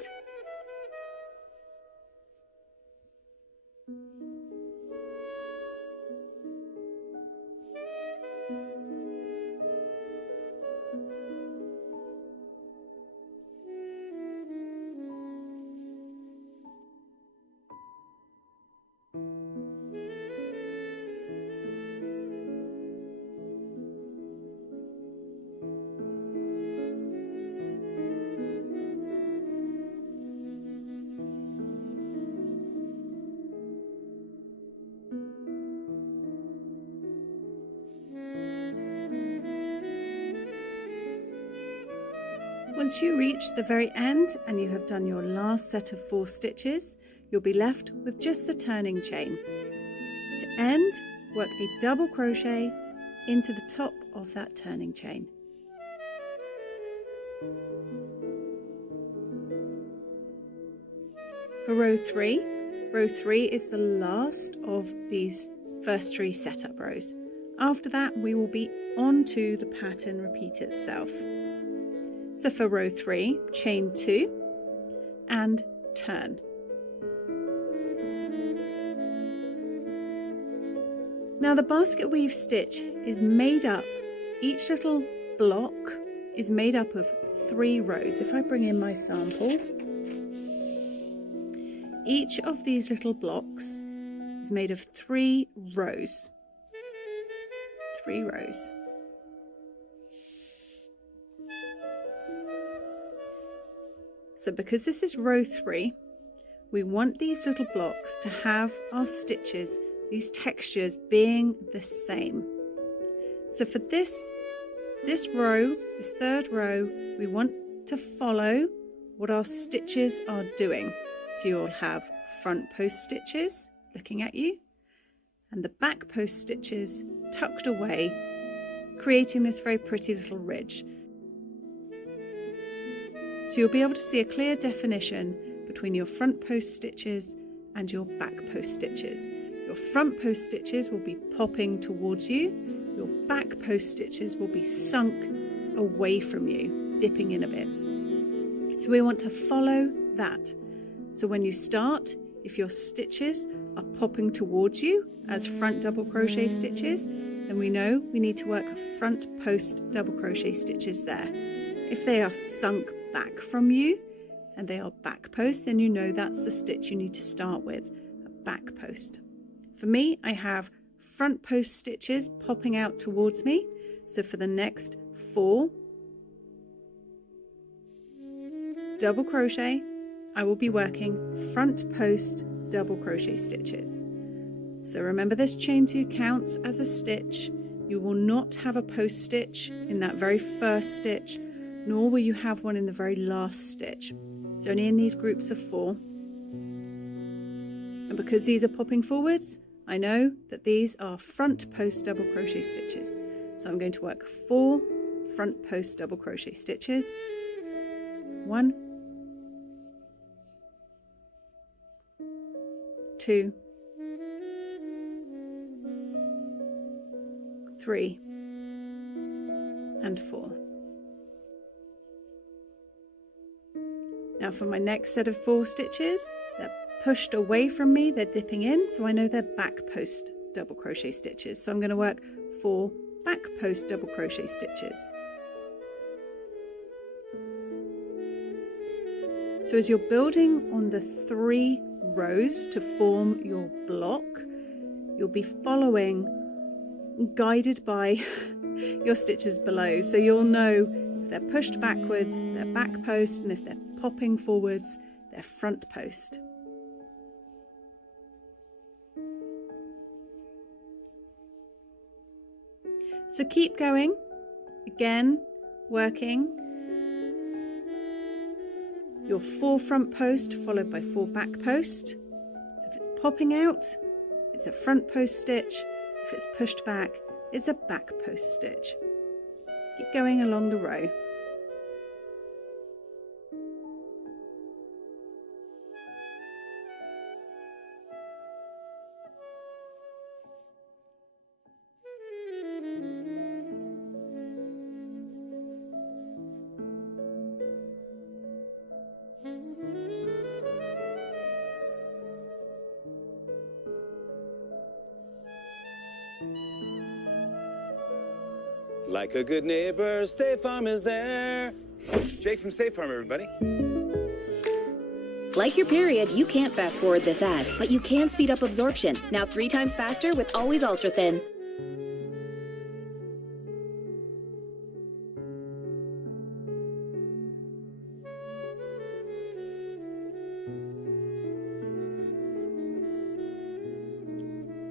Once you reach the very end and you have done your last set of 4 stitches, you'll be left with just the turning chain. To end, work a double crochet into the top of that turning chain. For row 3 is the last of these first 3 setup rows. After that, we will be on to the pattern repeat itself. So for row 3, chain 2 and turn. Now the basket weave stitch is made up, each little block is made up of 3 rows. If I bring in my sample, each of these little blocks is made of 3 rows. 3 rows. So because this is row 3, we want these little blocks to have our stitches, these textures being the same. So for this row, this third row, we want to follow what our stitches are doing. So you'll have front post stitches looking at you and the back post stitches tucked away, creating this very pretty little ridge. So you'll be able to see a clear definition between your front post stitches and your back post stitches. Your front post stitches will be popping towards you. Your back post stitches will be sunk away from you, dipping in a bit. So we want to follow that. So when you start, if your stitches are popping towards you as front double crochet stitches, then we know we need to work front post double crochet stitches there. If they are sunk back from you and they are back post, then you know that's the stitch you need to start with, a back post. For me, I have front post stitches popping out towards me. So for the next 4 double crochet, I will be working front post double crochet stitches. So remember, this chain 2 counts as a stitch. You will not have a post stitch in that very first stitch, nor will you have one in the very last stitch. It's only in these groups of 4. And because these are popping forwards, I know that these are front post double crochet stitches. So I'm going to work 4 front post double crochet stitches. 1, 2, 3, and 4. Now for my next set of 4 stitches, they're pushed away from me, they're dipping in, so I know they're back post double crochet stitches. So I'm going to work 4 back post double crochet stitches. So as you're building on the 3 rows to form your block, you'll be following, guided by your stitches below. So you'll know if they're pushed backwards, they're back post, and if they're popping forwards, they're front post. So keep going, again, working your 4 front post followed by 4 back post. So if it's popping out, it's a front post stitch. If it's pushed back, it's a back post stitch. Keep going along the row. Like a good neighbor, State Farm is there. Jake from State Farm, everybody. Like your period, you can't fast forward this ad, but you can speed up absorption. Now 3 times faster with Always Ultra Thin.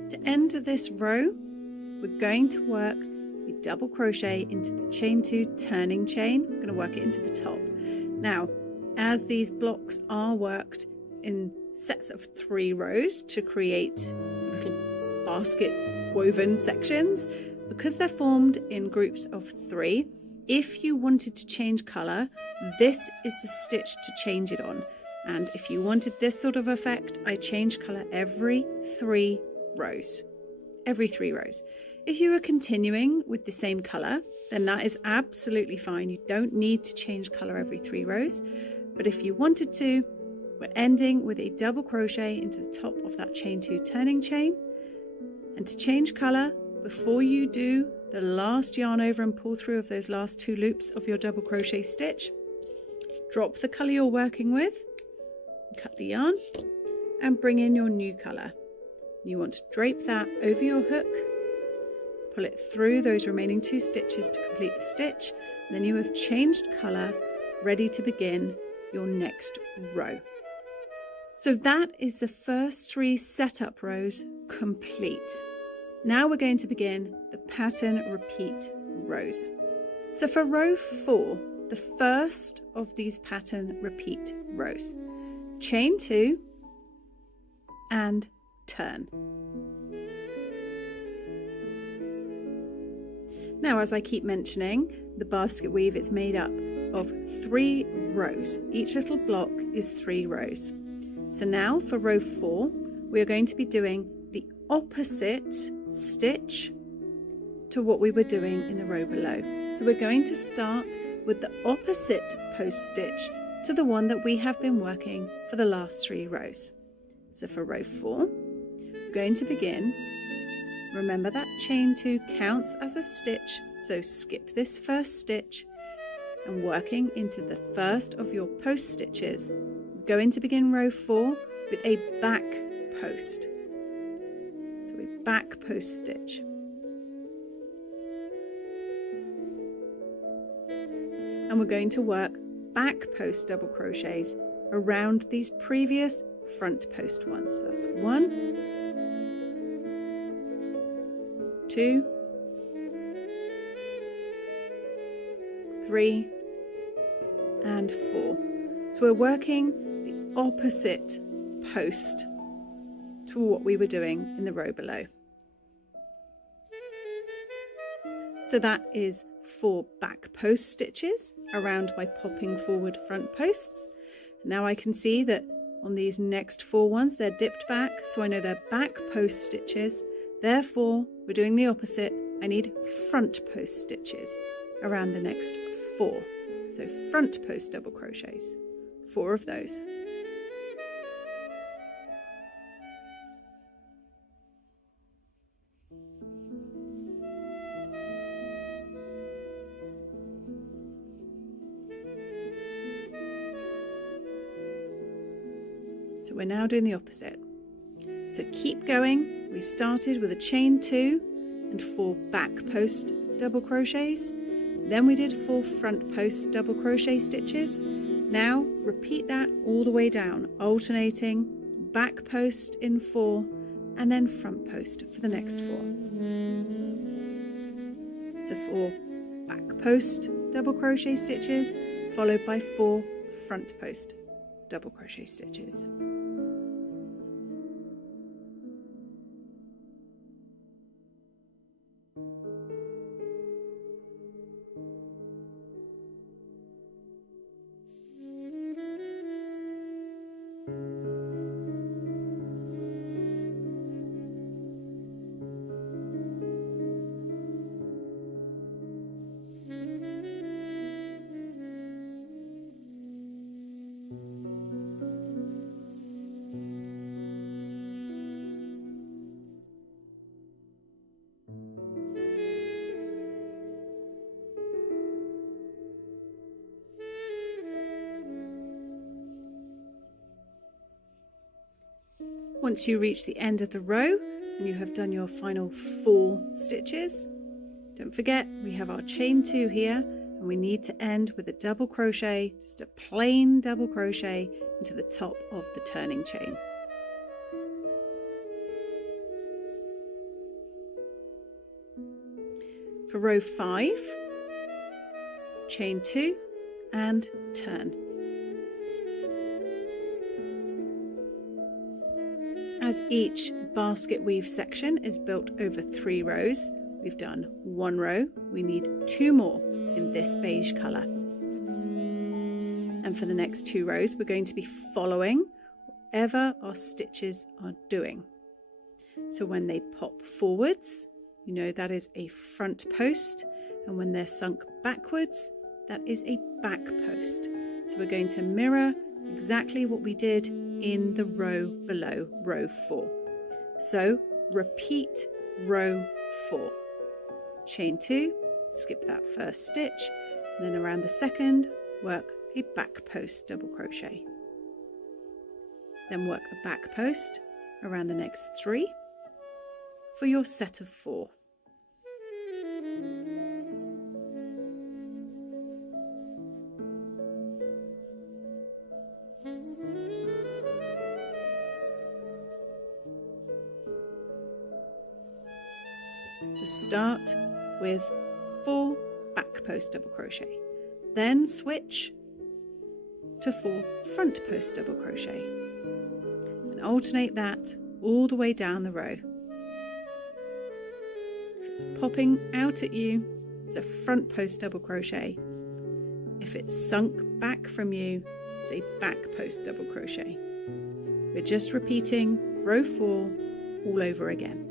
To end this row, we're going to work a double crochet into the chain 2 turning chain. We're going to work it into the top. Now, as these blocks are worked in sets of 3 rows to create little basket woven sections, because they're formed in groups of 3, if you wanted to change color, this is the stitch to change it on. And if you wanted this sort of effect, I change color every 3 rows. Every 3 rows. If you were continuing with the same color, then that is absolutely fine. You don't need to change color every 3 rows. But if you wanted to, we're ending with a double crochet into the top of that chain 2 turning chain. And to change color, before you do the last yarn over and pull through of those last 2 loops of your double crochet stitch, drop the color you're working with, cut the yarn, and bring in your new color. You want to drape that over your hook, pull it through those remaining 2 stitches to complete the stitch, and then you have changed color, ready to begin your next row. So that is the first 3 setup rows complete. Now we're going to begin the pattern repeat rows. So for row 4, the first of these pattern repeat rows, chain 2 and turn. Now, as I keep mentioning, the basket weave is made up of 3 rows. Each little block is 3 rows. So now for row 4, we are going to be doing the opposite stitch to what we were doing in the row below. So we're going to start with the opposite post stitch to the one that we have been working for the last 3 rows. So for row 4, we're going to begin. Remember that chain 2 counts as a stitch, so skip this first stitch and working into the first of your post stitches. We're going to begin row 4 with a back post. So a back post stitch. And we're going to work back post double crochets around these previous front post ones. So that's 1, 2, 3, and 4. So we're working the opposite post to what we were doing in the row below. So that is 4 back post stitches around my popping forward front posts. Now I can see that on these next 4 ones they're dipped back, so I know they're back post stitches. Therefore, we're doing the opposite. I need front post stitches around the next 4. So front post double crochets, 4 of those. So we're now doing the opposite. So keep going. We started with a chain 2 and 4 back post double crochets. Then we did 4 front post double crochet stitches. Now repeat that all the way down, alternating back post in 4 and then front post for the next 4. So 4 back post double crochet stitches followed by 4 front post double crochet stitches. Once you reach the end of the row and you have done your final 4 stitches, don't forget we have our chain 2 here and we need to end with a double crochet, just a plain double crochet into the top of the turning chain. For row 5, chain 2 and turn. As each basket weave section is built over 3 rows, we've done 1 row, we need 2 more in this beige colour. And for the next 2 rows, we're going to be following whatever our stitches are doing. So when they pop forwards, you know that is a front post, and when they're sunk backwards, that is a back post. So we're going to mirror exactly what we did in the row below, row 4. So repeat row 4. Chain 2, skip that first stitch, and then around the second, work a back post double crochet. Then work a back post around the next 3 for your set of 4. So start with 4 back post double crochet, then switch to 4 front post double crochet, and alternate that all the way down the row. If it's popping out at you, it's a front post double crochet. If it's sunk back from you, it's a back post double crochet. We're just repeating row 4 all over again.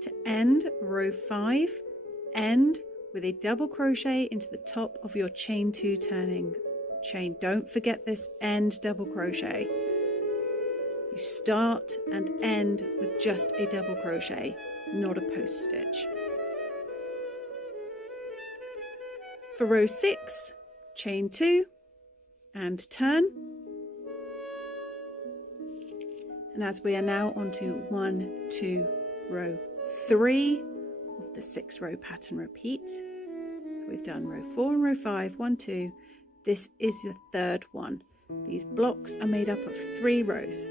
To end row 5, end with a double crochet into the top of your chain 2 turning chain. Don't forget this end double crochet. You start and end with just a double crochet, not a post stitch. For row 6, chain 2 and turn. And as we are now onto 1, 2, row 3 of the 6 row pattern repeat. So we've done row 4 and row 5, 1, 2. This is the third one. These blocks are made up of 3 rows.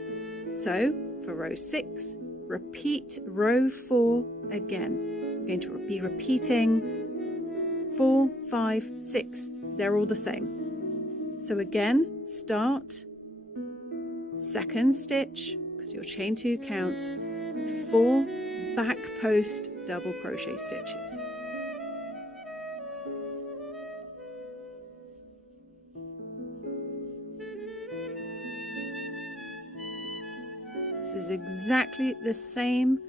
So for row 6, repeat row 4 again. We're going to be repeating 4, 5, 6. They're all the same. So again, start, second stitch, because your chain 2 counts, 4 back post double crochet stitches. This is exactly the same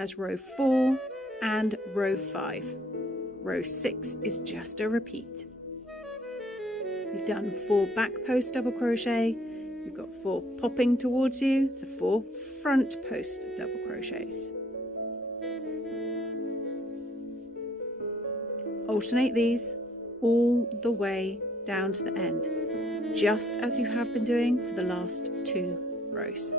as row 4 and row 5. Row 6 is just a repeat. You've done 4 back post double crochet, you've got 4 popping towards you, so 4 front post double crochets. Alternate these all the way down to the end, just as you have been doing for the last 2 rows.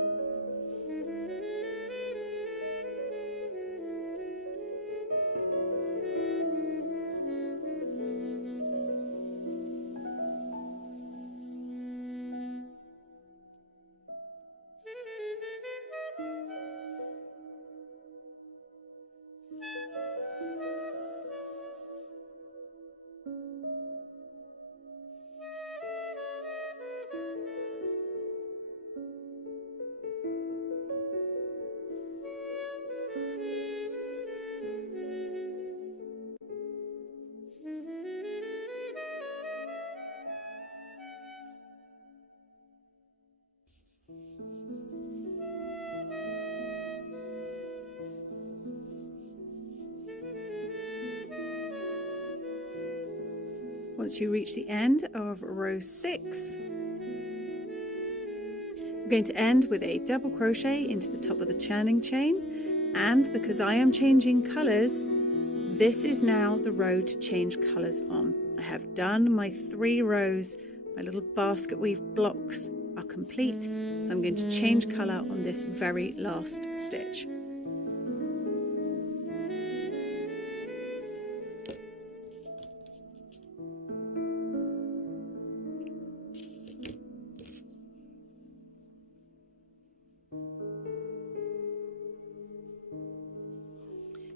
Once you reach the end of row 6, I'm going to end with a double crochet into the top of the churning chain, and because I am changing colours, this is now the row to change colours on. I have done my 3 rows, my little basket weave blocks are complete, so I'm going to change colour on this very last stitch.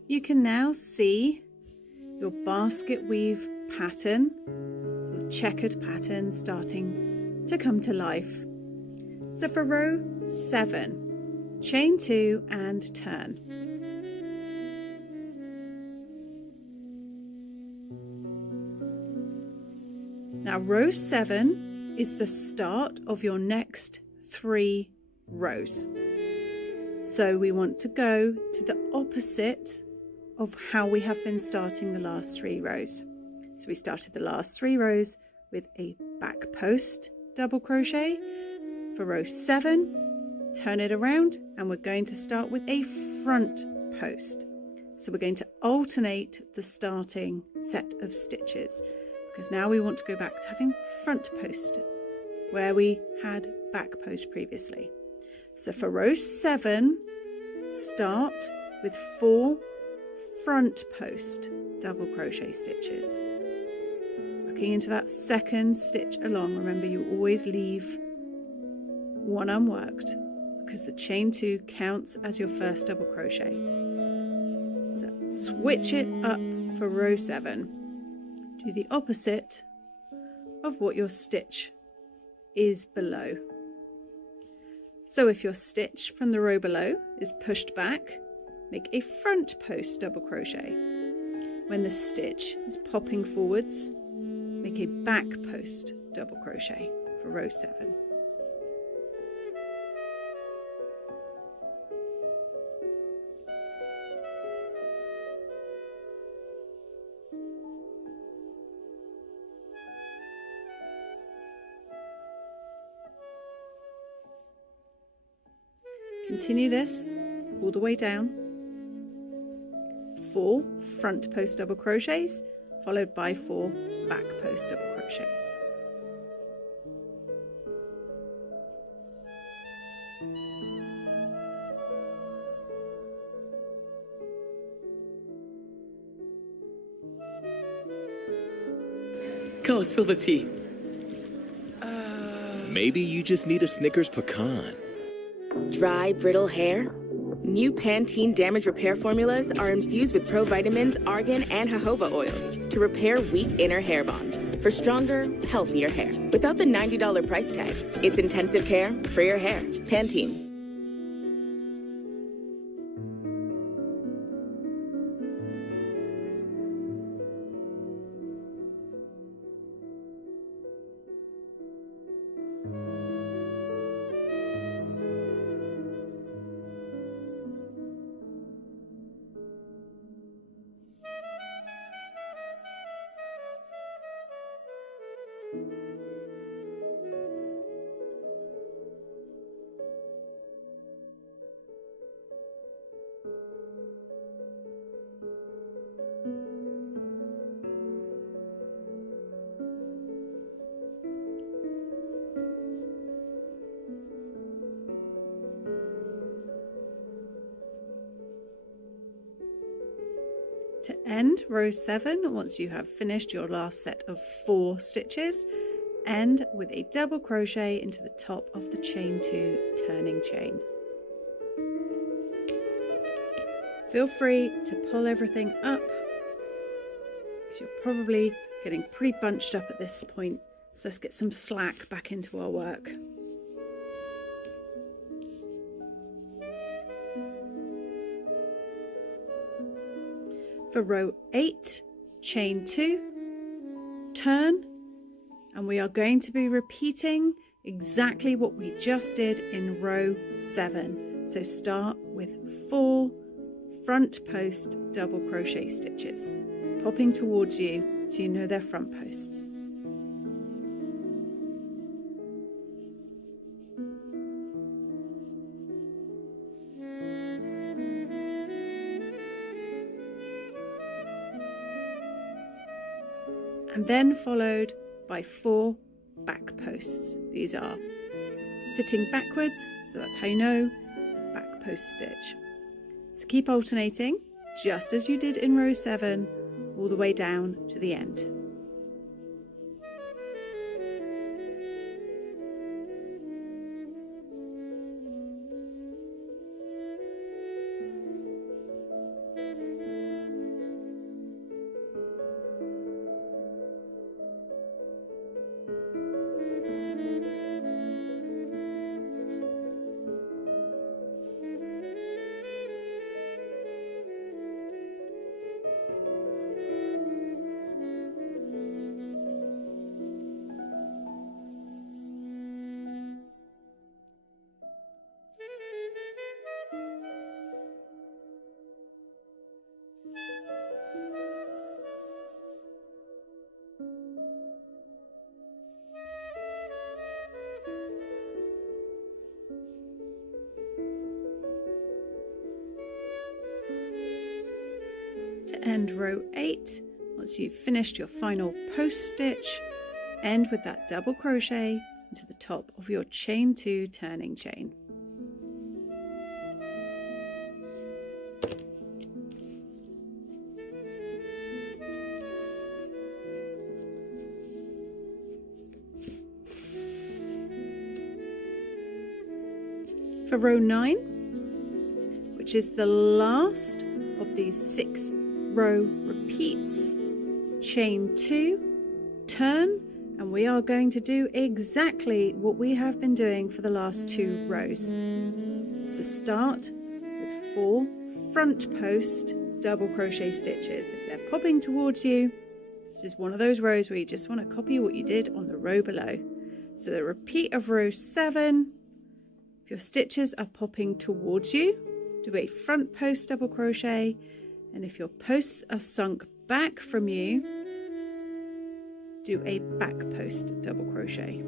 You can now see your basket weave pattern, sort of checkered pattern, starting to come to life. So for row 7, chain 2 and turn. Now row 7 is the start of your next 3 rows. So we want to go to the opposite of how we have been starting the last 3 rows. So we started the last 3 rows with a back post double crochet. For row 7, turn it around and we're going to start with a front post. So we're going to alternate the starting set of stitches because now we want to go back to having front post where we had back post previously. So for row 7, start with 4 front post double crochet stitches. Working into that second stitch along, remember you always leave one unworked because the chain 2 counts as your first double crochet. So switch it up for row 7. Do the opposite of what your stitch is below. So if your stitch from the row below is pushed back, make a front post double crochet. When the stitch is popping forwards, make a back post double crochet for row 7. Continue this all the way down. 4 front post double crochets followed by 4 back post double crochets. Go, spill the tea. Maybe you just need a Snickers pecan. Dry, brittle hair? New Pantene Damage Repair formulas are infused with provitamins, argan, and jojoba oils to repair weak inner hair bonds for stronger, healthier hair. Without the $90 price tag, it's intensive care for your hair. Pantene. To end row 7, once you have finished your last set of 4 stitches, end with a double crochet into the top of the chain 2 turning chain. Feel free to pull everything up because you're probably getting pretty bunched up at this point, so let's get some slack back into our work. For row 8, chain 2, turn, and we are going to be repeating exactly what we just did in row 7. So start with 4 front post double crochet stitches, popping towards you so you know they're front posts. And then followed by 4 back posts. These are sitting backwards, so that's how you know it's a back post stitch. So keep alternating, just as you did in row 7, all the way down to the end. end row 8. Once you've finished your final post stitch, end with that double crochet into the top of your chain 2 turning chain. For row 9, which is the last of these 6 row repeats, chain 2, turn, and we are going to do exactly what we have been doing for the last 2 rows. So start with 4 front post double crochet stitches. If they're popping towards you, this is one of those rows where you just want to copy what you did on the row below. So the repeat of row 7, if your stitches are popping towards you, do a front post double crochet, and if your posts are sunk back from you, do a back post double crochet.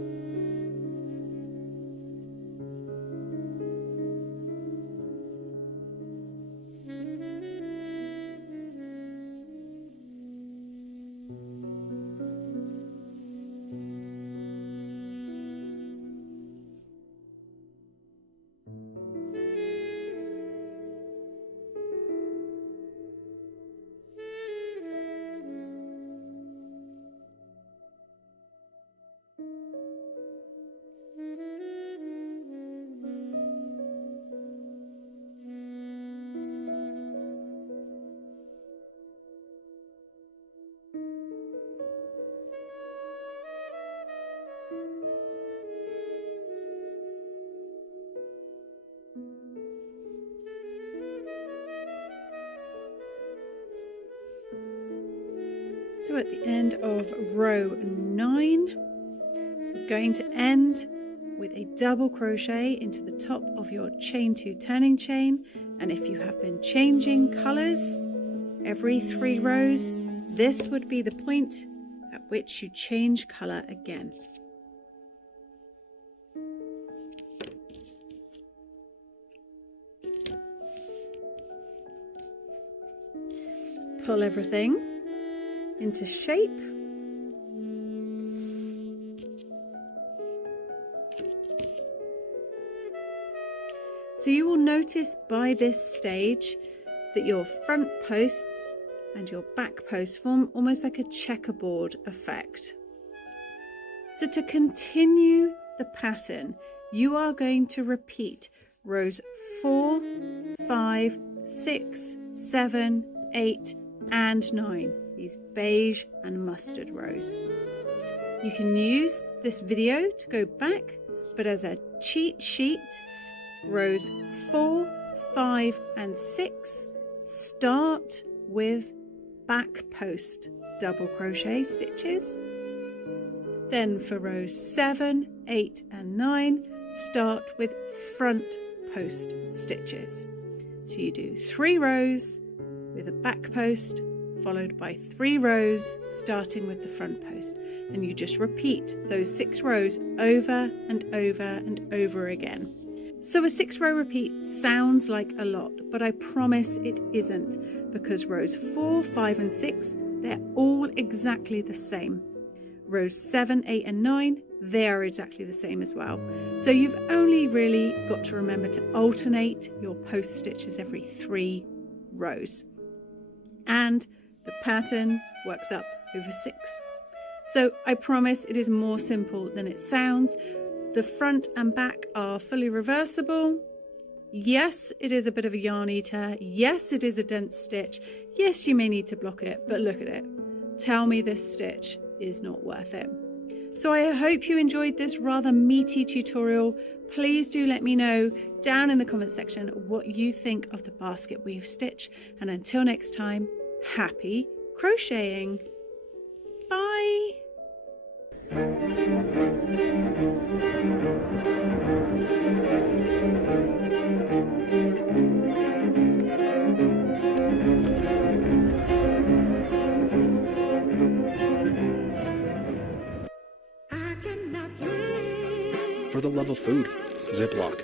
So at the end of row 9, we're going to end with a double crochet into the top of your chain 2 turning chain, and if you have been changing colors every 3 rows, this would be the point at which you change color again. Just pull everything into shape. So you will notice by this stage that your front posts and your back posts form almost like a checkerboard effect. So to continue the pattern, you are going to repeat rows 4, 5, 6, 7, 8 and 9, these beige and mustard rows. You can use this video to go back, but as a cheat sheet, rows 4, 5 and 6 start with back post double crochet stitches. Then for rows 7, 8 and 9 start with front post stitches. So you do 3 rows with a back post followed by 3 rows starting with the front post, and you just repeat those 6 rows over and over and over again. So a 6 row repeat sounds like a lot, but I promise it isn't, because rows 4, 5 and 6, they're all exactly the same. Rows 7, 8 and 9, they are exactly the same as well. So you've only really got to remember to alternate your post stitches every 3 rows. And the pattern works up over 6. So I promise it is more simple than it sounds. The front and back are fully reversible. Yes, it is a bit of a yarn eater. Yes, it is a dense stitch. Yes, you may need to block it, but look at it. Tell me this stitch is not worth it. So I hope you enjoyed this rather meaty tutorial. Please do let me know down in the comment section what you think of the basket weave stitch. And until next time, happy crocheting. Bye. For the love of food, Ziploc.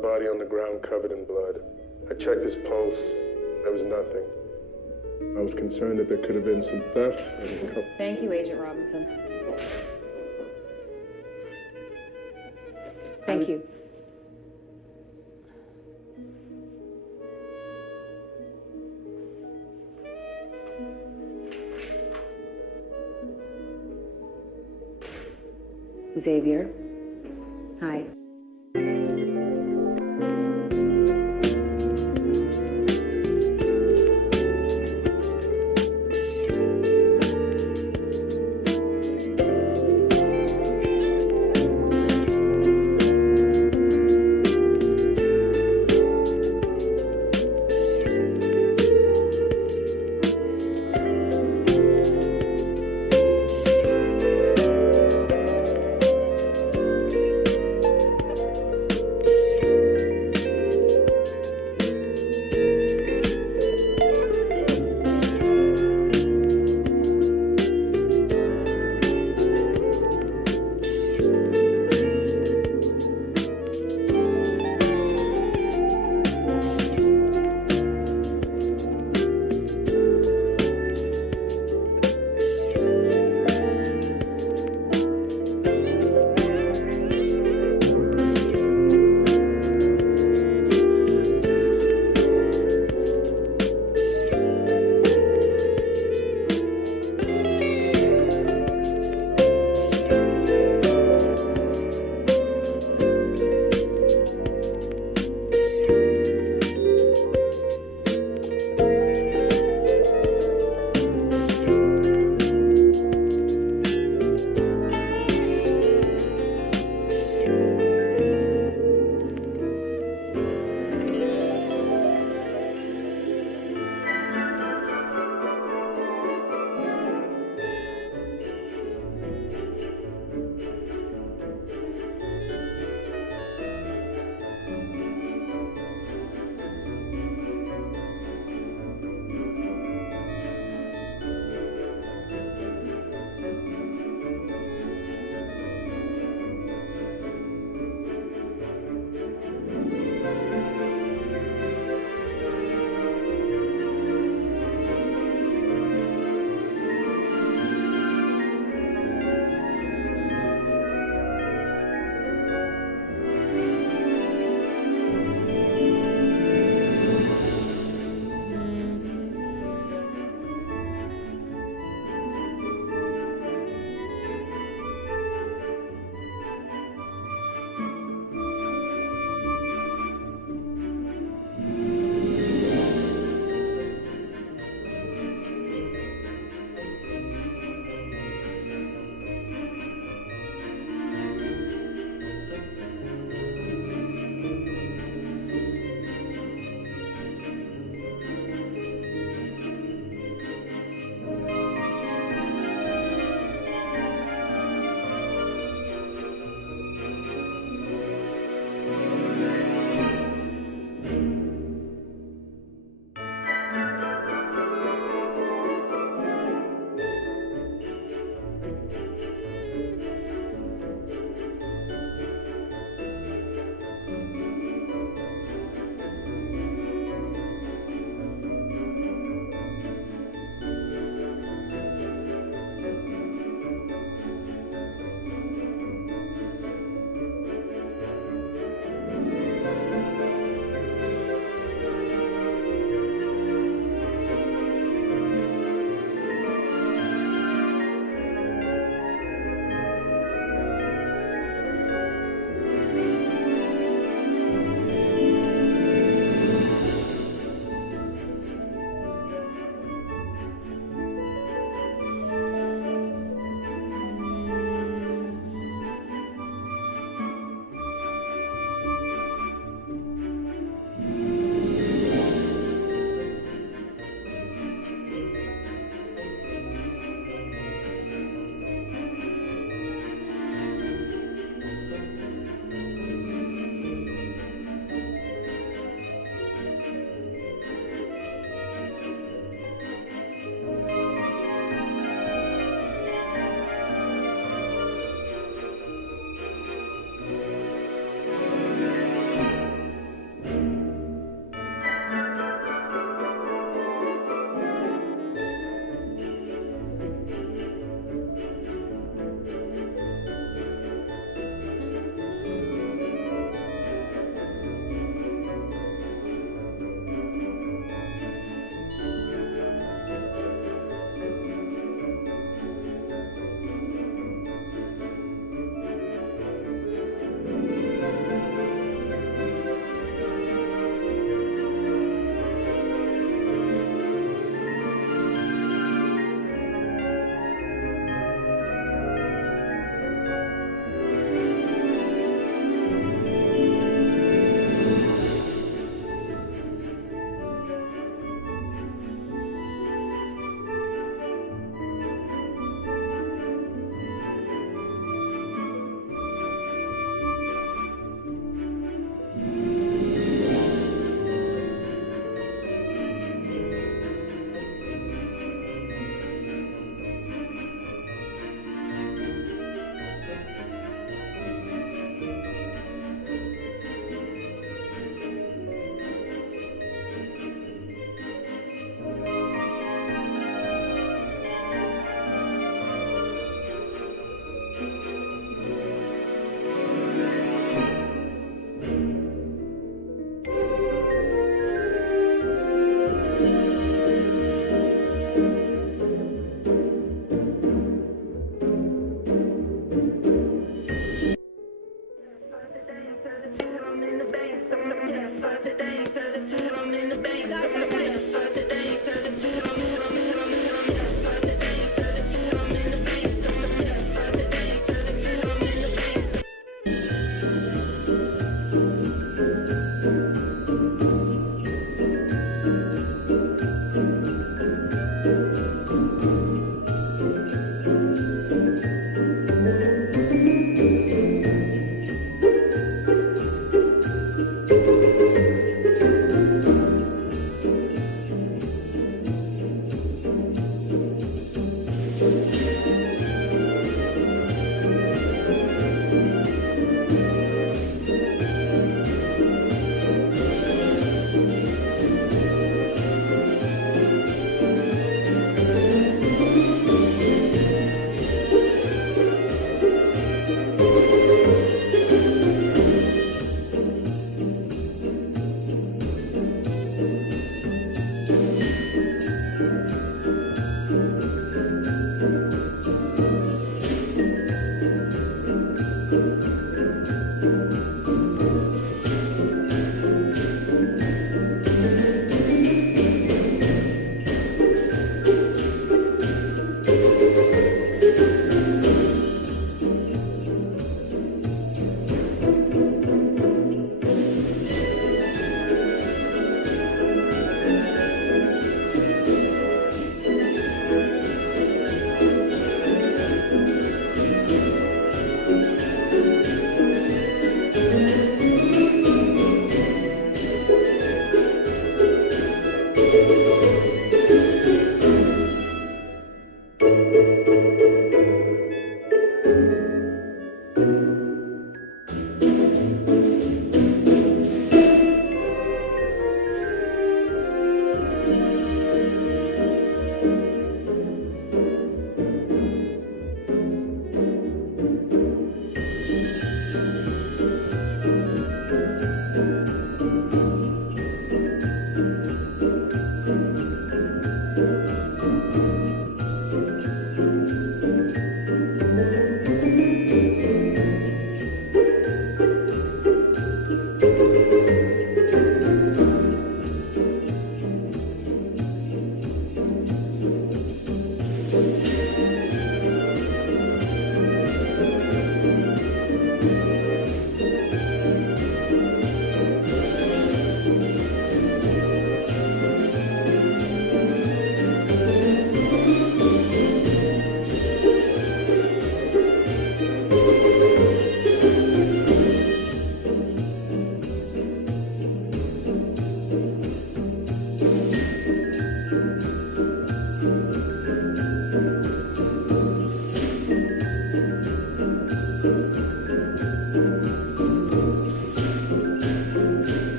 body on the ground covered in blood. I checked his pulse. There was nothing. I was concerned that there could have been some theft. Thank you, Agent Robinson. Thank you. Xavier. Hi.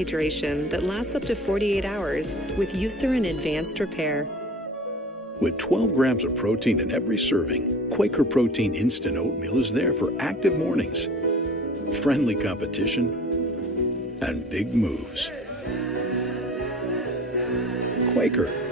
hydration that lasts up to 48 hours with Eucerin Advanced Repair. With 12 grams of protein in every serving, Quaker Protein Instant Oatmeal is there for active mornings, friendly competition, and big moves. Quaker.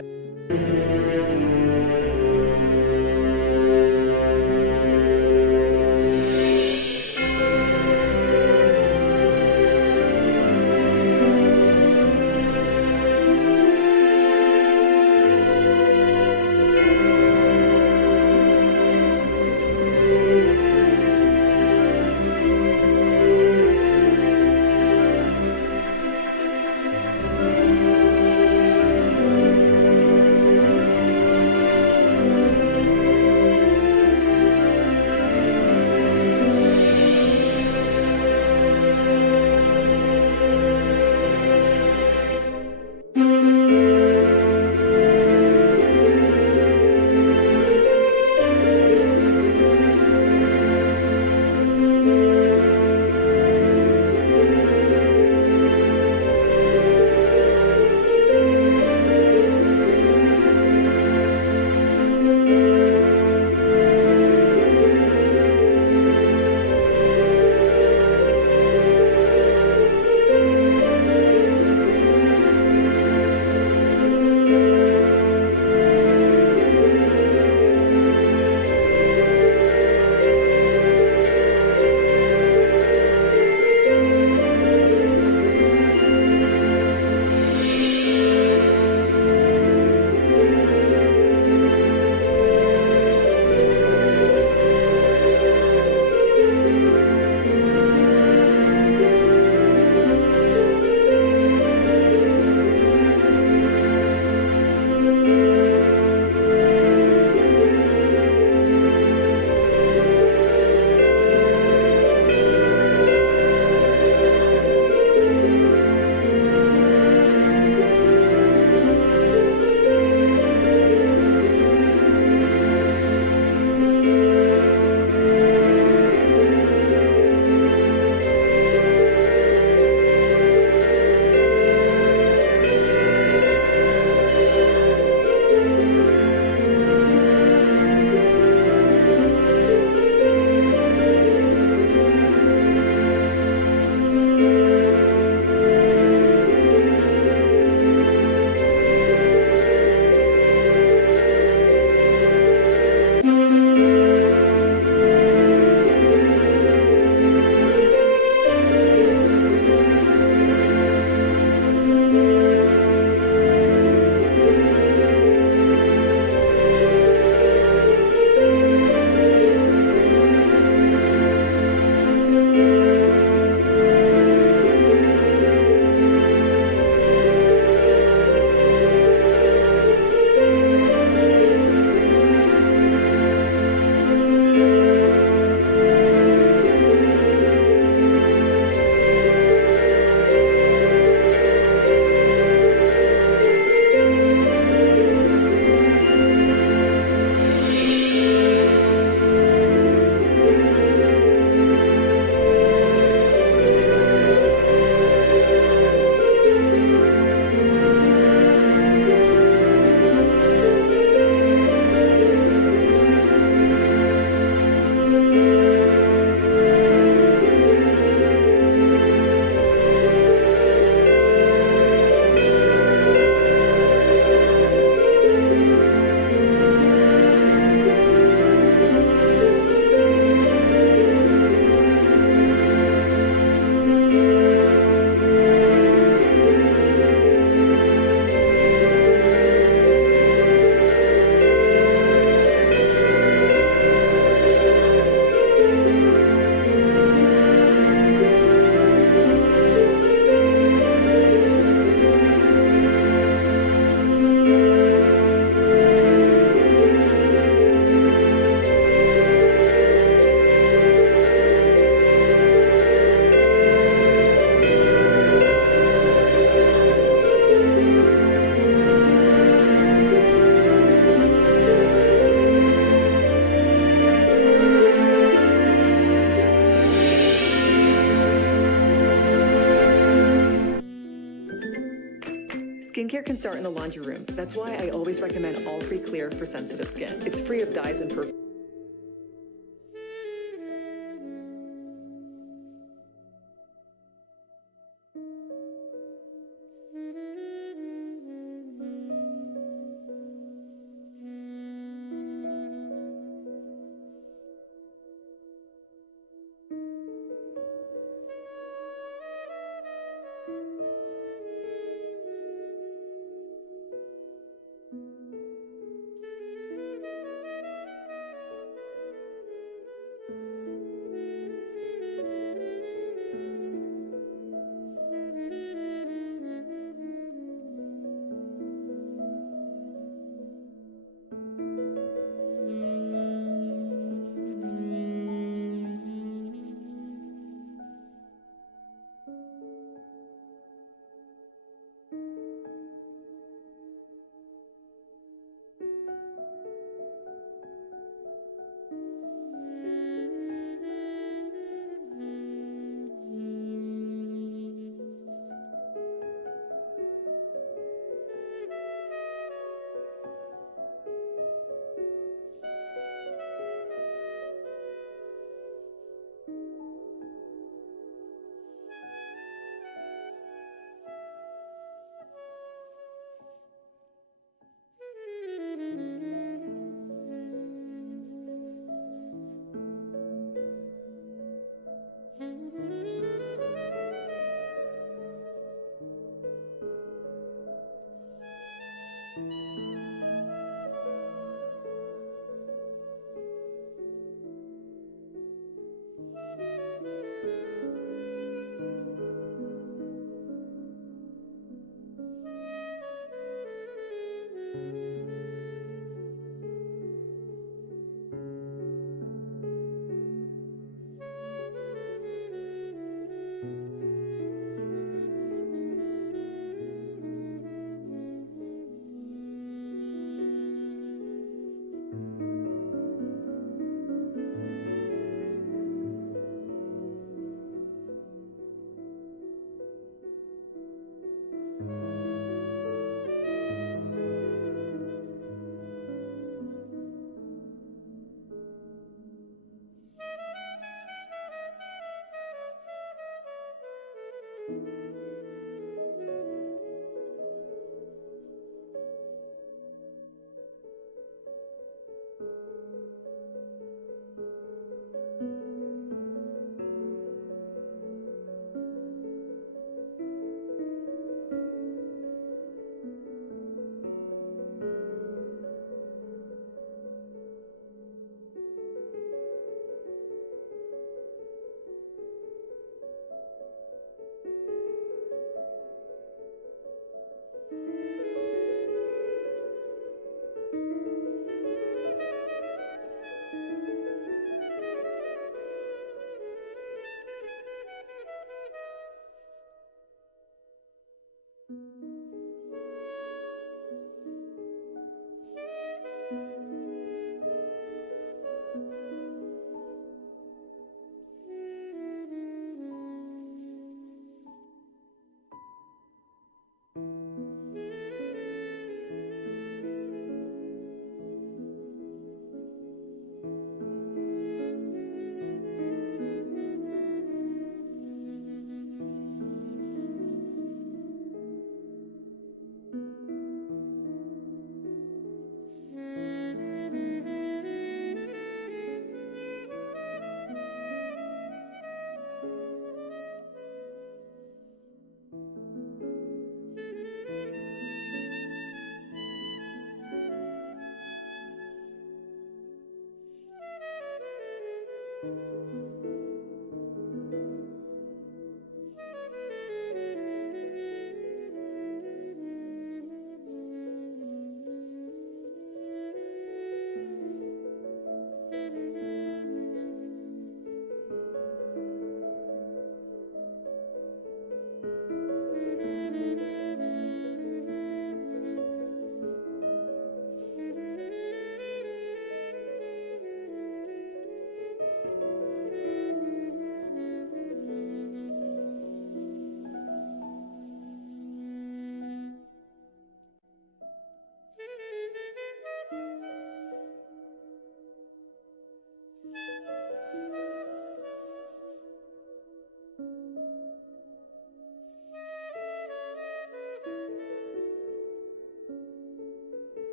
Skincare can start in the laundry room. That's why I always recommend All Free Clear for sensitive skin. It's free of dyes and perfumes.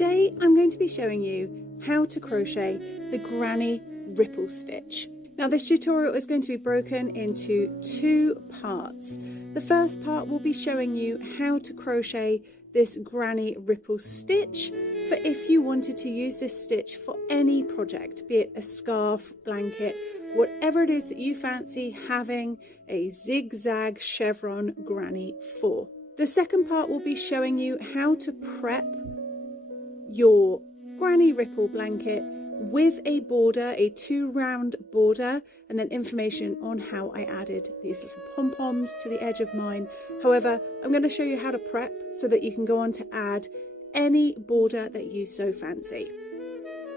Today I'm going to be showing you how to crochet the granny ripple stitch. Now this tutorial is going to be broken into two parts. The first part will be showing you how to crochet this granny ripple stitch for if you wanted to use this stitch for any project, be it a scarf, blanket, whatever it is that you fancy having a zigzag chevron granny for. The second part will be showing you how to prep your granny ripple blanket with a border, a 2-round border, and then information on how I added these little pom-poms to the edge of mine. However, I'm going to show you how to prep so that you can go on to add any border that you so fancy.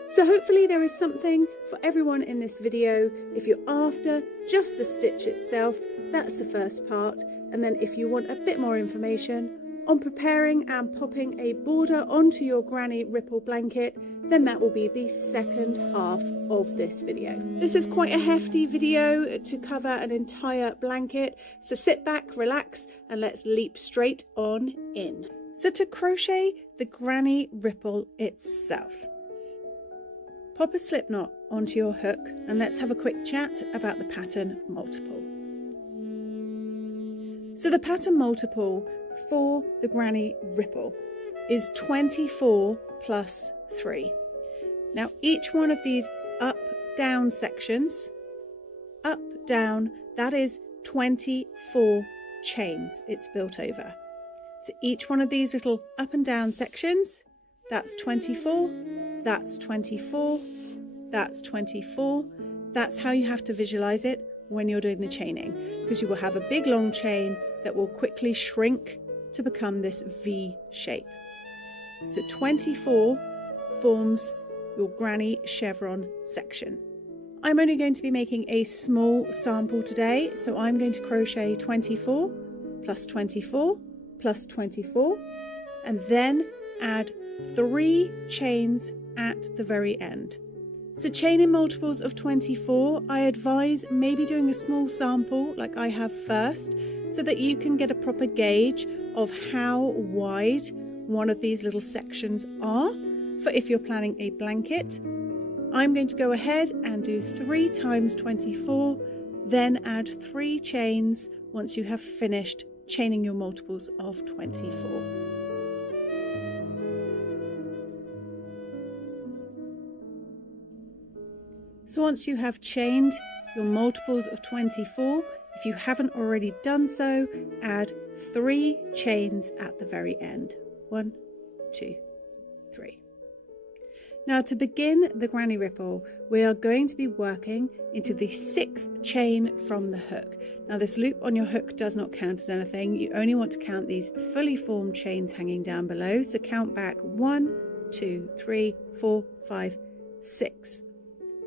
So hopefully there is something for everyone in this video. If you're after just the stitch itself, that's the first part. And then if you want a bit more information on preparing and popping a border onto your granny ripple blanket, then that will be the second half of this video. This is quite a hefty video to cover an entire blanket, so sit back, relax, and let's leap straight on in. So to crochet the granny ripple itself, pop a slip knot onto your hook and let's have a quick chat about the pattern multiple. So the pattern multiple for the granny ripple is 24 plus 3. Now each one of these up down sections, up down, that is 24 chains it's built over. So each one of these little up and down sections, that's 24, that's 24, that's 24. That's how you have to visualize it when you're doing the chaining, because you will have a big long chain that will quickly shrink to become this V shape. So 24 forms your granny chevron section. I'm only going to be making a small sample today, so I'm going to crochet 24 plus 24 plus 24 and then add 3 chains at the very end. So chaining multiples of 24, I advise maybe doing a small sample like I have first, so that you can get a proper gauge of how wide one of these little sections are for if you're planning a blanket. I'm going to go ahead and do 3 times 24, then add 3 chains once you have finished chaining your multiples of 24. So once you have chained your multiples of 24, if you haven't already done so, add 3 chains at the very end. 1, 2, 3. Now to begin the granny ripple, we are going to be working into the 6th chain from the hook. Now this loop on your hook does not count as anything. You only want to count these fully formed chains hanging down below. So count back 1, 2, 3, 4, 5, 6.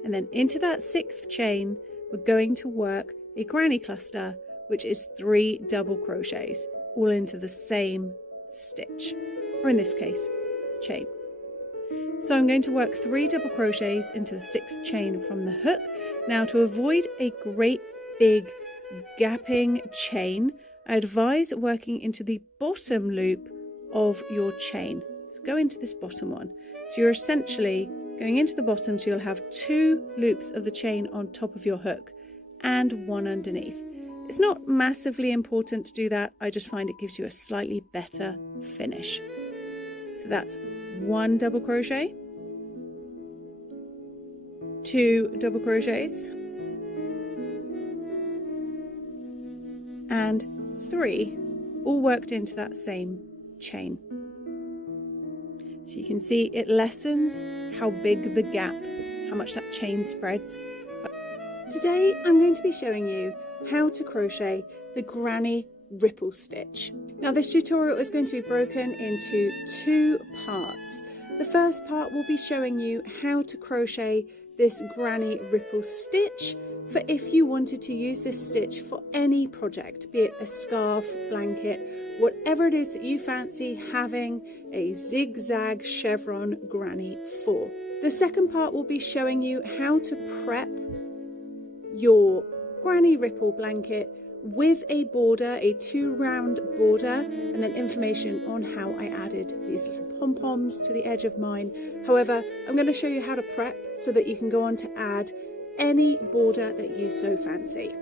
And then into that 6th chain, we're going to work a granny cluster, which is 3 double crochets, all into the same stitch, or in this case, chain. So I'm going to work 3 double crochets into the 6th chain from the hook. Now to avoid a great big gapping chain, I advise working into the bottom loop of your chain. So go into this bottom one. So you're essentially going into the bottom, so you'll have 2 loops of the chain on top of your hook and 1 underneath. It's not massively important to do that, I just find it gives you a slightly better finish. So that's 1 double crochet, 2 double crochets, and 3, all worked into that same chain. So you can see it lessens how big the gap, how much that chain spreads. Today I'm going to be showing you how to crochet the granny ripple stitch. Now this tutorial is going to be broken into 2 parts. The first part will be showing you how to crochet this granny ripple stitch for if you wanted to use this stitch for any project, be it a scarf, blanket, whatever it is that you fancy having a zigzag chevron granny for. The second part will be showing you how to prep your granny ripple blanket with a border, a 2-round border, and then information on how I added these little pom-poms to the edge of mine. However, I'm going to show you how to prep so that you can go on to add any border that you so fancy.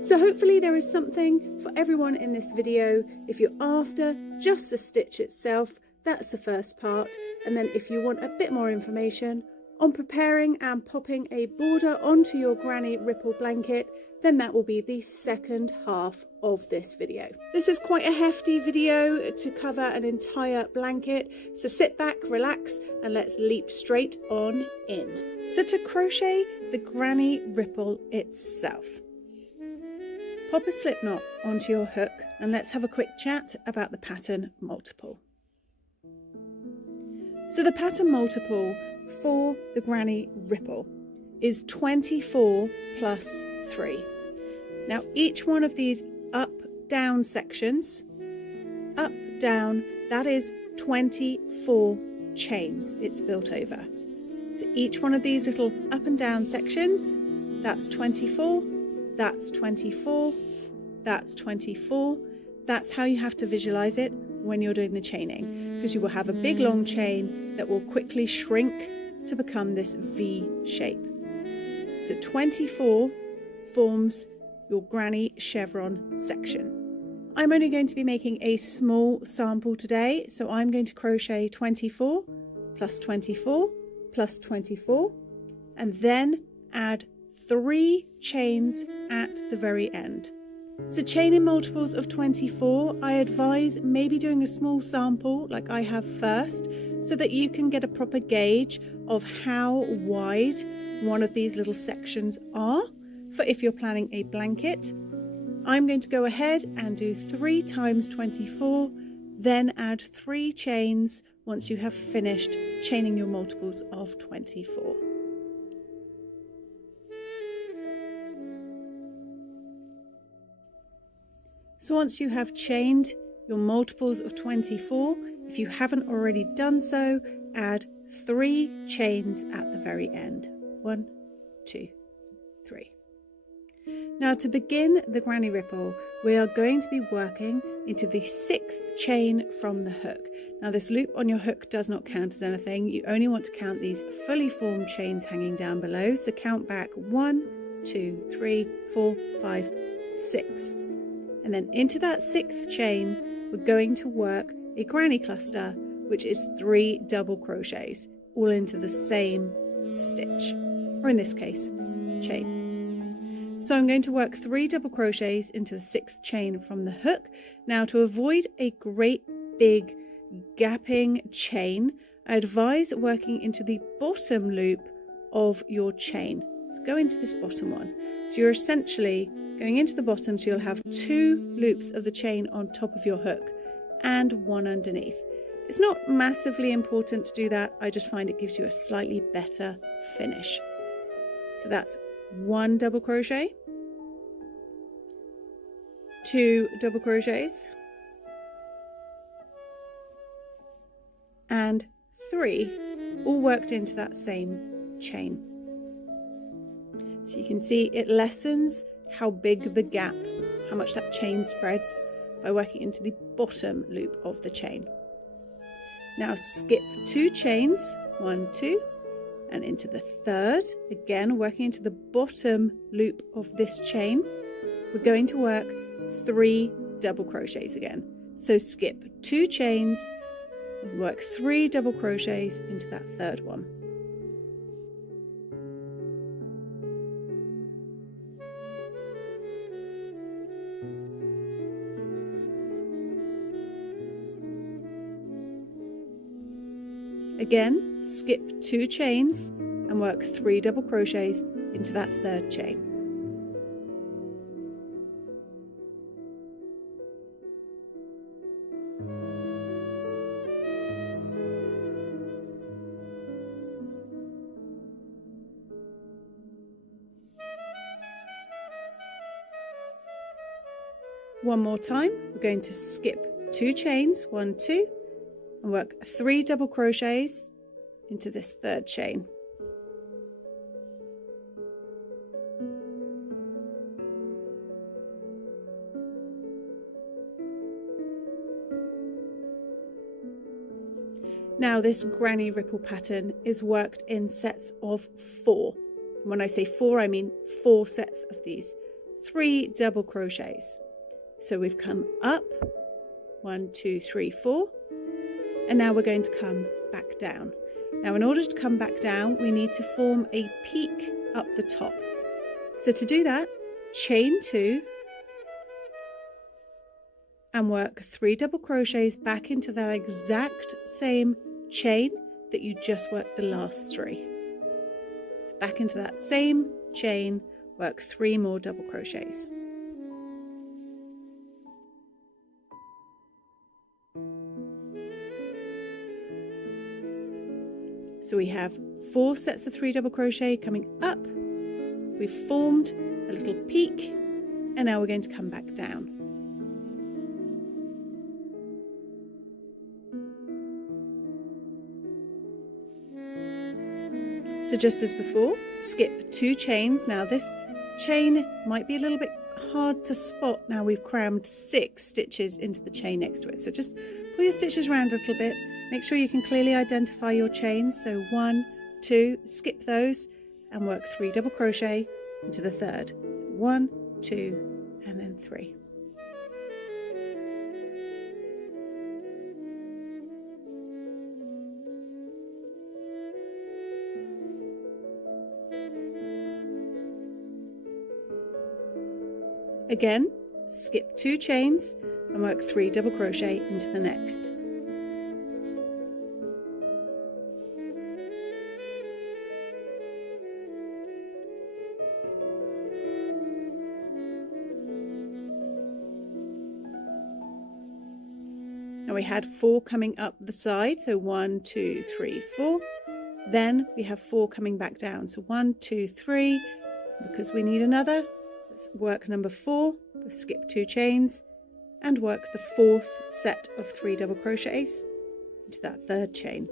So hopefully there is something for everyone in this video. If you're after just the stitch itself, that's the first part. And then if you want a bit more information on preparing and popping a border onto your granny ripple blanket, then that will be the second half of this video. This is quite a hefty video to cover an entire blanket, so sit back, relax, and let's leap straight on in. So to crochet the granny ripple itself, pop a slip knot onto your hook and let's have a quick chat about the pattern multiple. So the pattern multiple for the granny ripple is 24 plus 3. Now each one of these up down sections, up down, that is 24 chains it's built over. So each one of these little up and down sections, that's 24, that's 24, that's 24. That's how you have to visualize it when you're doing the chaining, because you will have a big long chain that will quickly shrink to become this V shape. So 24 forms your granny chevron section. I'm only going to be making a small sample today, so I'm going to crochet 24 plus 24 plus 24 and then add 3 chains at the very end. So chaining multiples of 24, I advise maybe doing a small sample like I have first, so that you can get a proper gauge of how wide one of these little sections are for if you're planning a blanket. I'm going to go ahead and do 3 times 24, then add 3 chains once you have finished chaining your multiples of 24. So once you have chained your multiples of 24, if you haven't already done so, add 3 chains at the very end. 1, 2, 3. Now to begin the granny ripple, we are going to be working into the 6th chain from the hook. Now this loop on your hook does not count as anything. You only want to count these fully formed chains hanging down below. So count back 1, 2, 3, 4, 5, 6. And then into that 6th chain, we're going to work a granny cluster, which is 3 double crochets, all into the same stitch, or in this case, chain. So I'm going to work 3 double crochets into the 6th chain from the hook. Now to avoid a great big gapping chain, I advise working into the bottom loop of your chain. So go into this bottom one. So you're essentially going into the bottom, so you'll have 2 loops of the chain on top of your hook and 1 underneath. It's not massively important to do that, I just find it gives you a slightly better finish. So that's 1 double crochet, 2 double crochets, and 3, all worked into that same chain. So you can see it lessens how big the gap, how much that chain spreads by working into the bottom loop of the chain. Now skip 2 chains, 1, 2, and into the 3rd, again working into the bottom loop of this chain, we're going to work 3 double crochets again. So skip 2 chains and work 3 double crochets into that 3rd one. Again, skip 2 chains and work 3 double crochets into that 3rd chain. One more time, we're going to skip 2 chains, 1, 2, and work 3 double crochets into this 3rd chain. Now this granny ripple pattern is worked in sets of 4. When I say 4, I mean 4 sets of these 3 double crochets. So we've come up 1, 2, 3, 4, and now we're going to come back down. Now in order to come back down, we need to form a peak up the top. So to do that, chain 2 and work 3 double crochets back into that exact same chain that you just worked the last 3. So back into that same chain, work 3 more double crochets. So we have 4 sets of 3 double crochet coming up. We've formed a little peak, and now we're going to come back down. So just as before, skip 2 chains. Now this chain might be a little bit hard to spot. Now we've crammed 6 stitches into the chain next to it. So just pull your stitches around a little bit. Make sure you can clearly identify your chains. So 1, 2, skip those and work 3 double crochet into the third. 1, 2, and then 3. Again, skip 2 chains and work 3 double crochet into the next. Now we had 4 coming up the side, so 1, 2, 3, 4. Then we have 4 coming back down, so 1, 2, 3. Because we need another, let's work number 4, we'll skip 2 chains and work the 4th set of 3 double crochets into that 3rd chain.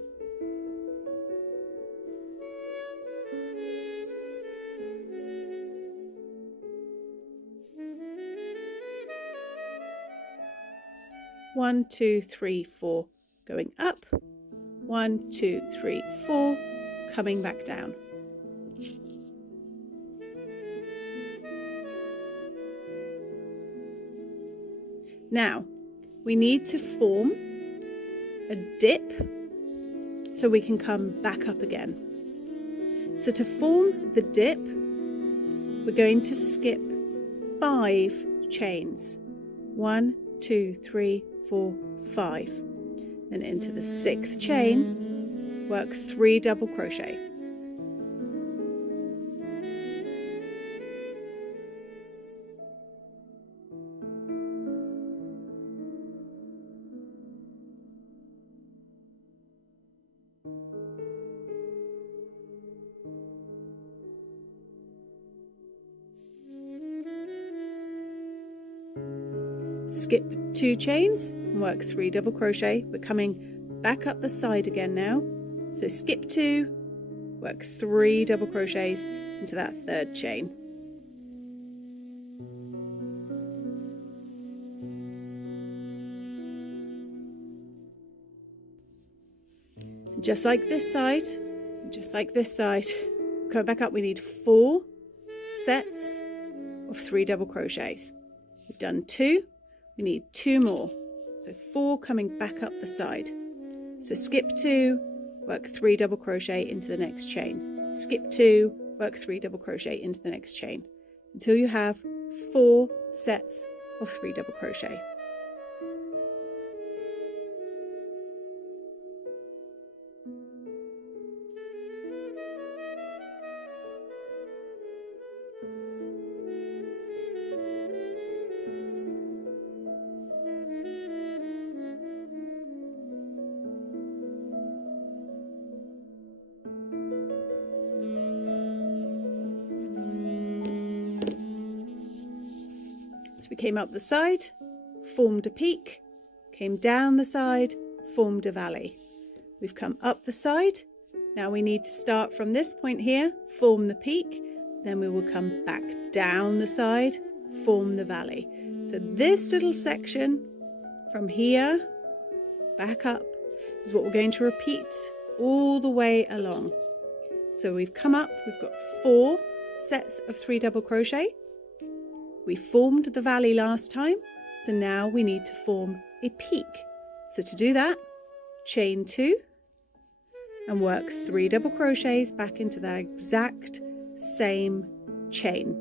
One, 2, 3, 4, going up. 1, 2, 3, 4, coming back down. Now, we need to form a dip so we can come back up again. So to form the dip, we're going to skip 5 chains. 1, 2, 3, 4, 5. Then into the 6th chain, work 3 double crochet. Skip 2 chains and work 3 double crochet. We're coming back up the side again now. So skip 2, work 3 double crochets into that 3rd chain. Just like this side, just like this side, coming back up, we need 4 sets of 3 double crochets. We've done 2. We need 2 more, so 4 coming back up the side. So skip 2, work 3 double crochet into the next chain. Skip 2, work 3 double crochet into the next chain until you have 4 sets of 3 double crochet. So we came up the side, formed a peak, came down the side, formed a valley. We've come up the side. Now we need to start from this point here, form the peak, then we will come back down the side, form the valley. So this little section from here, back up, is what we're going to repeat all the way along. So we've come up, we've got 4 sets of 3 double crochet. We formed the valley last time, so now we need to form a peak. So to do that, chain 2 and work 3 double crochets back into that exact same chain.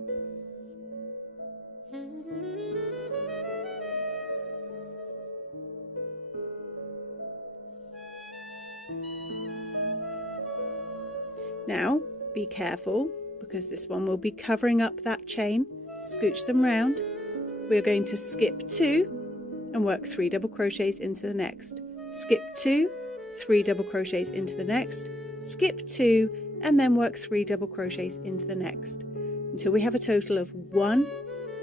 Now be careful, because this one will be covering up that chain. Scooch them round. We're going to skip 2 and work 3 double crochets into the next. Skip 2, 3 double crochets into the next, skip 2 and then work 3 double crochets into the next until we have a total of 1,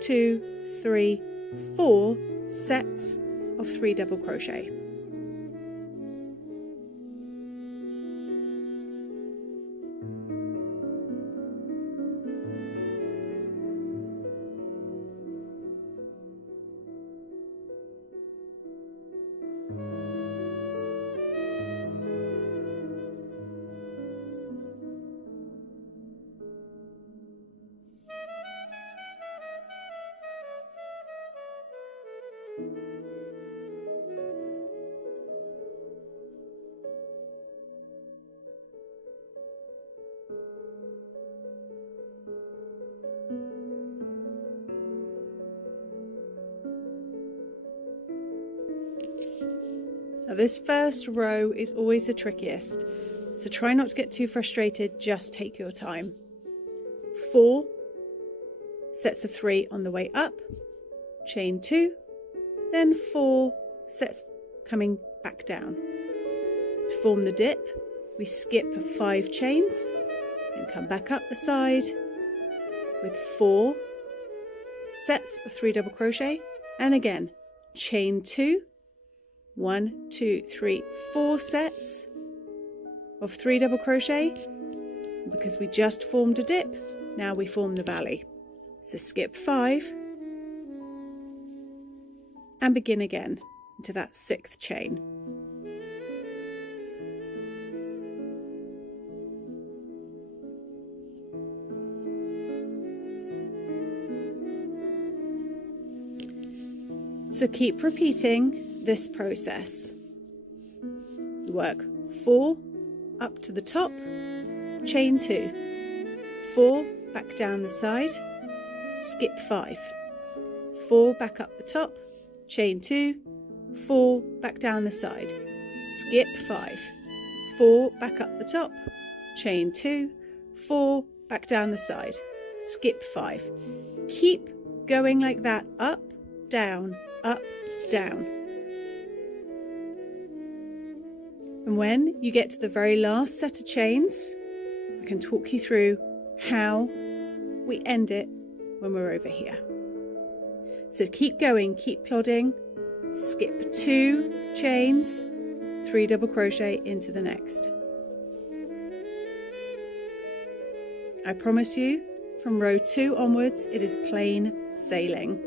2, 3, 4 sets of 3 double crochet. Now this first row is always the trickiest, so try not to get too frustrated, just take your time. 4 sets of 3 on the way up, chain 2, then 4 sets coming back down. To form the dip, we skip 5 chains and come back up the side with 4 sets of 3 double crochet, and again chain 2, 1, 2, 3, 4 sets of 3 double crochet. Because we just formed a dip, now we form the valley. So skip 5 and begin again into that 6th chain. So keep repeating this process. You work 4 up to the top, chain 2, 4 back down the side, skip 5, 4 back up the top, chain 2, 4 back down the side, skip 5, 4 back up the top, chain 2, 4 back down the side, skip 5. Keep going like that, up, down, down. And when you get to the very last set of chains, I can talk you through how we end it when we're over here. So keep going, keep plodding, skip 2 chains, 3 double crochet into the next. I promise you, from row 2 onwards, it is plain sailing.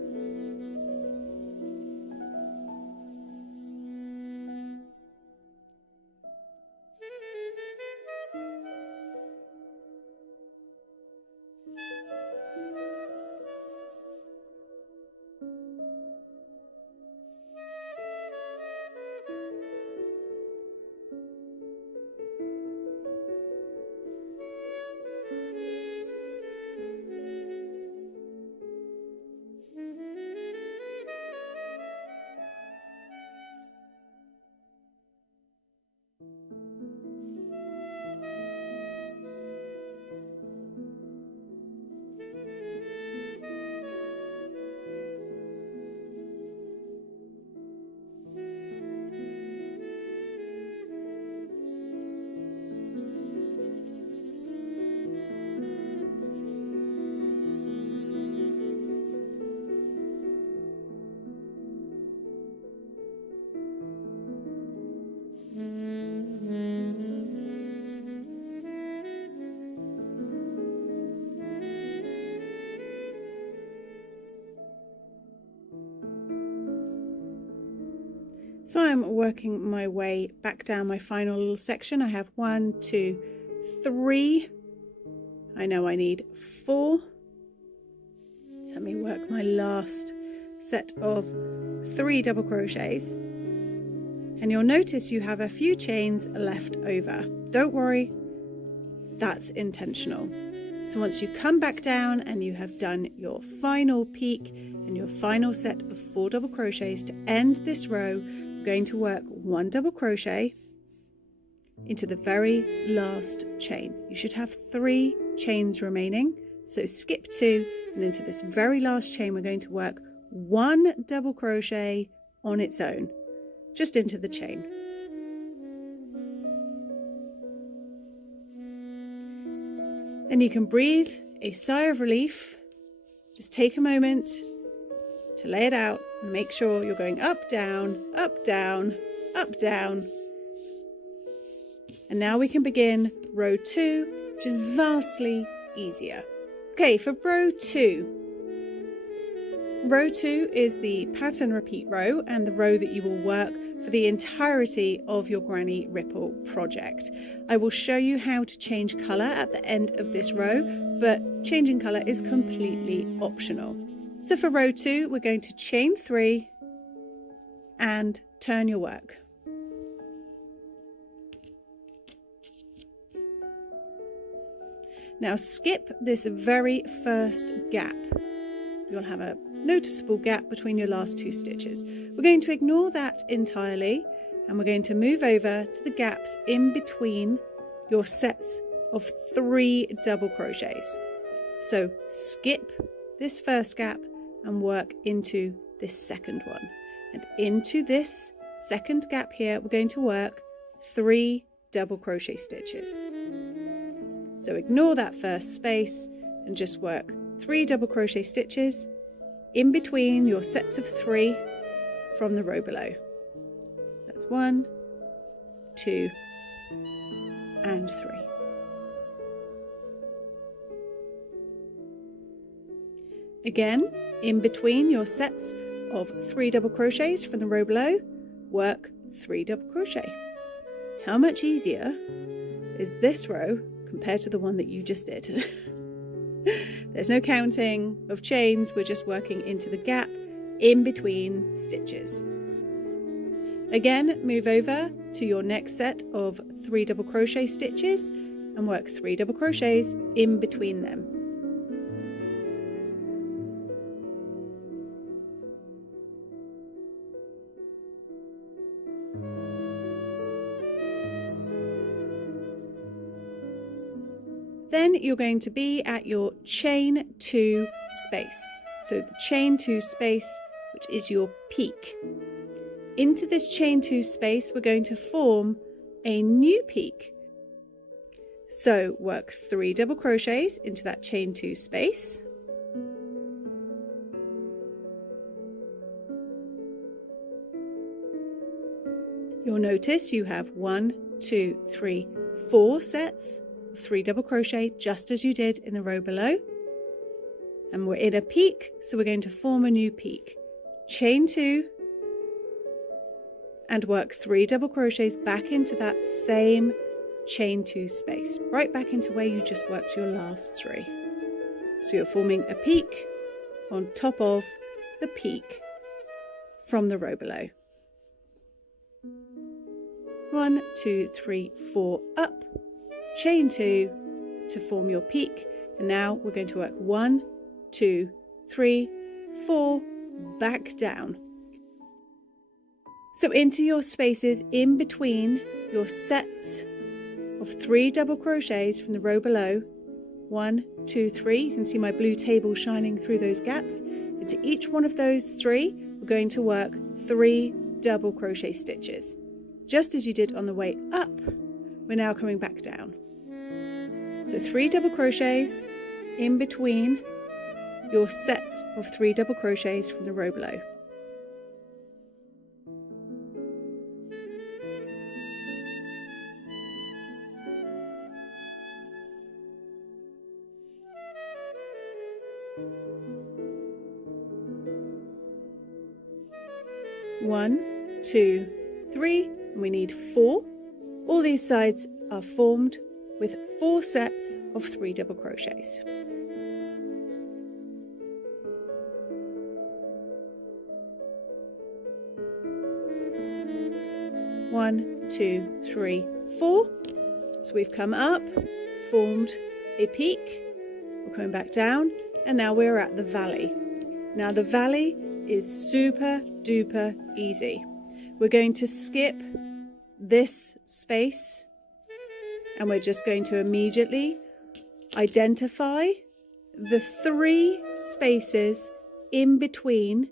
So I'm working my way back down my final little section. I have 1, 2, 3. I know I need 4. So let me work my last set of 3 double crochets. And you'll notice you have a few chains left over. Don't worry, that's intentional. So once you come back down and you have done your final peak and your final set of 4 double crochets, to end this row, we're going to work 1 double crochet into the very last chain. You should have 3 chains remaining. So skip 2, and into this very last chain we're going to work 1 double crochet on its own, just into the chain. Then you can breathe a sigh of relief. Just take a moment to lay it out and make sure you're going up, down, up, down, up, down. And now we can begin row 2, which is vastly easier. Okay, for row 2. Row 2 is the pattern repeat row and the row that you will work for the entirety of your Granny Ripple project. I will show you how to change colour at the end of this row, but changing colour is completely optional. So for row 2, we're going to chain 3 and turn your work. Now skip this very first gap. You'll have a noticeable gap between your last 2 stitches. We're going to ignore that entirely, and we're going to move over to the gaps in between your sets of 3 double crochets. So skip this first gap and work into this second one. And into this second gap here, we're going to work 3 double crochet stitches. So ignore that first space and just work 3 double crochet stitches in between your sets of 3 from the row below. That's 1, 2, and 3. Again, in between your sets of 3 double crochets from the row below, work 3 double crochet. How much easier is this row compared to the one that you just did? There's no counting of chains, we're just working into the gap in between stitches. Again, move over to your next set of 3 double crochet stitches and work 3 double crochets in between them. Then you're going to be at your chain 2 space. So the chain 2 space, which is your peak. Into this chain 2 space, we're going to form a new peak. So work 3 double crochets into that chain 2 space. You'll notice you have 1, 2, 3, 4 sets. 3 double crochet just as you did in the row below, and we're in a peak, so we're going to form a new peak. Chain 2 and work 3 double crochets back into that same chain 2 space, right back into where you just worked your last 3. So you're forming a peak on top of the peak from the row below. 1, 2, 3, 4 up, chain 2 to form your peak, and now we're going to work 1, 2, 3, 4 back down. So into your spaces in between your sets of 3 double crochets from the row below, 1, 2, 3, you can see my blue table shining through those gaps. Into each one of those 3 we're going to work 3 double crochet stitches. Just as you did on the way up, we're now coming back down. So 3 double crochets in between your sets of 3 double crochets from the row below. One, 2, 3, and we need 4. All these sides are formed with 4 sets of 3 double crochets. One, 2, 3, 4. So we've come up, formed a peak, we're coming back down, and now we're at the valley. Now the valley is super duper easy. We're going to skip this space and we're just going to immediately identify the 3 spaces in between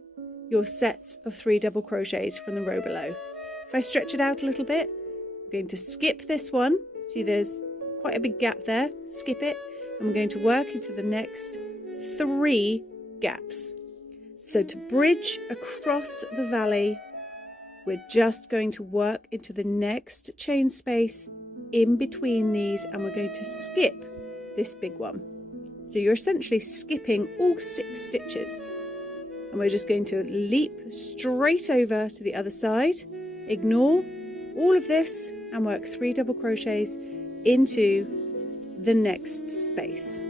your sets of 3 double crochets from the row below. If I stretch it out a little bit, I'm going to skip this one. See, there's quite a big gap there. Skip it, and we're going to work into the next 3 gaps. So to bridge across the valley, we're just going to work into the next chain space in between these, and we're going to skip this big one. So you're essentially skipping all 6 stitches, and we're just going to leap straight over to the other side, ignore all of this, and work 3 double crochets into the next space.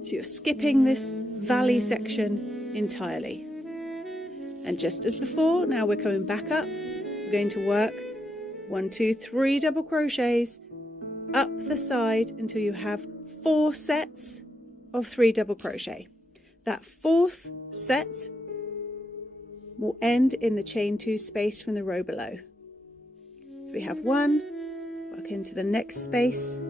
So you're skipping this valley section entirely. And just as before, now we're coming back up. We're going to work 1, 2, 3 double crochets up the side until you have 4 sets of 3 double crochet. That 4th set will end in the chain 2 space from the row below. So we have 1, work into the next space,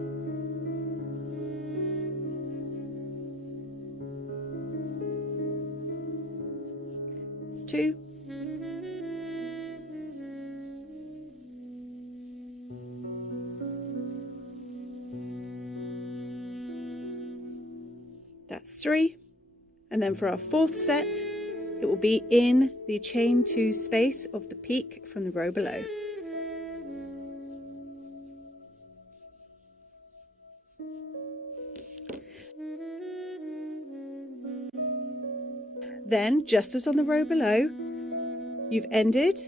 it's 2, that's 3, and then for our 4th set it will be in the chain 2 space of the peak from the row below. Then, just as on the row below, you've ended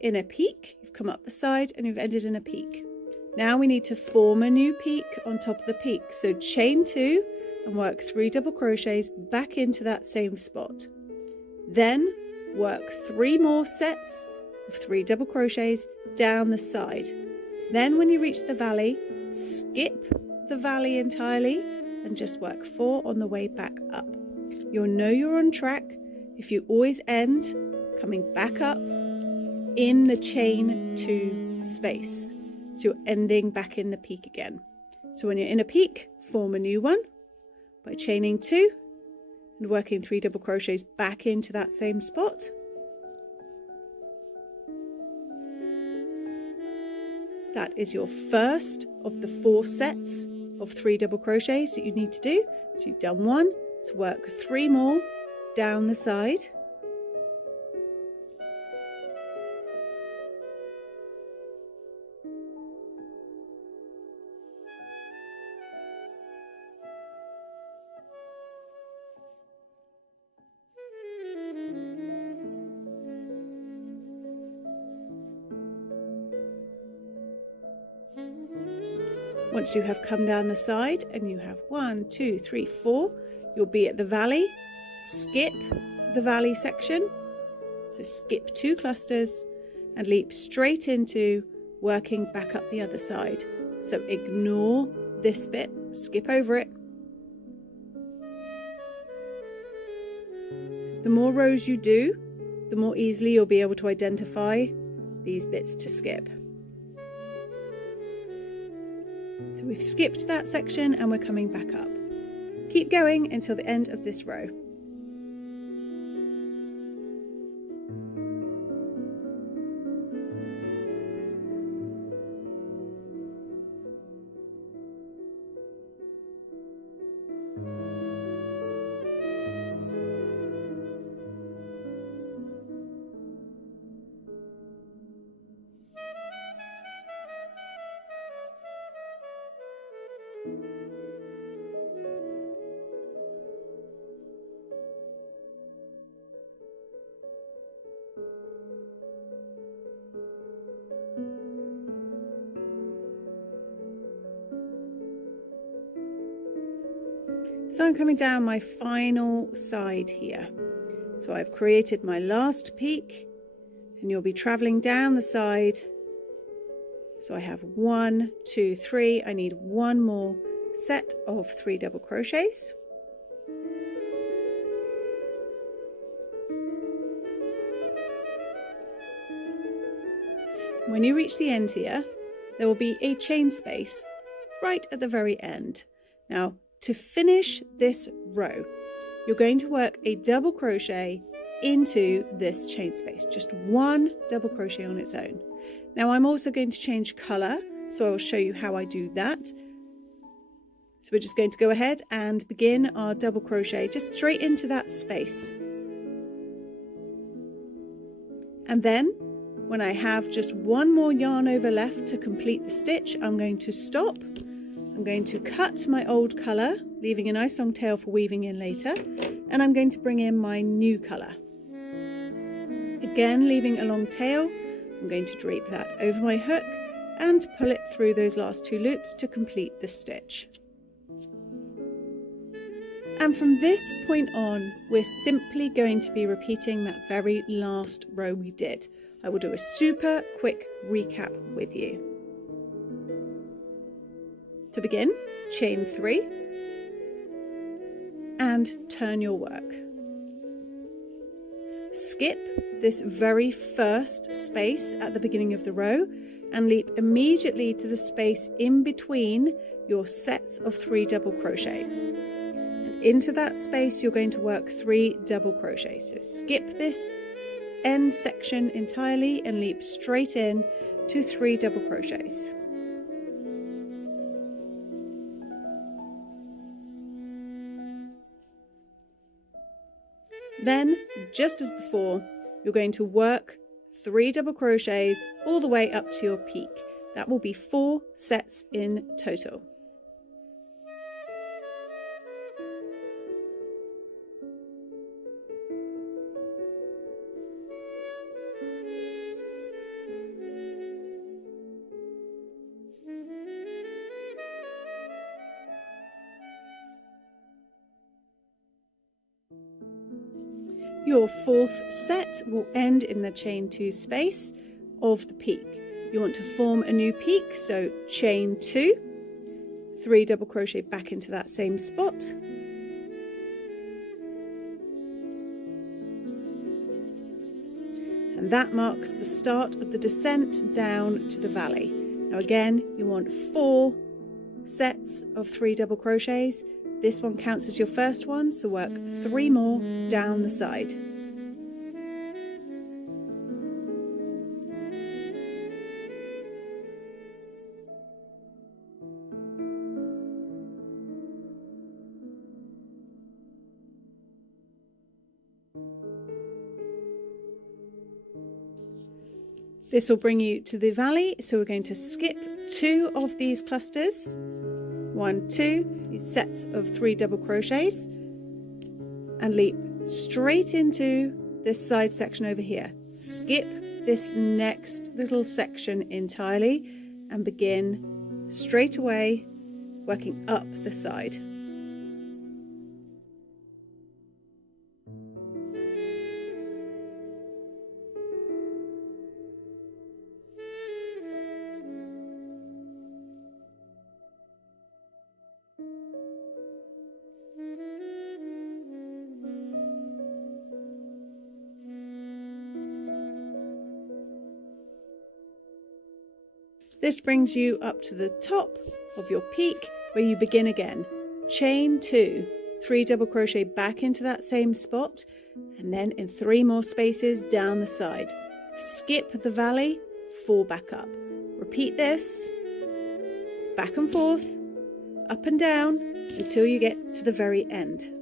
in a peak, you've come up the side and you've ended in a peak. Now we need to form a new peak on top of the peak. So chain 2 and work 3 double crochets back into that same spot. Then work 3 more sets of 3 double crochets down the side. Then when you reach the valley, skip the valley entirely and just work 4 on the way back up. You'll know you're on track if you always end coming back up in the chain 2 space. So you're ending back in the peak again. So when you're in a peak, form a new one by chaining 2 and working 3 double crochets back into that same spot. That is your first of the 4 sets of 3 double crochets that you need to do. So you've done 1, so work 3 more down the side. Once you have come down the side and you have 1, 2, 3, 4, you'll be at the valley. Skip the valley section. So skip 2 clusters and leap straight into working back up the other side. So ignore this bit, skip over it. The more rows you do, the more easily you'll be able to identify these bits to skip. So we've skipped that section and we're coming back up. Keep going until the end of this row. So I'm coming down my final side here. So I've created my last peak, and you'll be traveling down the side. So I have 1, 2, 3. I need one more set of 3 double crochets. When you reach the end here, there will be a chain space right at the very end. Now, to finish this row, you're going to work a double crochet into this chain space, just 1 double crochet on its own. Now I'm also going to change colour, so I will show you how I do that. So we're just going to go ahead and begin our double crochet just straight into that space. And then when I have just 1 more yarn over left to complete the stitch, I'm going to stop. I'm going to cut my old colour, leaving a nice long tail for weaving in later, and I'm going to bring in my new colour. Again, leaving a long tail, I'm going to drape that over my hook and pull it through those last 2 loops to complete the stitch. And from this point on, we're simply going to be repeating that very last row we did. I will do a super quick recap with you. To begin, chain 3 and turn your work. Skip this very first space at the beginning of the row and leap immediately to the space in between your sets of 3 double crochets. And into that space you're going to work 3 double crochets. So skip this end section entirely and leap straight in to 3 double crochets. Then, just as before, you're going to work 3 double crochets all the way up to your peak. That will be 4 sets in total. Your 4th set will end in the chain 2 space of the peak. You want to form a new peak, so chain 2, 3 double crochet back into that same spot. And that marks the start of the descent down to the valley. Now again, you want 4 sets of 3 double crochets. This one counts as your first one, so work 3 more down the side. This will bring you to the valley, so we're going to skip 2 of these clusters. 1, 2, these sets of 3 double crochets, and leap straight into this side section over here. Skip this next little section entirely and begin straight away working up the side. This brings you up to the top of your peak where you begin again. Chain 2, 3 double crochet back into that same spot, and then in 3 more spaces down the side. Skip the valley, fall back up. Repeat this, back and forth, up and down, until you get to the very end.